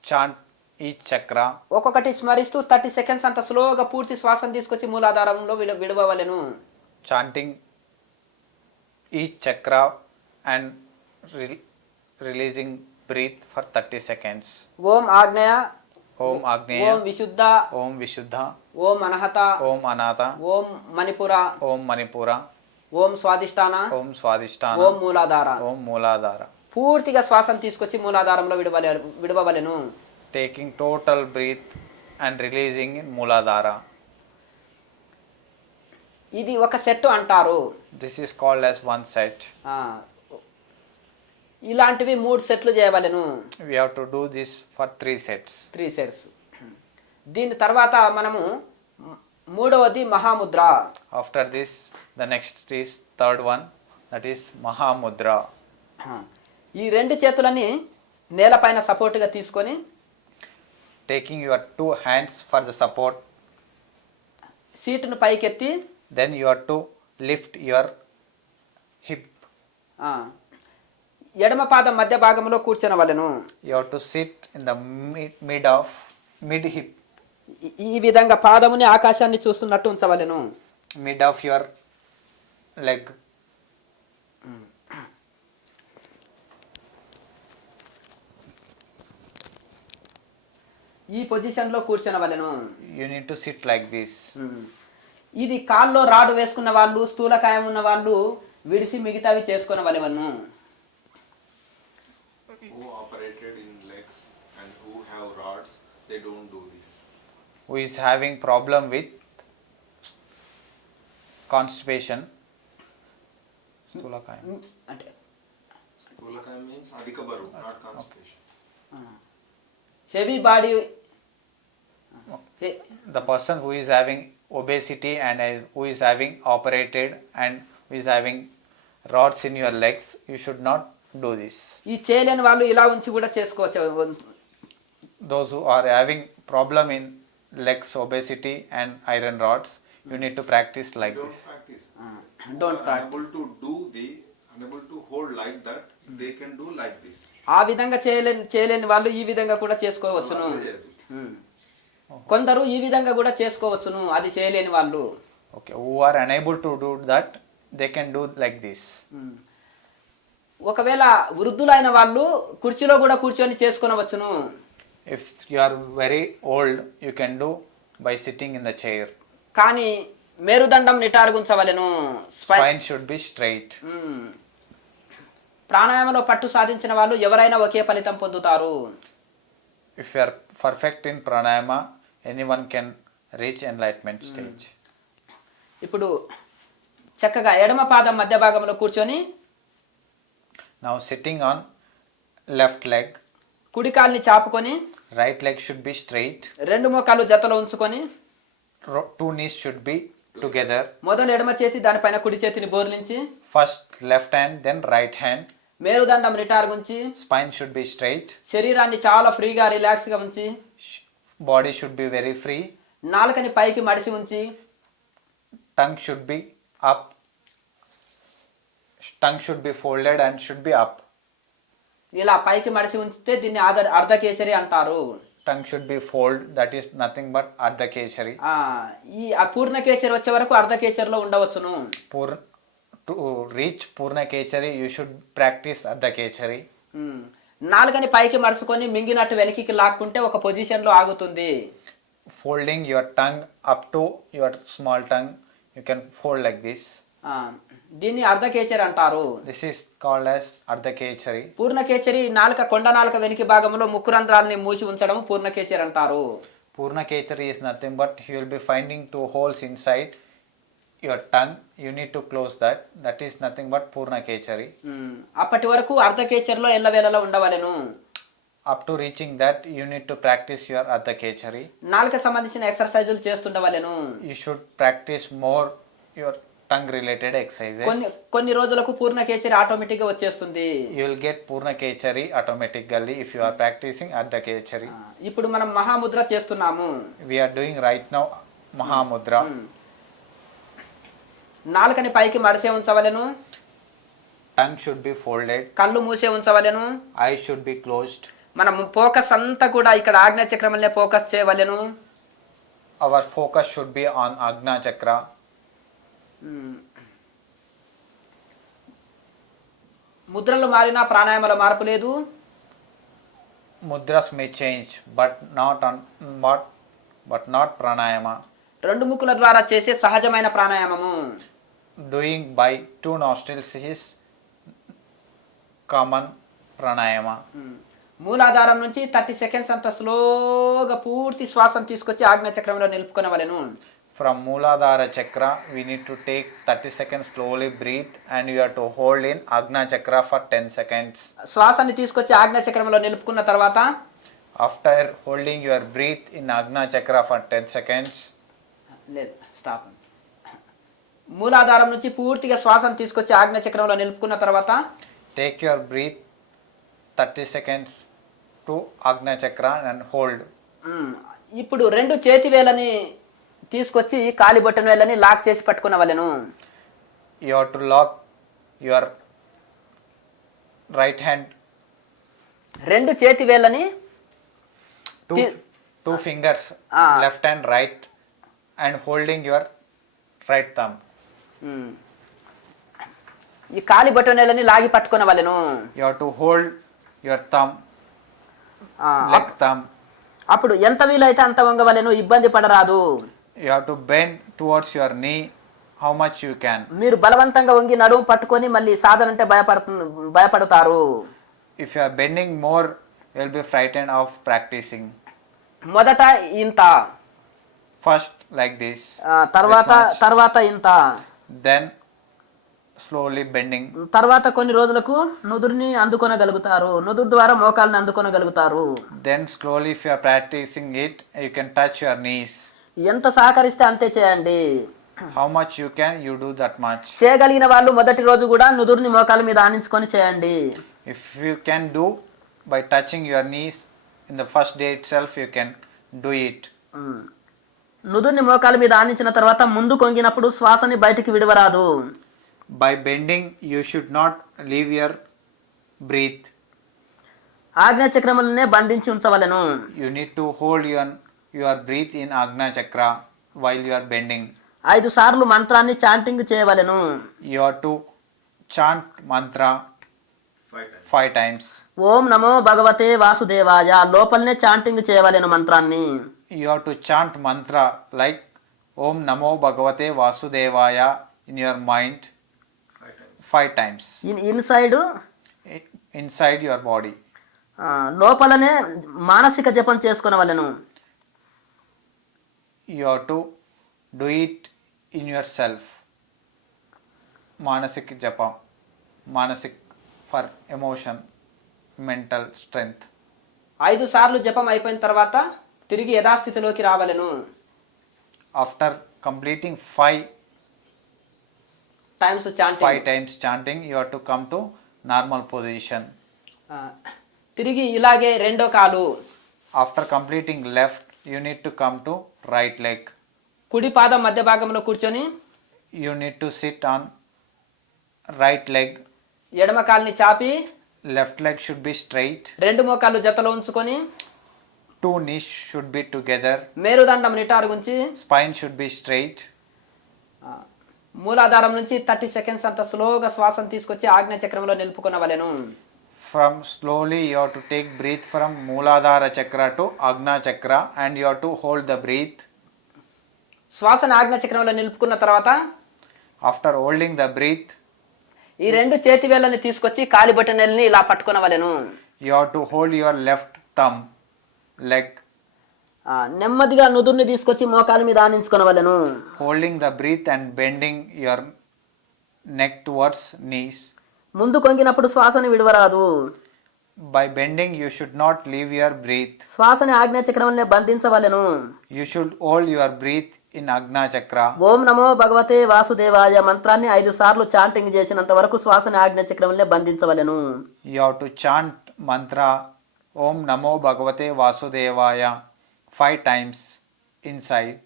chant each chakra. ఒక్కొక్కటి స్మరిస్తూ 30 సెకండ్స్ అంత స్లోగా పూర్తి శ్వాసం తీసుకొచ్చి మూలాధారంలో విడవవలెను. Chanting each chakra and releasing breath for 30 seconds. ఓం ఆగ్నేయ, Om ఓం Agneya, విశుద్ధ, Om Vishuddha, ఓం అనహత, Om Anahata, ఓం మణిపుర, Om Manipura, ఓం స్వాదిష్టాన, Om Swadhisthana, ఓం మూలాధార. Om Mooladhara. పూర్తిగా శ్వాసం తీసుకొచ్చి మూలాధారంలో విడవవలెను. Taking total breath and releasing in Mooladhara. ఇది ఒక సెట్ అంటారు. This is called as one set. ఆ, ఇలాంటివి 3 సెట్లు చేయవలెను. We have to do this for 3 sets. 3 sets. దీని తర్వాత మనము మూడవది మహాముద్ర. After this, the next is third one, that is Mahamudra. ఈ 2 చేతులని నేలపైన సపోర్ట్గా తీసుకొని Taking your 2 hands for the support, సీటును పైకెత్తి then you have to lift your hip. ఆ, ఎడమ పాదం మధ్య భాగంలో కూర్చొనవలెను. You have to sit in the mid hip, ఈ విధంగా పాదముని ఆకాశాన్ని చూస్తున్నట్టు ఉంచవలెను. mid of your leg. ఈ పొజిషన్లో కూర్చొనవలెను. You need to sit like this. ఇది కాల్లో రాడు వేసుకున్న వాళ్ళు, స్థూలకాయం ఉన్న వాళ్ళు విడిసి మిగతావి చేసుకొనవలెను. Who operated in legs and who have rods, they don't do this. Who is having problem with constipation? Stulakayam. అంటే Stulakaya means adhika baru, not constipation. Heavy body, The person who is having obesity and who is having operated and who is having rods in your legs, you should not do this. ఈ చేయలేని వాళ్ళు ఇలా ఉంచి కూడా చేసుకోవచ్చు. Those who are having problem in legs, obesity and iron rods, you need to practice like Don't this. practice. Don't Who are practice. unable to do unable to hold like that, they can do like this. ఆ విధంగా చేయలేని వాళ్ళు ఈ విధంగా కూడా చేసుకోవచ్చును. అసలు చేయదు. కొందరు ఈ విధంగా కూడా చేసుకోవచ్చును, అది చేయలేని వాళ్ళు. Okay, who are unable to do that, they can do like this. ఒకవేళ వృద్ధులైన వాళ్ళు కుర్చీలో కూడా కూర్చొని చేసుకొనవచ్చును. If you are very old, you can do by sitting in the chair. కానీ మేరుదండం నిటారుగుంచవలెను. Spine should be straight. ప్రాణాయామంలో పట్టు సాధించిన వాళ్ళు ఎవరైనా ఒకే ఫలితం పొందుతారు. If you are perfect in pranayama, anyone can reach enlightenment stage. ఇప్పుడు చక్కగా ఎడమ పాదం మధ్య భాగంలో కూర్చొని Now sitting on left leg, కుడి కాల్ని చాపుకొని right leg should be straight, 2 మోకాలు జతలో ఉంచుకొని 2 knees should be together. మొదలు ఎడమ చేతి, దానిపైన కుడి చేతిని బోర్లించి First left hand, then right hand. మేరుదండం నిటారుగుంచి Spine should be straight. శరీరాన్ని చాలా ఫ్రీగా రిలాక్స్ గా ఉంచి Body should be very free. నాలుకని పైకి మడిసి ఉంచి Tongue should be up. Tongue should be folded and should be up. ఇలా పైకి మడిసి ఉంచితే దీన్ని అర్ధకేచరి అంటారు. Tongue should be fold. That is nothing but ardhakechari. ఈ పూర్ణకేచరి వచ్చే వరకు అర్ధకేచరిలో ఉండవచ్చును. To reach Purna Kechari, you should practice Ardhakechari. నాలుకని పైకి మడుచుకొని మింగినట్టు వెనక్కి లాక్కుంటే ఒక పొజిషన్లో ఆగుతుంది. Folding your tongue up to your small tongue, you can fold like this. ఆ, దీన్ని అర్ధకేచరి అంటారు. This is called as Ardhakechari. పూర్ణకేచరి నాలుక కొండ నాలుక వెనికి భాగంలో ముక్కు రంధ్రాలని మూసి ఉంచడం పూర్ణకేచరి అంటారు. Purnakechari is nothing but you will be finding two holes inside your tongue. You need to close that. That is nothing but Purnakechari. అప్పటి వరకు అర్ధకేచరిలో ఎల్లవేళలా ఉండవలెను. Up to reaching that, you need to practice your Ardhakechari. నాలుక సంబంధించిన ఎక్సర్సైజులు చేస్తుండవలెను. You should practice more your tongue related exercises. కొన్ని రోజులకు పూర్ణకేచరి automatic గా వచ్చేస్తుంది. You will get Purnakechari automatically if you are practicing Ardhakechari. ఇప్పుడు మనం మహాముద్ర చేస్తున్నాము. We are doing right now Mahamudra. నాలుకని పైకి మడిసే ఉంచవలెను. Tongue should be folded. కళ్ళు మూసే ఉంచవలెను. Eyes should be closed. మనం ఫోకస్ అంతా కూడా ఇక్కడ ఆజ్ఞా చక్రమల్లే ఫోకస్ చేయవలెను. Our focus should be on Agna Chakra. ముద్రలు మారినా ప్రాణాయామల మార్పు లేదు. Mudras may change, but not pranayama. రెండు ముక్కుల ద్వారా చేసే సహజమైన ప్రాణాయామము. Doing by two nostrils is common pranayama. మూలాధారం నుంచి 30 సెకండ్స్ అంత స్లోగా పూర్తి శ్వాసను తీసుకొచ్చి ఆజ్ఞా చక్రంలో నిలుపుకొనవలెను. From Mooladhara Chakra, we need to take 30 seconds slowly breathe and you have to hold in Agna Chakra for 10 seconds. శ్వాసాన్ని తీసుకొచ్చి ఆజ్ఞా చక్రంలో నిలుపుకున్న తర్వాత After holding your breath in Agna Chakra for 10 seconds, లేదు స్టాప్. మూలాధారం నుంచి పూర్తిగా శ్వాసను తీసుకొచ్చి ఆజ్ఞా చక్రంలో నిలుపుకున్న తర్వాత take your breath 30 seconds to Agna Chakra and hold. ఇప్పుడు రెండు చేతి వేలని తీసుకొచ్చి కాలి బొట్టన వేలని లాక్ చేసి పట్టుకునవలెను. You have to lock your right hand, రెండు చేతి వేలని two fingers, left and right, and holding your right thumb. ఈ కాలి బొట్టన వేలని లాగి పట్టుకునవలెను. You have to hold your thumb, leg thumb. అప్పుడు ఎంత వీలైతే అంత వంగవలెను, ఇబ్బంది పడరాదు. You have to bend towards your knee how much you can. మీరు బలవంతంగా వంగి నడుము పట్టుకొని మళ్ళీ సాధన అంటే భయపడతారు. If you are bending more, you will be frightened of practicing. మొదట ఇంత, First like this, తర్వాత ఇంత, then slowly bending. తర్వాత కొన్ని రోజులకు నుదురుని అందుకొనగలుగుతారు. నుదురు ద్వారా మోకాల్ని అందుకొనగలుగుతారు. Then slowly if you are practicing it, you can touch your knees. ఎంత సహకరిస్తే అంతే చేయండి. How much you can, you do that much. చేయగలిగిన వాళ్ళు మొదటి రోజు కూడా నుదురుని మోకాల మీద ఆనించుకొని చేయండి. If you can do by touching your knees in the first day itself, you can do it. నుదురుని మోకాల మీద ఆనించిన తర్వాత ముందు కొంగినప్పుడు శ్వాసని బయటికి విడవరాదు. By bending, you should not leave your breath. ఆజ్ఞా చక్రములనే బంధించి ఉంచవలెను. You need to hold your breath in Agna Chakra while you are bending. 5 సార్లు మంత్రాన్ని చాంటింగ్ చేయవలెను. You have to chant mantra 5 times. ఓం నమో భగవతే వాసుదేవాయ లోపలనే చాంటింగ్ చేయవలెను మంత్రాన్ని. You have to chant mantra like Om Namo Bhagavate Vasudevaya in your mind 5 times. Inside your body. లోపలనే మానసిక జపం చేసుకొనవలెను. You have to do it in yourself. Manasik japa, manasik for emotion, mental strength. 5 సార్లు జపం అయిపోయిన తర్వాత తిరిగి యథాస్థితిలోకి రావలెను. After completing 5 times chanting, you have to come to normal position. తిరిగి ఇలాగే రెండో కాలు. After completing left, you need to come to right leg. కుడి పాదం మధ్య భాగంలో కూర్చొని You need to sit on right leg. ఎడమ కాలుని చాపి Left leg should be straight. రెండు మోకాళ్ళు జతలో ఉంచుకొని 2 knees should be together. మేరుదండం నిటారుగుంచి Spine should be straight. మూలాధారం నుంచి 30 సెకండ్స్ అంత స్లోగా శ్వాసను తీసుకొచ్చి ఆజ్ఞా చక్రంలో నిలుపుకొనవలెను. from slowly you have to take breath from Mooladhara chakra to Agna chakra, and you have to hold the breath. శ్వాసను ఆజ్ఞ చక్రంలో నిలుపుకున్న తర్వాత After holding the breath, ఈ రెండు చేతి వేళ్ళని తీసుకొచ్చి కాలి బొటనవేలుని ఇలా పట్టుకొనవలెను. you have to hold your left thumb leg, నెమ్మదిగా నుదుర్ని తీసుకొచ్చి మోకాల మీద ఆనించుకొనవలెను. holding the breath and bending your neck towards knees. ముందు కొంగినప్పుడు శ్వాసను విడవరాదు. By bending you should not leave your breath. శ్వాసని ఆజ్ఞా చక్రంలో బంధించవలెను. You should hold your breath in Agna chakra. ఓం నమో భగవతే వాసుదేవాయ మంత్రాన్ని 5 సార్లు చాంటింగ్ చేసినంత వరకు శ్వాసని ఆజ్ఞా చక్రంలో బంధించవలెను. You have to chant mantra Om Namo Bhagavate Vasudevaya 5 times inside.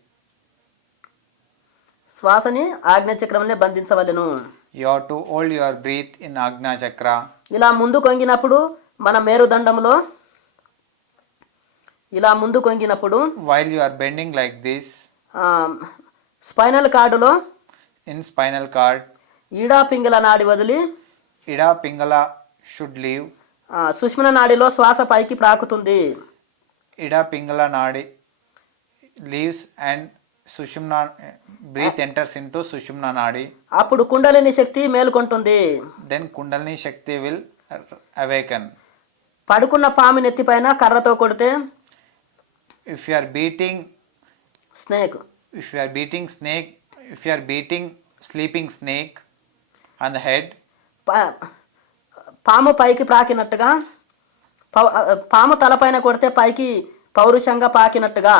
శ్వాసని ఆజ్ఞా చక్రంలో బంధించవలెను. You have to hold your breath in Agna chakra. ఇలా ముందు కొంగినప్పుడు మన మేరుదండంలో ఇలా ముందు కొంగినప్పుడు While you are bending like this, spinal కార్డులో in spinal cord, ఈడా పింగళ నాడి వదిలి Ida Pingala should leave. Sushumna నాడిలో శ్వాస పైకి ప్రాకుతుంది. Ida Pingala Nadi leaves and Sushumna breath enters into Sushumna Nadi. అప్పుడు కుండలిని శక్తి మేలుకొంటుంది. Then Kundalini Shakti will awaken. పడుకున్న పాము నెత్తిపైన కర్రతో కొడితే If you are beating snake if you are beating sleeping snake on the head, పాము పైకి ప్రాకినట్టుగా పాము తలపైన కొడితే పైకి పౌరుషంగా పాకినట్టుగా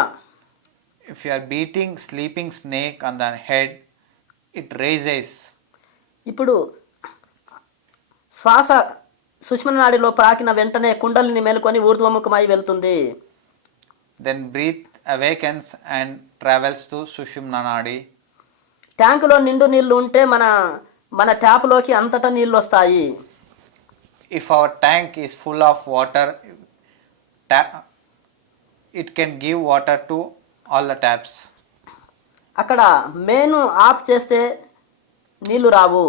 if you are beating sleeping snake on the head, it raises. ఇప్పుడు శ్వాస సుష్మన నాడిలో ప్రాకిన వెంటనే కుండలిని మేలుకొని ఊర్ధ్వముఖమై వెళ్తుంది. Then breath awakens and travels to Sushumna Nadi. ట్యాంకులో నిండు నీళ్లు ఉంటే మన ట్యాప్లోకి అంతటా నీళ్ళు వస్తాయి. If our tank is full of water, it can give water to all the taps. అక్కడ మెయిన్ ఆఫ్ చేస్తే నీళ్లు రావు.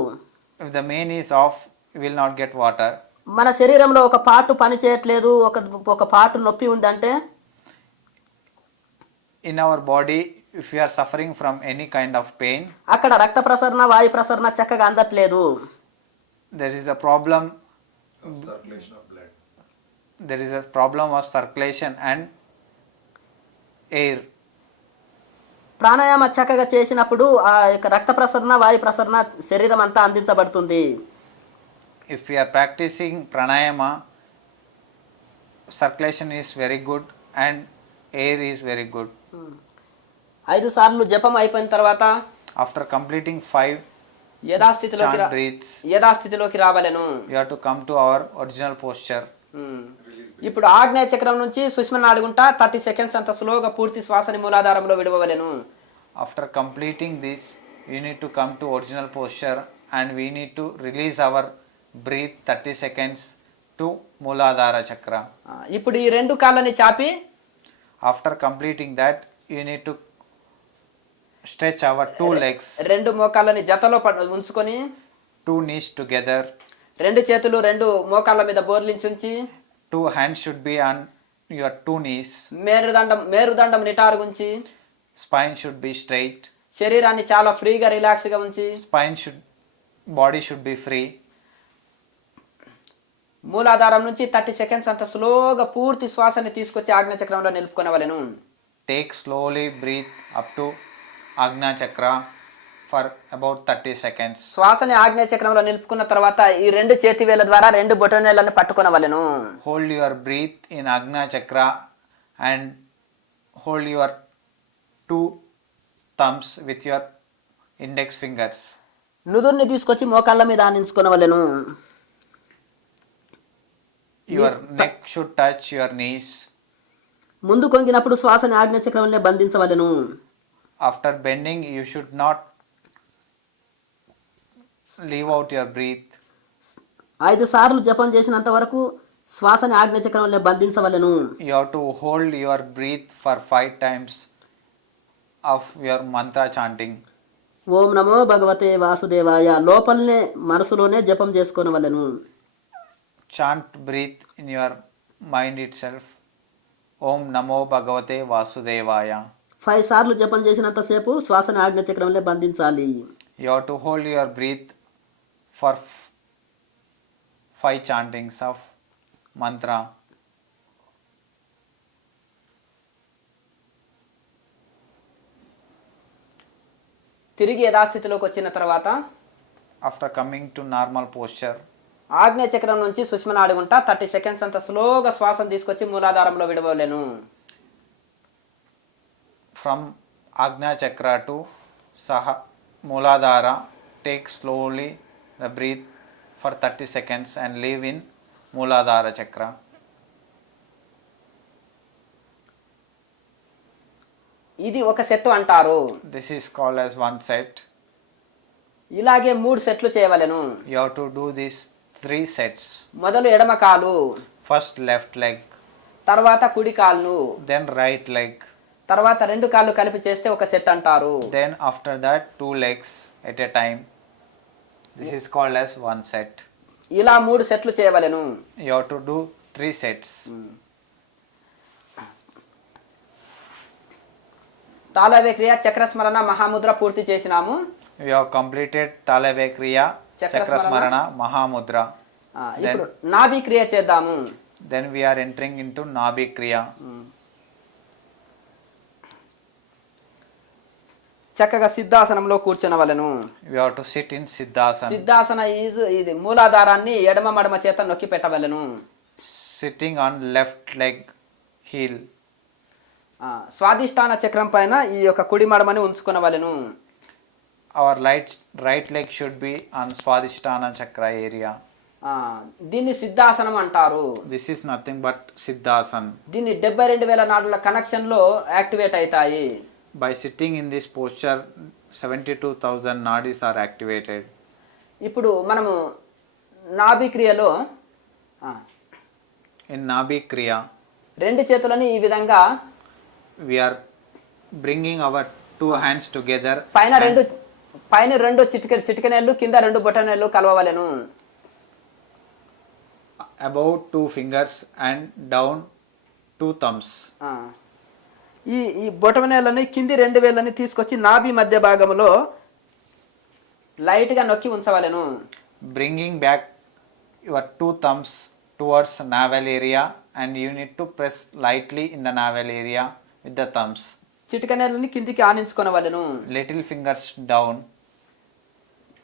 If the main is off, we will not get water. మన శరీరంలో ఒక పార్ట్ పని చేయట్లేదు, ఒక పార్ట్ నొప్పి ఉందంటే In our body, if we are suffering from any kind of pain, అక్కడ రక్త ప్రసరణ వాయు ప్రసరణ చక్కగా అందట్లేదు. there is a problem. Circulation of blood. There is a problem of circulation and air. Pranayama చక్కగా చేసినప్పుడు ఆ యొక్క రక్త ప్రసరణ వాయు ప్రసరణ శరీరం అంతా అందించబడుతుంది. If we are practicing pranayama, circulation is very good and air is very good. 5 సార్లు జపం అయిపోయిన తర్వాత After completing 5 యథాస్థితిలోకి chant breaths, యథాస్థితిలోకి రావాలను. you have to come to our original posture. ఇప్పుడు ఆగ్నేయ చక్రం నుంచి సుష్మన నాడుగుంటా 30 సెకండ్స్ అంత స్లోగా పూర్తి శ్వాసని మూలాధారంలో విడవవలెను. After completing this, you need to come to original posture and we need to release our breath 30 seconds to Mooladhara chakra. ఇప్పుడు ఈ రెండు కాళ్ళని చాపి After completing that, you need to stretch our 2 legs, రెండు మోకాళ్ళని జతలో ఉంచుకొని 2 knees together. రెండు చేతులు రెండు మోకాళ్ళ మీద బోర్లించుంచి 2 hands should be on your 2 knees. మేరుదండం నిటారుగుంచి Spine should be straight. శరీరాన్ని చాలా ఫ్రీగా రిలాక్స్ గా ఉంచి Body should be free. మూలాధారం నుంచి 30 సెకండ్స్ అంత స్లోగా పూర్తి శ్వాసని తీసుకొచ్చి ఆజ్ఞా చక్రంలో నిలుపుకొనవలెను. Take slowly breathe up to Agna chakra for about 30 seconds. శ్వాసని ఆజ్ఞా చక్రంలో నిలుపుకున్న తర్వాత ఈ రెండు చేతి వేళ్ళ ద్వారా రెండు బొటనవేళ్ళని పట్టుకొనవలెను. Hold your breath in Agna chakra and hold your 2 thumbs with your index fingers. నుదుర్ని తీసుకొచ్చి మోకాళ్ళ మీద ఆనించుకొనవలెను. Your neck should touch your knees. ముందు కొంగినప్పుడు శ్వాసని ఆజ్ఞా చక్రంలో బంధించవలెను. After bending, you should not leave out your breath. 5 సార్లు జపం చేసినంత వరకు శ్వాసని ఆజ్ఞా చక్రంలో బంధించవలెను. You have to hold your breath for 5 times of your mantra chanting. ఓం నమో భగవతే వాసుదేవాయ లోపలనే మనసులోనే జపం చేసుకోనవలెను. chant, breathe in your mind itself. Om Namo Bhagavate Vasudevaya. 5 సార్లు జపం చేసినంతసేపు శ్వాసని ఆజ్ఞ చక్రంలో బంధించాలి. You have to hold your breath for 5 chantings of mantra. తిరిగి యథాస్థితిలోకి వచ్చిన తర్వాత After coming to normal posture, ఆగ్నేయ చక్రం నుంచి సుష్మనాడి గుంట 30 సెకండ్స్ అంత స్లోగా శ్వాసను తీసుకొచ్చి మూలాధారంలో విడవలేను. from Agnya Chakra to Saha Muladhara, take slowly the breath for 30 seconds and leave in Muladhara Chakra. ఇది ఒక సెట్ అంటారు. This is called as one set. ఇలాగే 3 సెట్లు చేయవలెను. You have to do these 3 sets. మొదలు ఎడమ కాలు, First left leg, తర్వాత కుడి కాళ్ళు, then right leg, తర్వాత 2 కాళ్ళు కలిపి చేస్తే ఒక సెట్ అంటారు. then after that 2 legs at a time. This is called as one set. ఇలా 3 సెట్లు చేయవలెను. You have to do 3 sets. తాళవే క్రియ చక్రస్మరణ మహాముద్ర పూర్తి చేసినాము. We have completed Talave Kriya, Chakrasmarana, Mahamudra. ఇప్పుడు నాభి క్రియ చేద్దాము. Then we are entering into Nabhi Kriya. చక్కగా సిద్ధాసనంలో కూర్చునవలెను. We have to sit in Siddhasana. Siddhasana ఇది మూలాధారాన్ని ఎడమ మడమ చేత నొక్కి పెట్టవలెను. Sitting on left leg heel. స్వాదిష్టాన చక్రం పైన ఈ యొక్క కుడి మడమని ఉంచుకునవలెను. Our right leg should be on Swadhisthana Chakra area. దీన్ని సిద్ధాసనం అంటారు. This is nothing but Siddhasana. దీన్ని 72,000 నాడుల కనెక్షన్ లో యాక్టివేట్ అవుతాయి. By sitting in this posture, 72,000 nadis are activated. ఇప్పుడు మనము నాభి క్రియలో In Nabhi Kriya, 2 చేతులని ఈ విధంగా we are bringing our 2 hands together. పైన 2 చిటికెనేళ్ళు, కింద 2 బొటనేళ్ళు కలవవలెను. Above 2 fingers and down 2 thumbs. ఈ బొటనేళ్ళని కింది 2 వేళ్ళని తీసుకొచ్చి నాభి మధ్య భాగంలో లైట్ గా నొక్కి ఉంచవలెను. Bringing back your 2 thumbs towards navel area, and you need to press lightly in the navel area with the thumbs. చిటికెనేళ్ళని కిందికి ఆనించుకొనవలెను. Little fingers down.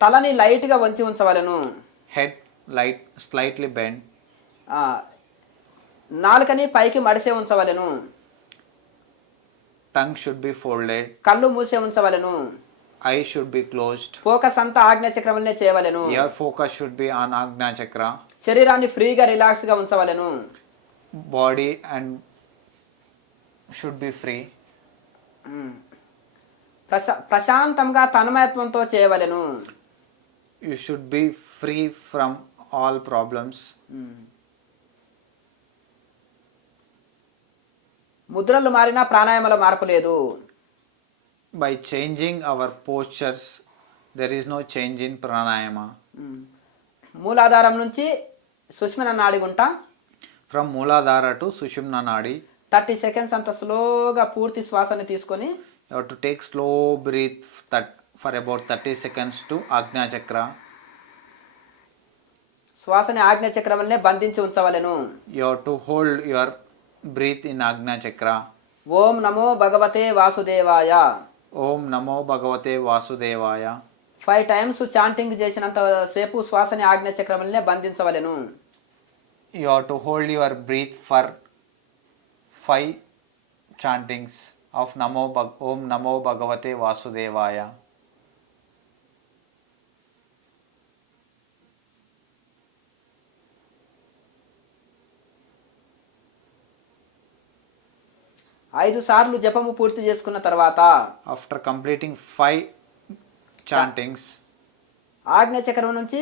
తలని లైట్ గా వంచి ఉంచవలెను. Head slightly bent. నాలుకని పైకి మడిసే ఉంచవలెను. Tongue should be folded. కళ్ళు మూసే ఉంచవలెను. Eyes should be closed. Focus అంతా ఆజ్ఞ చక్రంలోనే చేయవలెను. Your focus should be on Agnya Chakra. శరీరాన్ని ఫ్రీగా రిలాక్స్ గా ఉంచవలెను. Body and should be free. ప్రశాంతంగా తన్మయత్వంతో చేయవలెను. You should be free from all problems. ముద్రలు మారినా ప్రాణాయామల మార్పు లేదు. By changing our postures, there is no change in pranayama. మూలాధారం నుంచి సుష్మన నాడి గుంట From Mooladhara to Sushumna Nadi, 30 seconds అంత స్లోగా పూర్తి శ్వాసని తీసుకొని you have to take slow breath for about 30 seconds to Agnya Chakra. శ్వాసని ఆజ్ఞ చక్రం వల్లనే బంధించి ఉంచవలెను. You have to hold your breath in Agnya Chakra. ఓం నమో భగవతే వాసుదేవాయ. Om Namo Bhagavate Vasudevaya. 5 times chanting చేసినంత సేపు శ్వాసని ఆజ్ఞ చక్రం వల్లనే బంధించవలెను. You have to hold your breath for 5 chantings of Om Namo Bhagavate Vasudevaya. ఐదు సార్లు జపము పూర్తి చేసుకున్న తర్వాత After completing 5 chantings, ఆజ్ఞ చక్రం నుంచి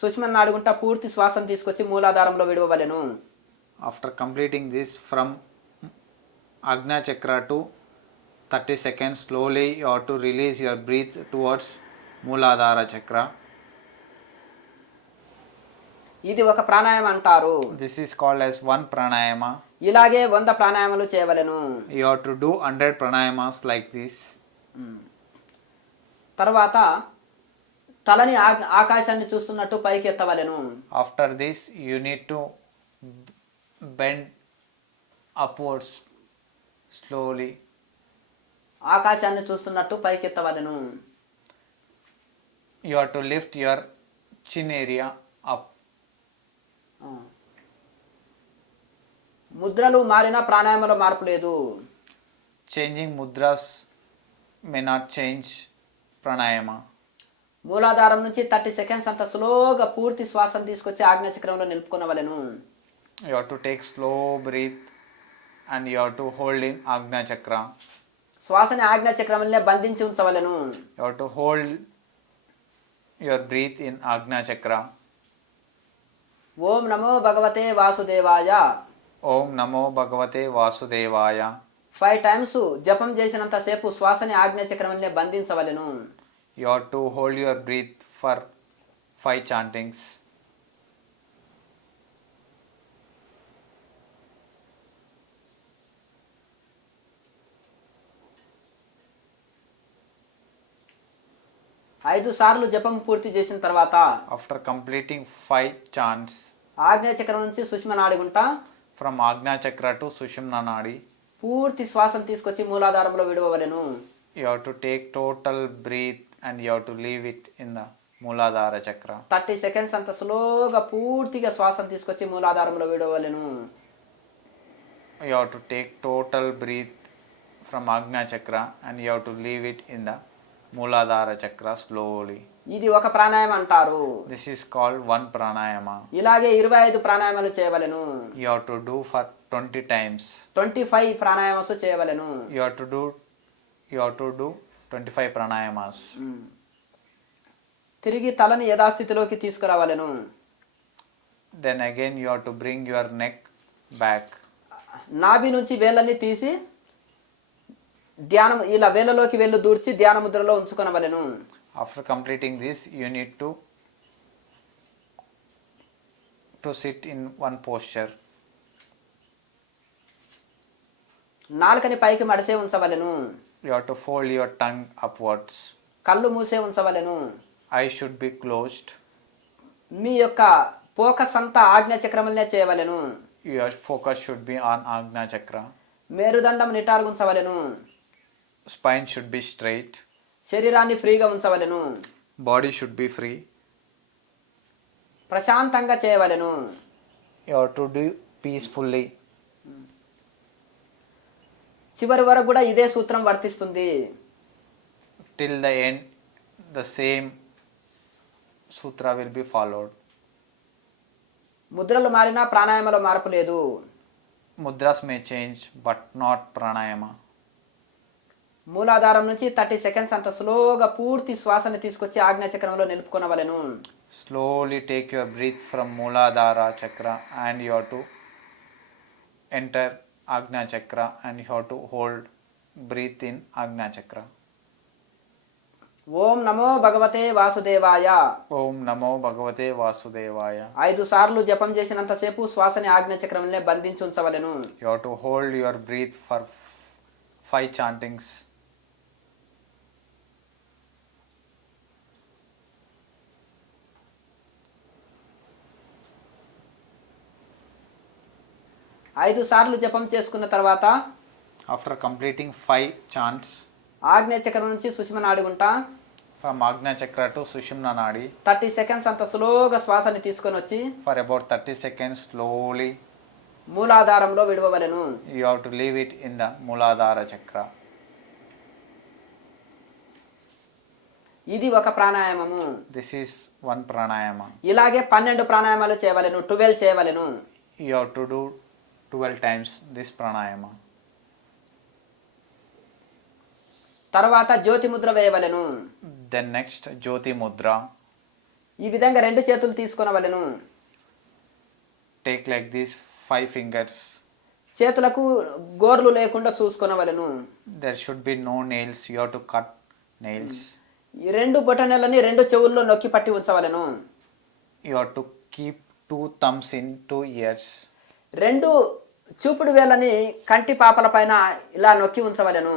సుష్మన్ నాడుగుంట పూర్తి శ్వాసను తీసుకొచ్చి మూలాధారంలో విడవవలెను. after completing this from Agnya Chakra to 30 seconds, slowly you have to release your breath towards Mooladhara Chakra. ఇది ఒక ప్రాణాయామం అంటారు. This is called as one pranayama. ఇలాగే 100 ప్రాణాయామాలు చేయవలెను. You have to do 100 pranayamas like this. తర్వాత తలని ఆకాశాన్ని చూస్తున్నట్టు పైకి ఎత్తవలెను. After this, you need to bend upwards slowly. ఆకాశాన్ని చూస్తున్నట్టు పైకి ఎత్తవలెను. You have to lift your chin area up. ముద్రలు మారినా ప్రాణాయామంలో మార్పు లేదు. Changing mudras may not change pranayama. మూలాధారం నుంచి 30 సెకండ్స్ అంత స్లోగా పూర్తి శ్వాసను తీసుకొచ్చి ఆజ్ఞాచక్రంలో నిలుపుకునవలెను. You have to take slow breath and you have to hold in Agna Chakra. శ్వాసని ఆజ్ఞాచక్రంలో బంధించి ఉంచవలెను. You have to hold your breath in Agna Chakra. ఓం నమో భగవతే వాసుదేవాయ. Om Namo Bhagavate Vasudevaya. 5 times జపం చేసినంత సేపు శ్వాసని ఆజ్ఞాచక్రంలో బంధించవలెను. You have to hold your breath for 5 chantings. ఐదు సార్లు జపం పూర్తి చేసిన తర్వాత After completing 5 chants ఆజ్ఞాచక్రం నుంచి Sushma నాడిగుంట from Agna Chakra to Sushumna Nadi, పూర్తి శ్వాసను తీసుకొచ్చి మూలాధారంలో విడవవలెను. you have to take total breath and you have to leave it in the Mooladhara Chakra. 30 seconds అంత స్లోగా పూర్తిగా శ్వాసను తీసుకొచ్చి మూలాధారంలో విడవవలెను. You have to take total breath from Agna Chakra and you have to leave it in the Mooladhara Chakra slowly. ఇది ఒక ప్రాణాయామం అంటారు. This is called one pranayama. ఇలాగే 25 ప్రాణాయామాలు చేయవలెను. You have to do for 20 times. 25 ప్రాణాయామాలు చేయవలెను. You have to do 25 pranayamas. తిరిగి తలని యథాస్థితిలోకి తీసుకురావలెను. Then again you have to bring your neck back. నాభి నుంచి వేళ్ళని తీసి ధ్యానం ఇలా వేళ్ళలోకి వేళ్ళు దూర్చి ధ్యాన ముద్రలో ఉంచుకొనవలెను. After completing this, you need to sit in one posture. నాలుకని పైకి మడిసే ఉంచవలెను. You have to fold your tongue upwards. కళ్ళు మూసే ఉంచవలెను. Eyes should be closed. మీ యొక్క ఫోకస్ అంతా ఆజ్ఞాచక్రములనే చేయవలెను. Your focus should be on Agna Chakra. మేరుదండం నిటారుగుంచవలెను. Spine should be straight. శరీరాన్ని ఫ్రీగా ఉంచవలెను. Body should be free. ప్రశాంతంగా చేయవలెను. You have to do peacefully. చివరి వరకు కూడా ఇదే సూత్రం వర్తిస్తుంది. Till the end, the same sutra will be followed. ముద్రలు మారినా ప్రాణాయామలో మార్పు లేదు. Mudras may change, but not pranayama. మూలాధారం నుంచి 30 సెకండ్స్ అంత స్లోగా పూర్తి శ్వాసని తీసుకొచ్చి ఆజ్ఞాచక్రంలో నిలుపుకొనవలెను. Slowly take your breath from Mooladhara Chakra and you have to enter Agna Chakra and you have to hold breathe in Agna Chakra. ఓం నమో భగవతే వాసుదేవాయ. Om Namo Bhagavate Vasudevaya. 5 సార్లు జపం చేసినంత సేపు శ్వాసని ఆజ్ఞాచక్రంలో బంధించి ఉంచవలెను. You have to hold your breath for 5 chantings. ఐదు సార్లు జపం చేసుకున్న తర్వాత After completing 5 chants ఆజ్ఞాచక్రం నుంచి సుషుమ్న నాడిగుంట from Agna Chakra to Sushumna Nadi 30 seconds అంత స్లోగా శ్వాసని తీసుకొని వచ్చి for about 30 seconds slowly మూలాధారంలో విడవవలెను. you have to leave it in the Mooladhara Chakra. ఇది ఒక ప్రాణాయామము. This is one pranayama. ఇలాగే 12 ప్రాణాయామాలు చేయవలెను. 12 చేయవలెను. You have to do 12 times this pranayama. తర్వాత జ్యోతి Mudra వేయవలెను. Then next Jyoti Mudra. ఈ విధంగా 2 చేతులు తీసుకొనవలెను. Take like this 5 fingers. చేతులకు గోర్లు లేకుండా చూసుకొనవలెను. There should be no nails. You have to cut nails. ఈ 2 బొటనెలని 2 చెవుల్లో నొక్కి పట్టి ఉంచవలెను. You have to keep 2 thumbs in 2 ears, రెండు చూపుడు వేళ్ళని కంటి పాపల పైన ఇలా నొక్కి ఉంచవలెను.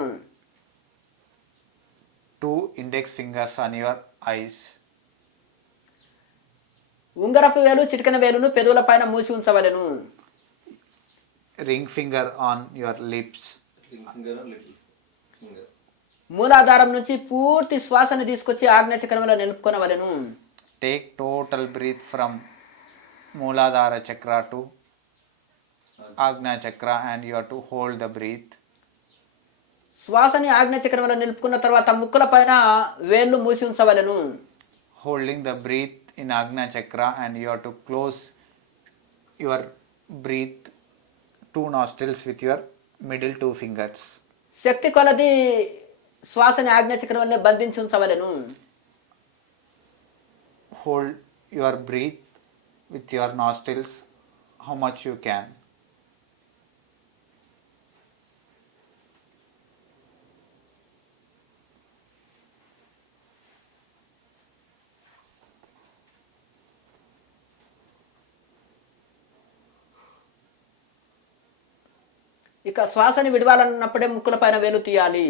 2 index fingers on your eyes, ఉంగరపు వేలు చిటికెన వేలును పెదవుల పైన మూసి ఉంచవలెను. ring finger on your lips, Ring finger or little finger. మూలాధారం నుంచి పూర్తి శ్వాసని తీసుకొచ్చి ఆజ్ఞ చక్రంలో నిలుపుకొనవలెను. take total breath from Mooladhara chakra to Agnya chakra, and you have to hold the breath. శ్వాసని ఆజ్ఞ చక్రంలో నిలుపుకున్న తర్వాత ముక్కుల పైన వేళ్ళు మూసి ఉంచవలెను. Holding the breath in Agnya chakra, and you have to close your breath 2 nostrils with your middle 2 fingers. శక్తి కొలది శ్వాసని ఆజ్ఞ చక్రంలో బంధించి ఉంచవలెను. Hold your breath with your nostrils how much you can. ఇక శ్వాసని విడవాలన్నప్పుడే ముక్కుల పైన వేలు తీయాలి.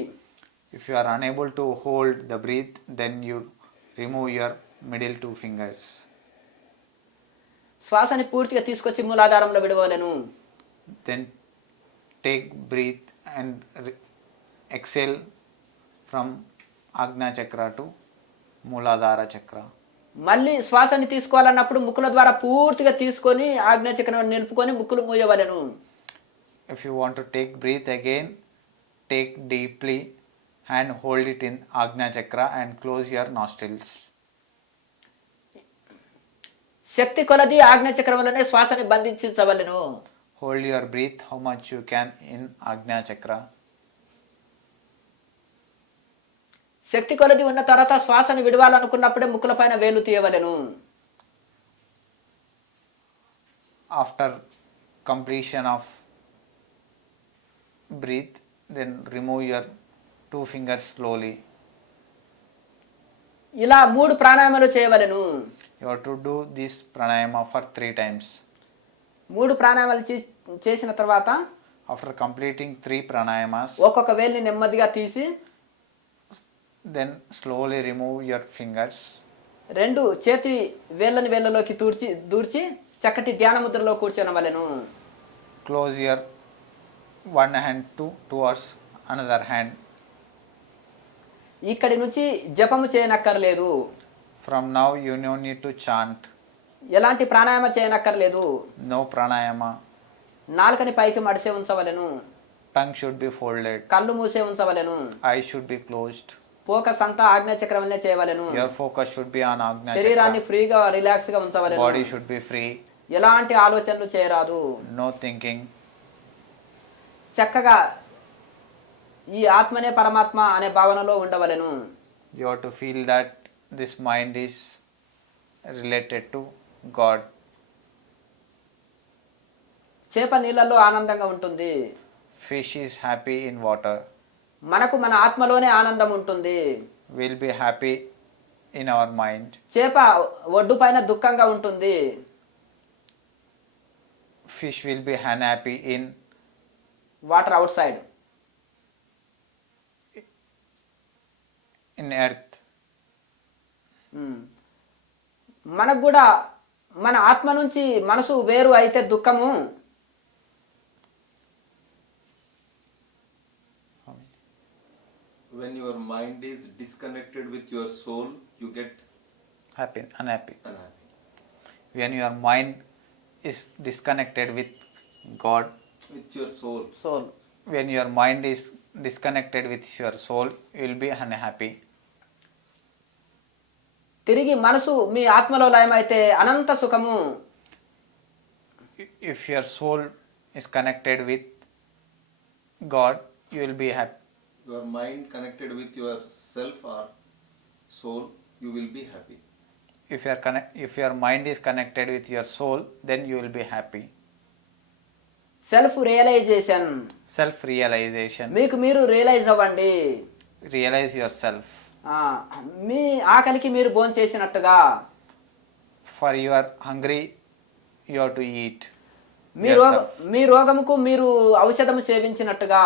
If you are unable to hold the breath, then you remove your middle 2 fingers. శ్వాసని పూర్తిగా తీసుకొచ్చి మూలాధారంలో విడవలెను. Then take breath and exhale from Agnya chakra to Mooladhara chakra. మళ్ళీ శ్వాసని తీసుకోవాలన్నప్పుడు ముక్కుల ద్వారా పూర్తిగా తీసుకొని ఆజ్ఞ చక్రం నిలుపుకొని ముక్కులు మూయవలెను. If you want to take breath again, take deeply and hold it in Agnya chakra and close your nostrils. శక్తి కొలది ఆజ్ఞ చక్రంలోనే శ్వాసని బంధించవలెను. Hold your breath how much you can in Agnya chakra. శక్తి కొలది ఉన్న తర్వాత శ్వాసని విడవాలనుకున్నప్పుడే ముక్కుల పైన వేలు తీయవలెను. After completion of breathe, then remove your 2 fingers slowly. ఇలా 3 ప్రాణాయామాలు చేయవలెను. You have to do this pranayama for 3 times. 3 ప్రాణాయామాలు చేసిన తర్వాత After completing 3 pranayamas, ఒక్కొక్క వేలుని నెమ్మదిగా తీసి then slowly remove your fingers. 2 చేతి వేళ్ళలోకి దూర్చి చక్కటి ధ్యాన ముద్రలో కూర్చొనవలెను. Close your one hand towards another hand. ఇక్కడి నుంచి జపము చేయనక్కర్లేదు. From now you no need to chant. ఎలాంటి ప్రాణాయామ చేయనక్కర్లేదు. No pranayama. నాలుకని పైకి మడిసే ఉంచవలెను. Tongue should be folded. కళ్ళు మూసే ఉంచవలెను. Eyes should be closed. Focus అంతా ఆజ్ఞ చక్రంలోనే చేయవలెను. Your focus should be on Agnya శరీరాన్ని chakra. ఫ్రీగా రిలాక్స్ గా ఉంచవలెను. Body should be free. ఎలాంటి ఆలోచనలు చేయరాదు. No thinking. చక్కగా ఈ ఆత్మనే పరమాత్మ అనే భావనలో ఉండవలెను. You have to feel that this mind is related to God. చేప నీళ్ళల్లో ఆనందంగా ఉంటుంది. Fish is happy in water. మనకు మన ఆత్మలోనే ఆనందం ఉంటుంది. We'll be happy in our mind. చేప ఒడ్డు పైన దుఃఖంగా ఉంటుంది. Fish will be unhappy in water out side. earth. మనకు కూడా మన ఆత్మ నుంచి మనసు వేరు అయితే దుఃఖము, When your mind is disconnected with your soul, you get Happy, unhappy. unhappy. When your mind is disconnected with God, With your soul. Soul. when your mind is disconnected with your soul, you will be unhappy. తిరిగి మనసు మీ ఆత్మలో లయమైతే అనంత సుఖము. If your soul is connected with God, you will be happy. Your mind connected with yourself or soul, you will be happy. If your mind is connected with your soul, then you will be happy. Self realization. Self realization. మీకు మీరు realise అవ్వండి. Realize yourself. మీ ఆకలికి మీరు భోజనం చేసినట్టుగా, For you are hungry you have to eat me yourself. రోగముకు మీరు ఔషధము సేవించినట్టుగా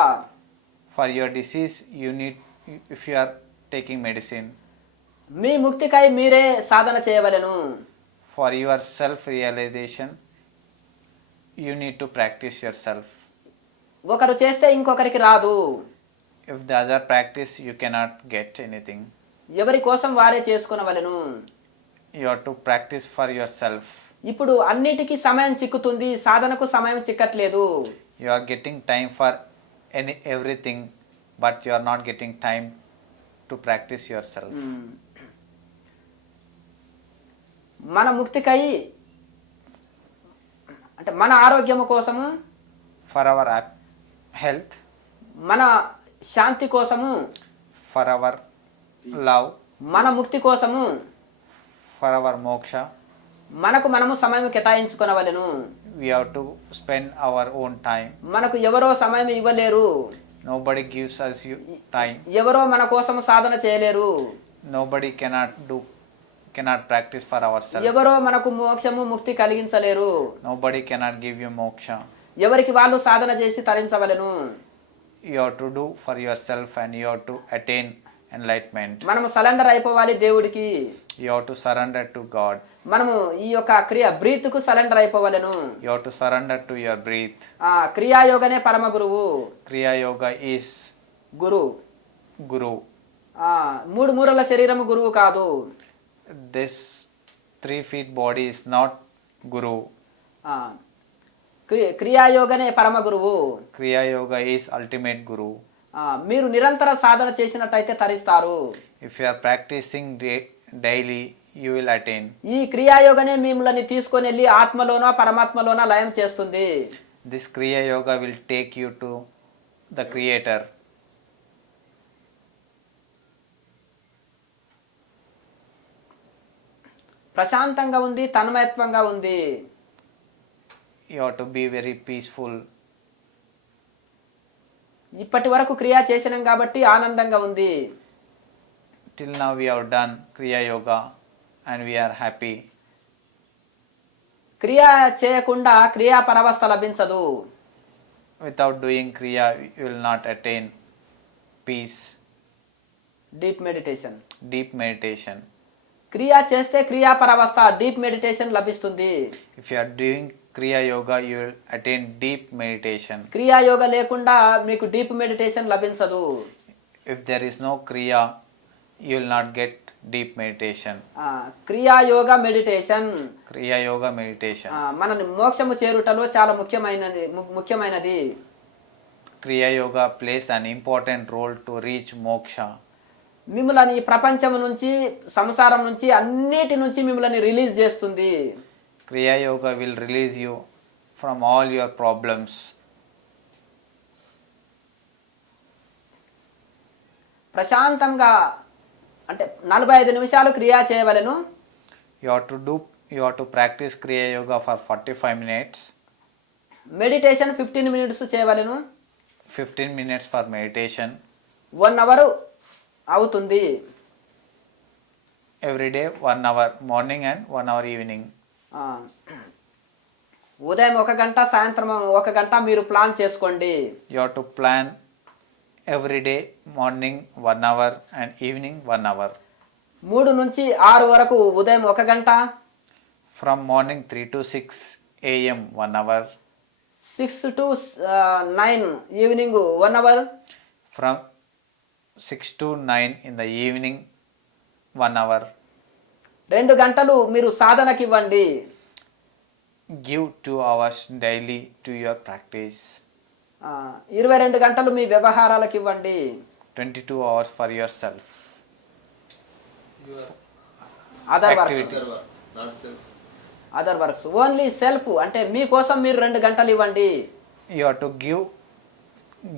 For your disease, you need, if you are taking medicine, మీ ముక్తికై మీరే సాధన చేయవలెను. for your self realization, you need to practice yourself. ఒకరు చేస్తే ఇంకొకరికి రాదు. If the other practice, you cannot get anything. ఎవరి కోసం వారే చేసుకొనవలెను. You have to practice for yourself. ఇప్పుడు అన్నిటికీ సమయం చిక్కుతుంది, సాధనకు సమయం చిక్కట్లేదు. You are getting time for everything, but you are not getting time to practice yourself. మన ముక్తికై అంటే మన ఆరోగ్యము కోసము, For our health, మన శాంతి కోసము, for our love, మన ముక్తి కోసము for our moksha, మనకు మనము సమయం కేటాయించుకొనవలెను. we have to spend our own time. మనకు ఎవరో సమయం ఇవ్వలేరు, Nobody gives us time. ఎవరో మన కోసం సాధన చేయలేరు, Nobody cannot practice for ourselves. ఎవరో మనకు మోక్షము ముక్తి కలిగించలేరు. Nobody cannot give you moksha. ఎవరికి వాళ్ళు సాధన చేసి తరించవలెను. You have to do for yourself and you have to attain enlightenment. మనము సరెండర్ అయిపోవాలి దేవుడికి. You have to surrender to God. మనము ఈ యొక్క బ్రీత్ కు సరెండర్ అయిపోవలెను. You have to surrender to your breath. క్రియాయోగనే పరమ గురువు. Kriya Yoga is Guru. Guru. మూడు మూరల శరీరము గురువు కాదు. This 3 feet body is not Guru. క్రియాయోగనే పరమ గురువు. Kriya Yoga is ultimate Guru. మీరు నిరంతర సాధన చేసినట్టయితే తరిస్తారు. If you are practicing daily, you will attain. ఈ క్రియాయోగనే మిమ్మల్ని తీసుకొని వెళ్ళి ఆత్మలోనో పరమాత్మలోనో లయం చేస్తుంది. This Kriya Yoga will take you to the Creator. ప్రశాంతంగా ఉంది, తన్మయత్వంగా ఉంది. You have to be very peaceful. ఇప్పటి వరకు క్రియ చేసినాం కాబట్టి ఆనందంగా ఉంది. Till now we have done Kriya Yoga and we are happy. క్రియ చేయకుండా క్రియా పరవస్థ లభించదు. Without doing Kriya, you will not attain peace. Deep meditation. Deep meditation. క్రియ చేస్తే క్రియా పరవస్థ డీప్ మెడిటేషన్ లభిస్తుంది. If you are doing Kriya Yoga, you will attain deep meditation. Kriya Yoga లేకుండా మీకు డీప్ మెడిటేషన్ లభించదు. If there is no Kriya, you will not get deep meditation. Kriya Yoga meditation Kriya Yoga meditation. మనని మోక్షము చేరుటలో చాలా ముఖ్యమైనది. Kriya Yoga plays an important role to reach moksha. మిమ్మల్ని ఈ ప్రపంచం నుంచి, సంసారం నుంచి, అన్నిటి నుంచి మిమ్మల్ని రిలీజ్ చేస్తుంది. Kriya Yoga will release you from all your problems. ప్రశాంతంగా అంటే 45 నిమిషాలు క్రియ చేయవలెను. You have to practice Kriya Yoga for 45 minutes. Meditation 15 minutes చేయవలెను. 15 minutes for meditation. 1 అవర్ అవుతుంది. Every day 1 hour morning and 1 hour evening. ఉదయం 1 గంట, సాయంత్రం 1 గంట మీరు ప్లాన్ చేసుకోండి. You have to plan every day morning 1 hour and evening 1 hour. 3 నుంచి 6 వరకు ఉదయం 1 గంట. From morning 3 to 6 a.m. 1 hour. 6 to 9 evening 1 hour. From 6 to 9 in the evening 1 hour. 2 గంటలు మీరు సాధనకి ఇవ్వండి. Give 2 hours daily to your practice. 22 గంటలు మీ వ్యవహారాలకు ఇవ్వండి. 22 hours for yourself. Other Activity. Works only self అంటే మీకోసం మీరు 2 గంటలు ఇవ్వండి. You have to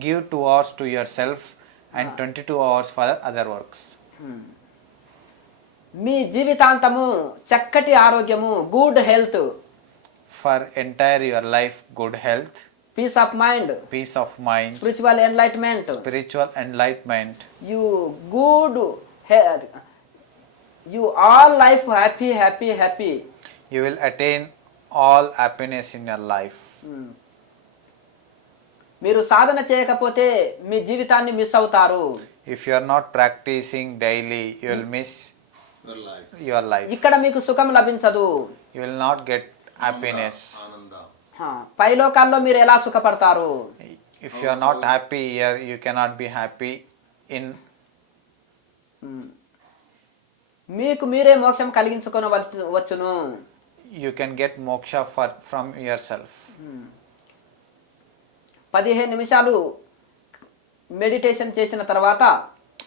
give 2 hours to yourself and 22 hours for other works. మీ జీవితాంతము చక్కటి ఆరోగ్యము, good health, For entire your life, good health, peace of mind, peace of mind, spiritual enlightenment, spiritual enlightenment. you all life happy. You will attain all happiness in your life. మీరు సాధన చేయకపోతే మీ జీవితాన్ని miss అవుతారు. If you are not practicing daily, you will miss Your life. your life. ఇక్కడ మీకు సుఖం లభించదు. You will not get happiness. Ananda. పైలోకాల్లో మీరు ఎలా సుఖపడతారు? If you are not happy here, you cannot be happy in. మీకు మీరే మోక్షం కలిగించుకొని వచ్చును. You can get moksha from yourself. 15 నిమిషాలు మెడిటేషన్ చేసిన తర్వాత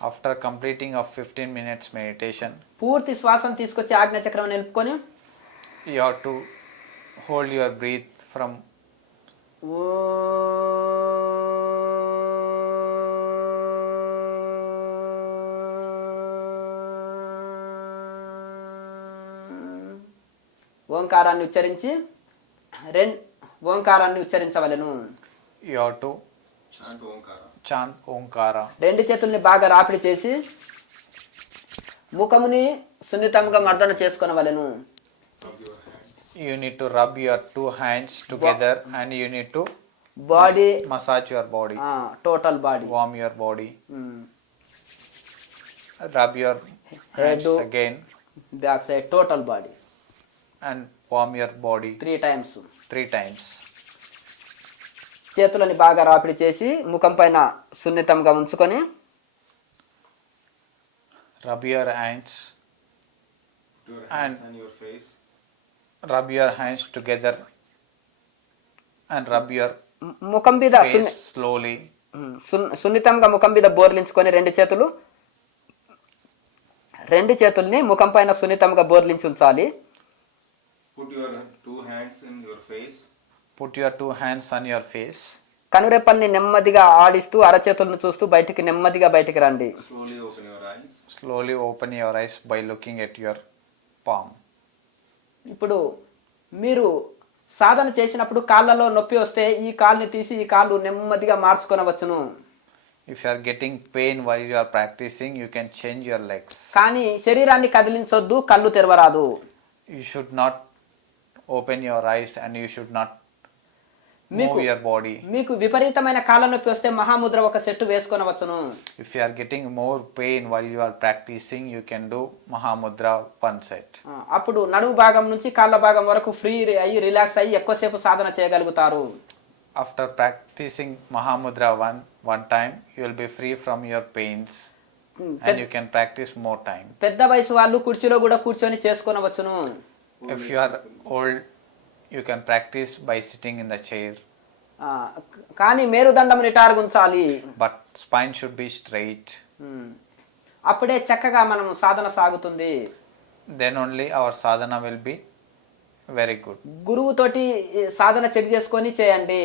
After completing of 15 minutes meditation, పూర్తి శ్వాసం తీసుకొచ్చి ఆజ్ఞాచక్రం నిలుపుకొని you have to hold your breath from ఓంకారాన్ని ఉచ్చరించి ఓంకారాన్ని ఉచ్చరించవలెను. you have to Chant Omkara. chant Omkara. రెండు చేతుల్ని బాగా రాపిడి చేసి ముఖముని సున్నితంగా మర్దన చేసుకొనవలెను. Rub your hands. You need to rub your two hands together and you need to body massage your body, total body. warm your body, rub your hands Head. again back side total body and warm your body 3 times. 3 times. చేతులని బాగా రాపిడి చేసి ముఖం పైన సున్నితంగా ఉంచుకొని Rub your hands, Put your hands And- on your face. rub your hands together and rub your ముఖం మీద face slowly. సున్నితంగా ముఖం మీద బోర్లించుకొని రెండు చేతుల్ని ముఖం పైన సున్నితంగా బోర్లించి ఉంచాలి. Put your 2 hands in your face. Put your 2 hands on your face. కనురెప్పల్ని నెమ్మదిగా ఆడిస్తూ అరచేతులను చూస్తూ నెమ్మదిగా బయటికి రండి. Slowly open your eyes. Slowly open your eyes by looking at your palm. ఇప్పుడు మీరు సాధన చేసినప్పుడు కాళ్ళలో నొప్పి వస్తే ఈ కాలుని తీసి ఈ కాళ్ళు నెమ్మదిగా మార్చుకొనవచ్చును. If you are getting pain while you are practicing, you can change your legs. కానీ శరీరాన్ని కదిలించొద్దు, కళ్ళు తెరవరాదు. You should not open your eyes and you should not move మీకు your body. మీకు విపరీతమైన కాళ్ళ నొప్పి వస్తే మహాముద్ర ఒక set వేసుకొనవచ్చును. If you are getting more pain while you are practicing, you can do Mahamudra one set. అప్పుడు నడుము భాగం నుంచి కాళ్ళ భాగం వరకు ఫ్రీ అయ్యి రిలాక్స్ అయ్యి ఎక్కువసేపు సాధన చేయగలుగుతారు. After practicing Mahamudra one time, you will be free from your pains and you can practice more time. పెద్ద వయసు వాళ్ళు కుర్చీలో కూడా కూర్చొని చేసుకొనవచ్చును. If you are old, you can practice by sitting in the chair, కానీ మేరుదండం నిటారుగా ఉంచాలి. but spine should be straight. అప్పుడే చక్కగా మనం సాధన సాగుతుంది. Then only our sadhana will be very good. గురువుతోటి సాధన చెక్ చేసుకొని చేయండి.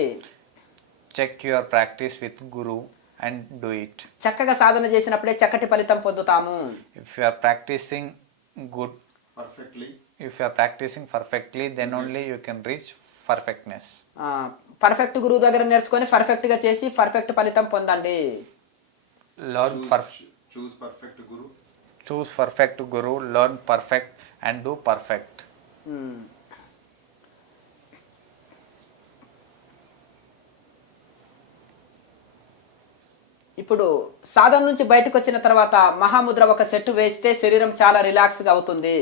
Check your practice with Guru and do it. చక్కగా సాధన చేసినప్పుడే చక్కటి ఫలితం పొందుతాము. If you are practicing good, Perfectly. if you are practicing perfectly, then only you can reach perfectness. Perfect గురువు దగ్గర నేర్చుకొని పర్ఫెక్ట్ గా చేసి పర్ఫెక్ట్ ఫలితం పొందండి. Learn Choose perfect Guru. choose perfect Guru, learn perfect and do perfect. ఇప్పుడు సాధన నుంచి బయటకు వచ్చిన తర్వాత మహాముద్ర ఒక సెట్ వేస్తే శరీరం చాలా రిలాక్స్ గా అవుతుంది.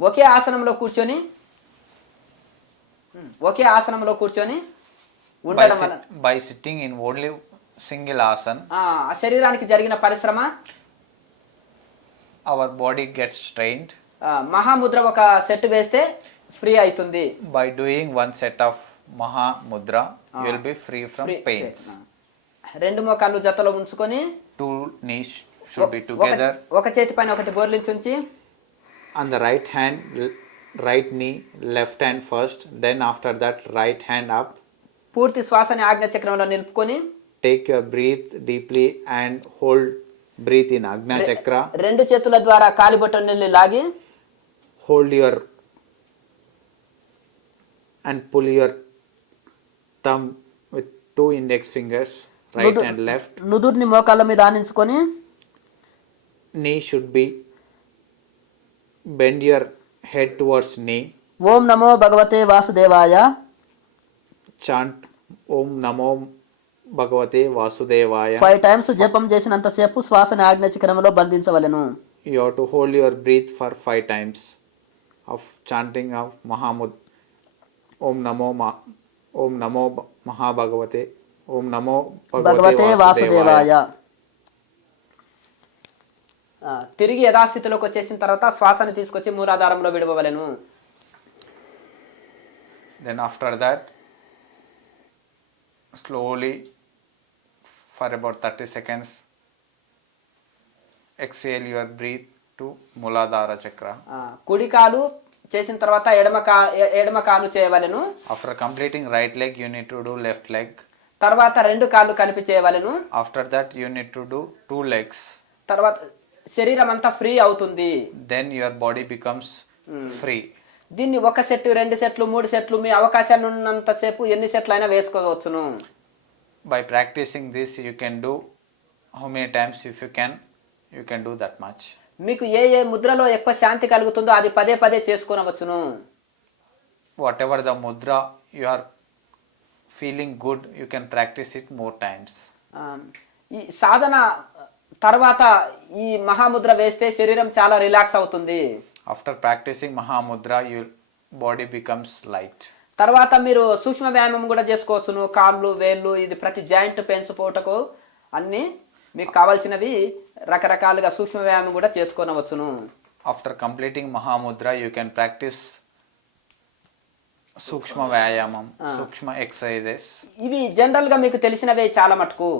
ఒకే ఆసనంలో కూర్చొని ఉండడం వల్ల By sitting in only single asana, ఆ శరీరానికి జరిగిన పరిశ్రమ our body gets strained. మహాముద్ర ఒక సెట్ వేస్తే ఫ్రీ అవుతుంది. By doing one set of Mahamudra, you will be free from pains. రెండు మోకాళ్ళు జతలో ఉంచుకొని 2 knees should be together. ఒక చేతి పైన ఒకటి బోర్లించుంచి On the right hand, right knee, left hand first, then after that right hand up. పూర్తి శ్వాసని ఆజ్ఞ చక్రంలో నిలుపుకొని Take your breath deeply and hold breathe in Agna Chakra. రెండు చేతుల ద్వారా కాలి బొటనవేలుని లాగి Hold your and pull your thumb with 2 index fingers, right and left. నుదుర్ని మోకాళ్ళ మీద ఆనించుకొని Knee should be bend your head towards knee. ఓం నమో భగవతే వాసుదేవాయ. Chant Om Namo Bhagavate Vasudevaya. 5 times జపం చేసినంతసేపు శ్వాసని ఆజ్ఞ చక్రంలో బంధించవలెను. You have to hold your breath for 5 times of chanting of Mahamud. Om Namo Mahabhagavate. Om Namo భగవతే Bhagavate వాసుదేవాయ. Vasudevaya. తిరిగి యథాస్థితిలోకి వచ్చేసిన తర్వాత శ్వాసని తీసుకొచ్చి మూలాధారంలో విడవవలెను. Then after that, slowly for about 30 seconds, exhale your breath to Muladhara Chakra. కుడి కాలు చేసిన తర్వాత ఎడమ కాలు చేయవలెను. After completing right leg, you need to do left leg. తర్వాత రెండు కాళ్ళు కలిపి చేయవలెను. After that, you need to do 2 legs. తర్వాత శరీరం అంతా ఫ్రీ అవుతుంది. Then your body becomes free. దీన్ని 1 సెట్ 2 సెట్లు 3 సెట్లు మీ అవకాశాన్ని ఉన్నంతసేపు ఎన్ని సెట్లు అయినా వేసుకోవచ్చును. By practicing this, you can do how many times if you can do that much. మీకు ఏ ముద్రలో ఎక్కువ శాంతి కలుగుతుందో అది పదే పదే చేసుకొనవచ్చును. Whatever the mudra you are feeling good, you can practice it more times. ఈ సాధన తర్వాత ఈ మహాముద్ర వేస్తే శరీరం చాలా రిలాక్స్ అవుతుంది. After practicing Mahamudra, your body becomes light. తర్వాత మీరు సూక్ష్మ వ్యాయామం కూడా చేసుకోవచ్చును. కాళ్ళు వేళ్ళు ఇది ప్రతి జాయింట్ పెయిన్స్ పోటకు అన్ని మీకు కావాల్సినవి రకరకాలుగా సూక్ష్మ వ్యాయామం కూడా చేసుకోనవచ్చును. After completing Mahamudra, you can practice Sukshma Vyayamam, Sukshma exercises. ఇవి జనరల్ గా మీకు తెలిసినవే చాలా మటుకు.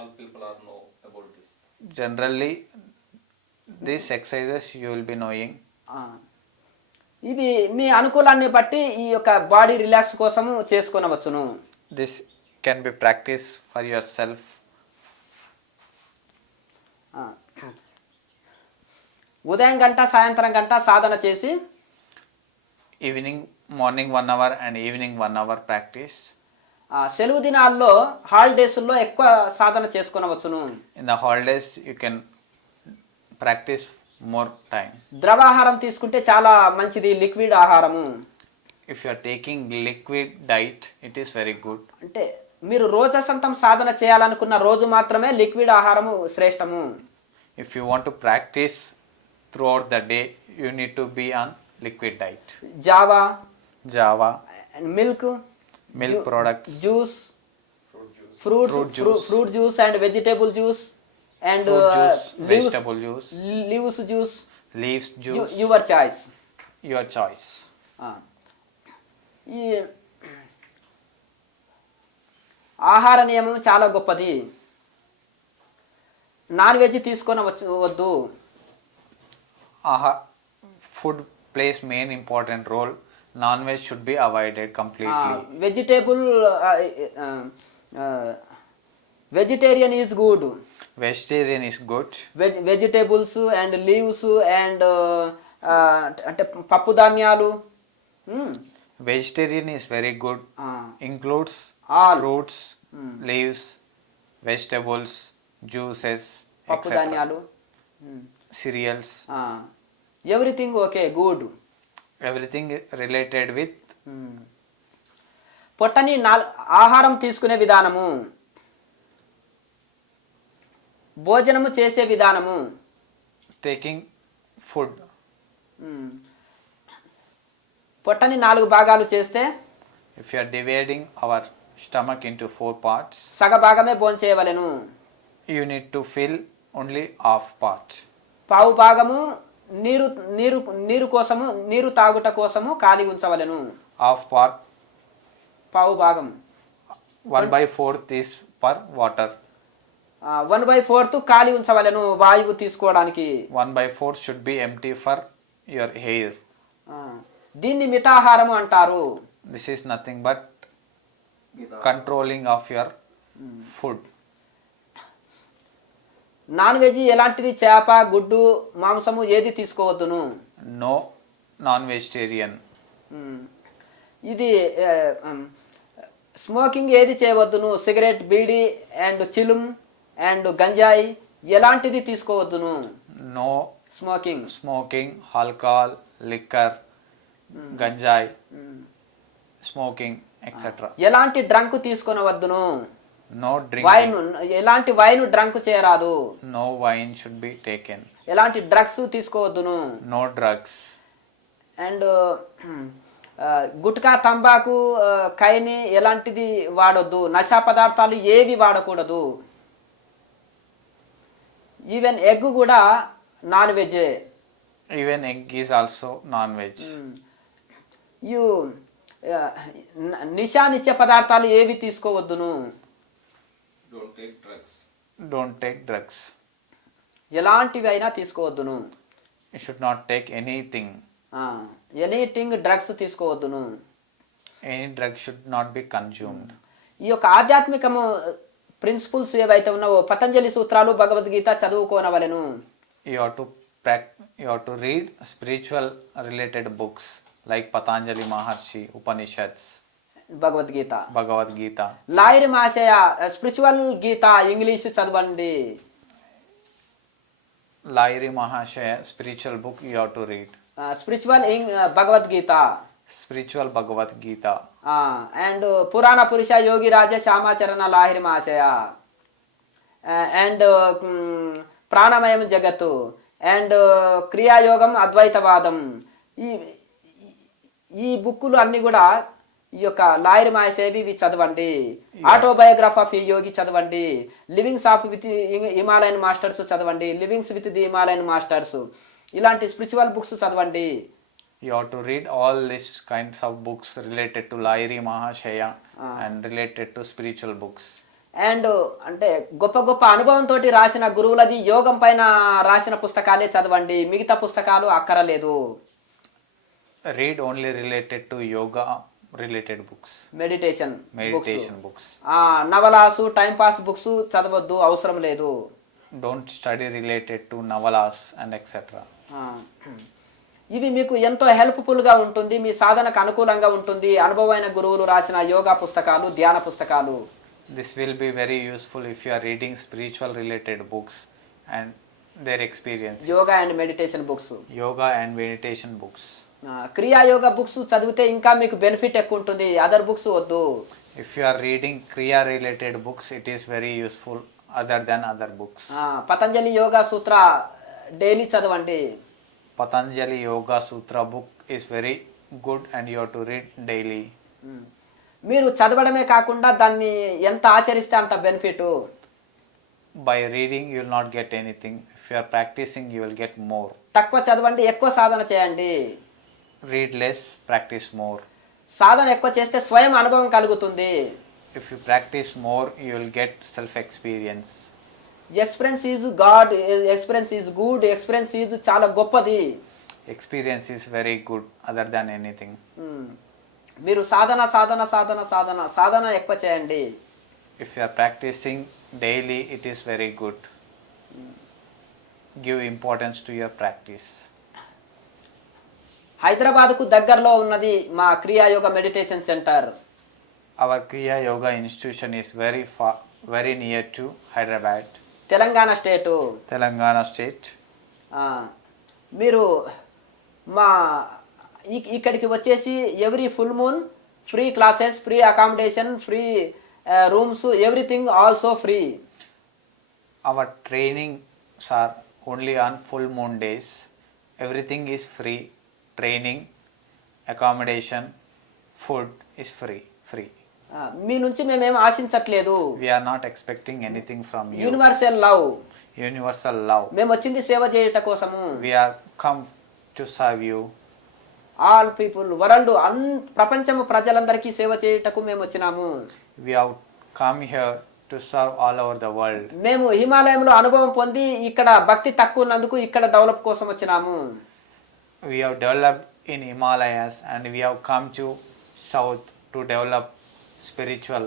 All people are know about this. Generally, these exercises you will be knowing. ఇవి మీ అనుకూలాన్ని బట్టి ఈ యొక్క బాడీ రిలాక్స్ కోసము చేసుకొనవచ్చును. This can be practiced for yourself. ఉదయం గంట సాయంత్రం గంట సాధన చేసి Morning 1 hour and evening 1 hour practice. సెలవు దినాల్లో హాలిడేస్లో ఎక్కువ సాధన చేసుకొనవచ్చును. In the holidays, you can practice more time. ద్రవాహారం తీసుకుంటే చాలా మంచిది. లిక్విడ్ ఆహారము If you are taking liquid diet, it is very good. అంటే మీరు రోజంతం సాధన చేయాలనుకున్న రోజు మాత్రమే లిక్విడ్ ఆహారము శ్రేష్టము. If you want to practice throughout the day, you need to be on liquid diet. Java, milk products, juice fruit juice and vegetable juice and vegetable juice, leaves juice juice, your choice. your choice. ఈ ఆహార నియమం చాలా గొప్పది. Non veg వద్దు. Food plays main important role. Non-veg should be avoided completely. Vegetarian is good. Vegetarian is good. Vegetables and leaves and అంటే పప్పు ధాన్యాలు. Vegetarian is very good. Includes all fruits, leaves, vegetables, juices, పప్పు etc. ధాన్యాలు, cereals. Everything okay good. Everything related with పొట్టని ఆహారం తీసుకునే విధానము, భోజనము చేసే విధానము, taking food. పొట్టని 4 భాగాలు చేస్తే If you are dividing our stomach into 4 parts, సగ భాగమే భోంచేయవలెను. you need to fill only half part. పావు భాగము నీరు కోసము, నీరు తాగుట కోసము ఖాళీ ఉంచవలెను. Half part, పావు భాగం 1/4 is for water. 1/4 ఖాళీ ఉంచవలెను వాయువు తీసుకోవడానికి. 1/4 should be empty for your hair. దీన్ని మితాహారము అంటారు. This is nothing but controlling of your food. Non veg ఎలాంటిది చేప, గుడ్డు, మాంసము ఏది తీసుకోవద్దును. No non-vegetarian. ఇది స్మోకింగ్ ఏది చేయవద్దును. సిగరెట్, బీడీ అండ్ చిలుం అండ్ గంజాయి ఎలాంటిది తీసుకోవద్దును. No smoking, smoking, alcohol, liquor, ganjai, smoking, etc. ఎలాంటి డ్రంక్ తీసుకొనవద్దును. No wine, drinking. ఎలాంటి వైన్ డ్రంక్ చేయరాదు. No wine should be taken. ఎలాంటి డ్రగ్స్ తీసుకోవద్దును. No drugs. అండ్ గుట్కా, తంబాకు, కైని ఎలాంటిది వాడొద్దు. నశా పదార్థాలు ఏవి వాడకూడదు. ఈవెన్ ఎగ్ కూడా non veg. Even egg is also non-veg. You నిశా పదార్థాలు ఏవి తీసుకోవద్దును. Don't take drugs. Don't take drugs. ఎలాంటివి అయినా తీసుకోవద్దును. You should not take anything. Anything drugs తీసుకోవద్దును. Any drug should not be consumed. ఈ యొక్క ఆధ్యాత్మికము ప్రిన్సిపల్స్ ఏవైతే ఉన్నావో పతంజలి సూత్రాలు, Bhagavad Gita చదువుకోనవలెను. You have to read spiritual related books like Patanjali Maharshi, Upanishads, Bhagavad Gita, Bhagavad Gita. Lahiri Mahasaya spiritual Gita English చదవండి. Lairi Mahashaya spiritual book you have to read. Spiritual Bhagavad Gita. Spiritual Bhagavad Gita. And Purana Purusha Yogi Raja శ్యామాచరణ Lahiri మాషయ and ప్రాణమయం జగత్తు and క్రియాయోగం అద్వైతవాదం. ఈ ఈ బుక్కులు అన్ని కూడా ఈ యొక్క lawyer మాయసేవి ఇవి చదవండి. ఆటోబయోగ్రఫీ ఆఫ్ యోగి చదవండి. Livings of with Himalayan masters చదవండి. Livings with the Himalayan masters, ఇలాంటి స్పిరిచువల్ బుక్స్ చదవండి. You have to read all these kinds of books related to Lairi Mahashaya and related to spiritual books. And అంటే గొప్ప గొప్ప అనుభవంతో రాసిన గురువులది యోగం పైన రాసిన పుస్తకాలే చదవండి. మిగతా పుస్తకాలు అక్కరలేదు. Read only related to yoga related books. Meditation Books. నవలాసు, టైం పాస్ బుక్స్ చదవద్దు, అవసరం లేదు. Don't study related to navalas and etc. ఇవి మీకు ఎంతో హెల్ప్ఫుల్ గా ఉంటుంది, మీ సాధనకు అనుకూలంగా ఉంటుంది. అనుభవమైన గురువులు రాసిన యోగా పుస్తకాలు, ధ్యాన పుస్తకాలు. This will be very useful if you are reading spiritual related books and their experiences. Yoga and meditation books. Yoga and meditation books. Kriya Yoga books చదివితే ఇంకా మీకు బెనిఫిట్ ఎక్కువ ఉంటుంది. అదర్ బుక్స్ వద్దు. If you are reading Kriya related books, it is very useful other than other books. Patanjali yoga sutra daily చదవండి. Patanjali Yoga Sutra book is very good and you have to read daily. మీరు చదవడమే కాకుండా దాన్ని ఎంత ఆచరిస్తే అంత benefit. By reading you will not get anything. If you are practicing you will get more. తక్కువ చదవండి, ఎక్కువ సాధన చేయండి. Read less, practice more. సాధన ఎక్కువ చేస్తే స్వయం అనుభవం కలుగుతుంది. If you practice more you will get self experience. Experience is God, experience is good, experience is చాలా గొప్పది. Experience is very good other than anything. మీరు సాధన సాధన సాధన సాధన సాధన ఎక్కువ చేయండి. If you are practicing daily it is very good. Give importance to your practice. హైదరాబాద్కు దగ్గరలో ఉన్నది మా Kriya Yoga meditation centre. Our Kriya Yoga institution is very far, very near to Hyderabad, Telangana state. Telangana state. మీరు మా ఇక్కడికి వచ్చేసి every full moon free classes, free accommodation, free rooms, everything also free. Our trainings are only on full moon days. Everything is free. Training, accommodation, food is free. మీ నుంచి మేమేం ఆశించట్లేదు. We are not expecting anything from you. Universal love. Universal love. మేము వచ్చింది సేవ చేయట కోసము. We are come to serve you. All people world, ప్రపంచము ప్రజలందరికీ సేవ చేయటకు మేము వచ్చినాము. We have come here to serve all over the world. మేము హిమాలయంలో అనుభవం పొంది ఇక్కడ భక్తి తక్కువ ఉన్నందుకు ఇక్కడ డెవలప్ కోసం వచ్చినాము. We have developed in Himalayas and we have come to south to develop spiritual.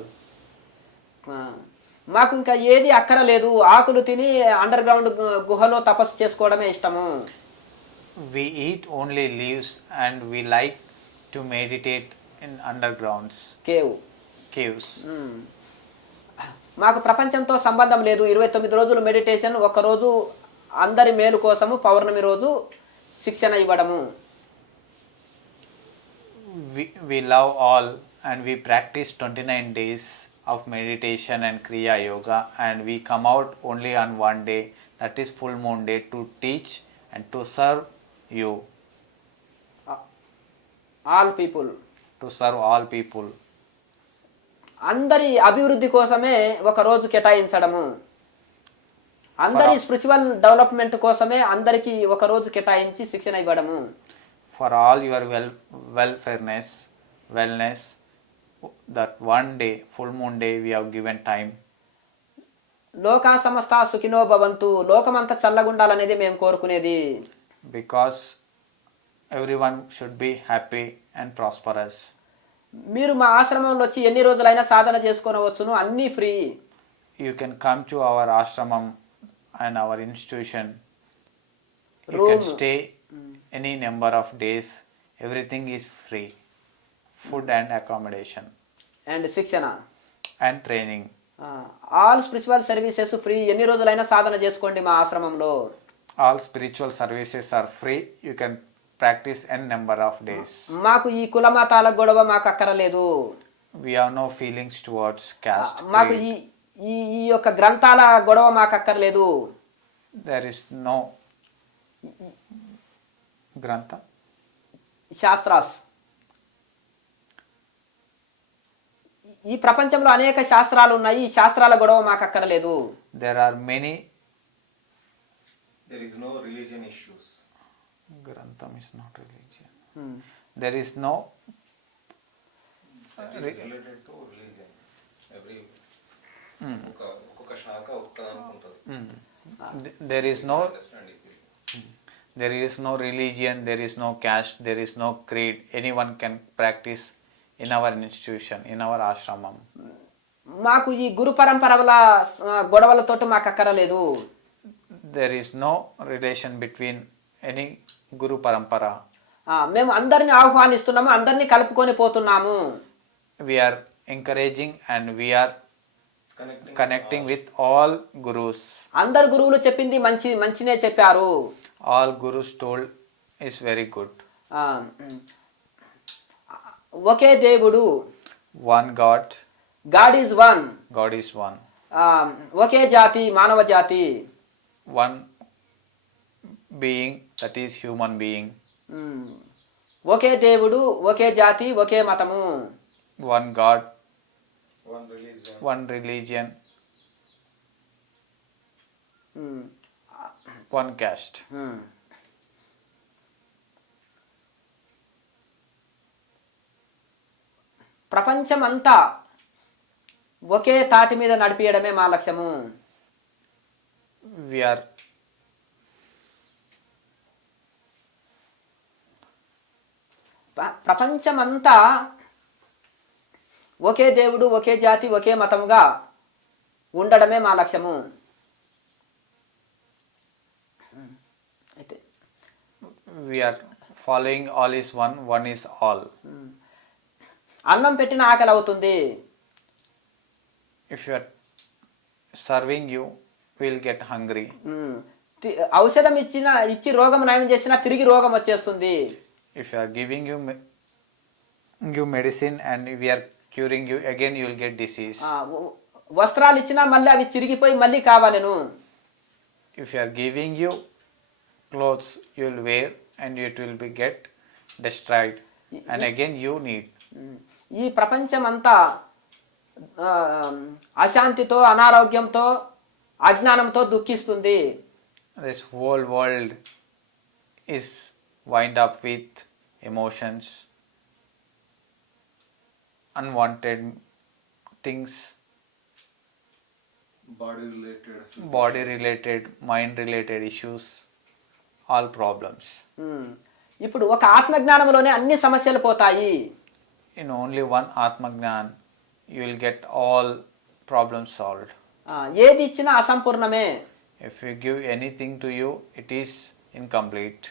మాకు ఇంకా ఏది అక్కరలేదు. ఆకులు తిని అండర్ గ్రౌండ్ గుహలో తపస్సు చేసుకోవడమే ఇష్టము. We eat only leaves and we like to meditate in undergrounds, caves. మాకు ప్రపంచంతో సంబంధం లేదు. 29 రోజులు మెడిటేషన్, ఒక్కరోజు అందరి మేలు కోసము పౌర్ణమి రోజు శిక్షణ ఇవ్వడము. we love all and we practice 29 days of meditation and Kriya Yoga, and we come out only on one day, that is full moon day, to teach and to serve you, all people, to serve all people. అందరి అభివృద్ధి కోసమే ఒక రోజు కేటాయించడము, అందరి spiritual development కోసమే అందరికీ ఒక రోజు కేటాయించి శిక్షణ ఇవ్వడము. For all your wellness, that one day, full moon day, we have given time. లోకా సమస్త సుఖినో భవంతు, లోకమంతా చల్లగుండాలనేది మేము కోరుకునేది. Because everyone should be happy and prosperous. మీరు మా ఆశ్రమంలో వచ్చి ఎన్ని రోజులైనా సాధన చేసుకోవచ్చును, అన్నీ free. You can come to our ashramam and our institution. You Room. can stay any number of days. Everything is free. Food and accommodation and శిక్షణ, and training. All spiritual services free. ఎన్ని రోజులైనా సాధన చేసుకోండి మా ఆశ్రమంలో. All spiritual services are free. You can practice n number of days. మాకు ఈ కుల మతాల గొడవ మాకు అక్కరలేదు. We have no feelings towards caste. మాకు creed. ఈ ఈ ఈ యొక్క గ్రంథాల గొడవ మాకు అక్కర్లేదు. There is no grantha. Shastras, ఈ ప్రపంచంలో అనేక శాస్త్రాలు ఉన్నాయి, ఈ శాస్త్రాల గొడవ మాకు అక్కర్లేదు. There are many. There is no religion issues. Grantham is not religion. There is no. It is related to religion. Every ఒక్కొక్క శాఖ ఒక్కదానికి ఉంటుంది. There is no. Understand easily. There is no religion. There is no caste. There is no creed. Anyone can practice in our institution, in our ashramam. మాకు ఈ గురు పరంపరల గొడవలతోటి మాకు అక్కరలేదు. There is no relation between any guru parampara. మేము అందరిని ఆహ్వానిస్తున్నాము, అందరినీ కలుపుకొని పోతున్నాము. We are encouraging and we are connecting with all gurus. అందరు గురువులు చెప్పింది మంచినే చెప్పారు. All gurus told is very good. ఒకే దేవుడు, One God. God is one. God is one. ఒకే జాతి, మానవ జాతి. One being, that is human being. ఒకే దేవుడు, ఒకే జాతి, ఒకే మతము. One God, One religion. one religion, one caste. ప్రపంచమంతా ఒకే తాటి మీద నడిపియడమే మా లక్ష్యము. We are ప్రపంచమంతా ఒకే దేవుడు, ఒకే జాతి, ఒకే మతముగా ఉండడమే మా లక్ష్యము. అయితే we are following all is one, one is all. అన్నం పెట్టిన ఆకలి అవుతుంది. If you are serving you, will get hungry. ఔషధం ఇచ్చి రోగం నయం చేసినా తిరిగి రోగం వచ్చేస్తుంది. If you are giving you medicine and we are curing you, again you will get disease. వస్త్రాలు ఇచ్చినా మళ్ళీ అవి చిరిగిపోయి మళ్ళీ కావాలను. If you are giving you clothes, you will wear and it will be get destroyed and again you need. ఈ ప్రపంచం అంతా అశాంతితో, అనారోగ్యంతో, అజ్ఞానంతో దుఃఖిస్తుంది. This whole world is wind up with emotions, unwanted things, body related, mind related issues, all problems. ఇప్పుడు ఒక ఆత్మజ్ఞానంలోనే అన్ని సమస్యలు పోతాయి. In only one Atma Gnan, you will get all problems solved. ఏది ఇచ్చినా అసంపూర్ణమే. If we give anything to you, it is incomplete.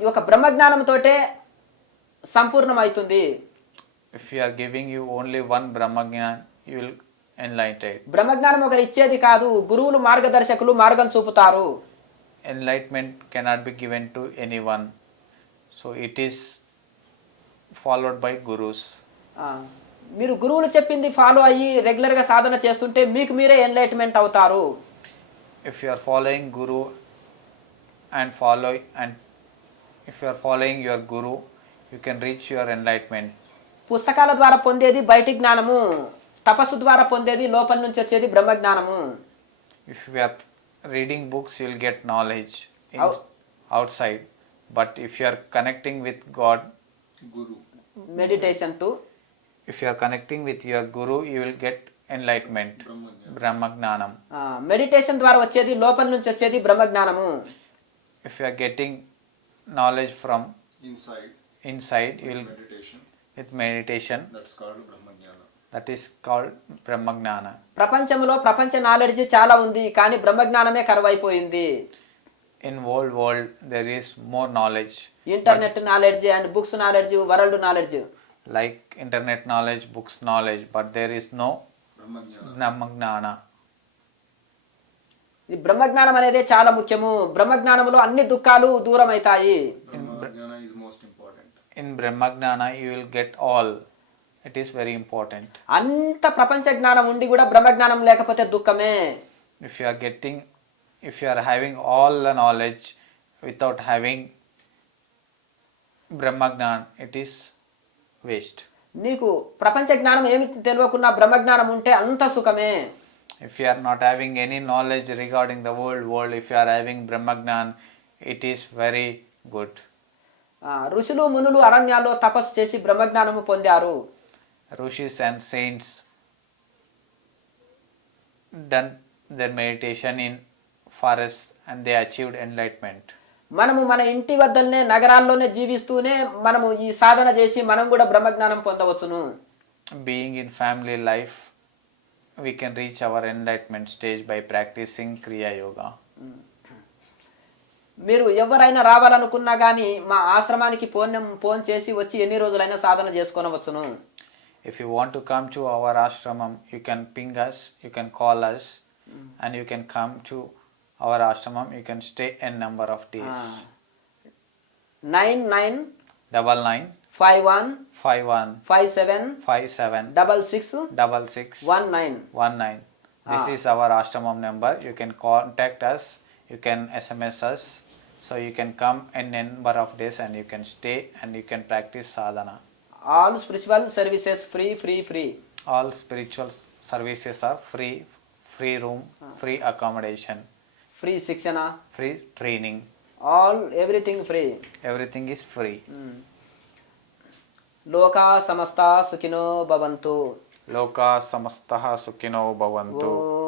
ఈ ఒక బ్రహ్మజ్ఞానంతోటే సంపూర్ణం అవుతుంది. If we are giving you only one Brahma Gnan, you will enlighten. బ్రహ్మజ్ఞానం ఒకరు ఇచ్చేది కాదు, గురువులు మార్గదర్శకులు మార్గం చూపుతారు. Enlightenment cannot be given to anyone. So it is followed by gurus. ఆ, మీరు గురువులు చెప్పింది ఫాలో అయ్యి రెగ్యులర్గా సాధన చేస్తుంటే మీకు మీరే ఎన్లైట్మెంట్ అవుతారు. If you are following guru and if you are following your guru, you can reach your enlightenment. పుస్తకాల ద్వారా పొందేది బయటి జ్ఞానము, తపస్సు ద్వారా పొందేది లోపల నుంచి వచ్చేది బ్రహ్మ జ్ఞానము. If you are reading books, you will get knowledge outside. But if you are connecting with God, Guru. Meditation to if you are connecting with your guru, you will get enlightenment, Brahma Gnanam. Meditation ద్వారా వచ్చేది లోపల నుంచి వచ్చేది బ్రహ్మ జ్ఞానము. If you are getting knowledge from inside, you will Meditation. with meditation. That's called Brahma Jnana. That is called Brahma Gnana. ప్రపంచంలో ప్రపంచ knowledge చాలా ఉంది, కానీ బ్రహ్మ జ్ఞానమే కరువైపోయింది. In world there is more knowledge. Internet knowledge and books knowledge, world knowledge. Like internet knowledge, books knowledge, but there is no Brahma Gnana. ఈ బ్రహ్మజ్ఞానం అనేది చాలా ముఖ్యము. బ్రహ్మజ్ఞానంలో అన్ని దుఃఖాలు దూరం అవుతాయి. Brahma Jnana is most important. In Brahma Gnana you will get all. It is very important. అంత ప్రపంచ జ్ఞానం ఉండి కూడా బ్రహ్మజ్ఞానం లేకపోతే దుఃఖమే. If you are having all the knowledge without having Brahma Gnana, it is waste. నీకు ప్రపంచ జ్ఞానం ఏమి తెలియకున్నా బ్రహ్మజ్ఞానం ఉంటే అంత సుఖమే. If you are not having any knowledge regarding the world, if you are having Brahma Gnana, it is very good. ఋషులు మునులు అరణ్యాల్లో తపస్సు చేసి బ్రహ్మజ్ఞానము పొందారు. Rishis and saints done their meditation in forests and they achieved enlightenment. మనము మన ఇంటి వద్దనే నగరాల్లోనే జీవిస్తూనే మనము ఈ సాధన చేసి మనం కూడా బ్రహ్మజ్ఞానం పొందవచ్చును. Being in family life, we can reach our enlightenment stage by practicing Kriya Yoga. మీరు ఎవరైనా రావాలనుకున్నా కానీ మా ఆశ్రమానికి ఫోన్ చేసి వచ్చి ఎన్ని రోజులైనా సాధన చేసుకోనవచ్చును. If you want to come to our ashramam, you can ping us, you can call us, and you can come to our ashramam. You can stay a number of days. 99 51 51 57 57 66 66 19. This is our ashramam number. You can contact us, you can SMS us, so you can come a number of days and you can stay and you can practice sadhana. All spiritual services free. All spiritual services are free room, free accommodation, free శిక్షణ, free training. Everything free. Everything is free. లోకా సమస్త సుఖినో భవంతు. Loka samastah sukhino bhavantu.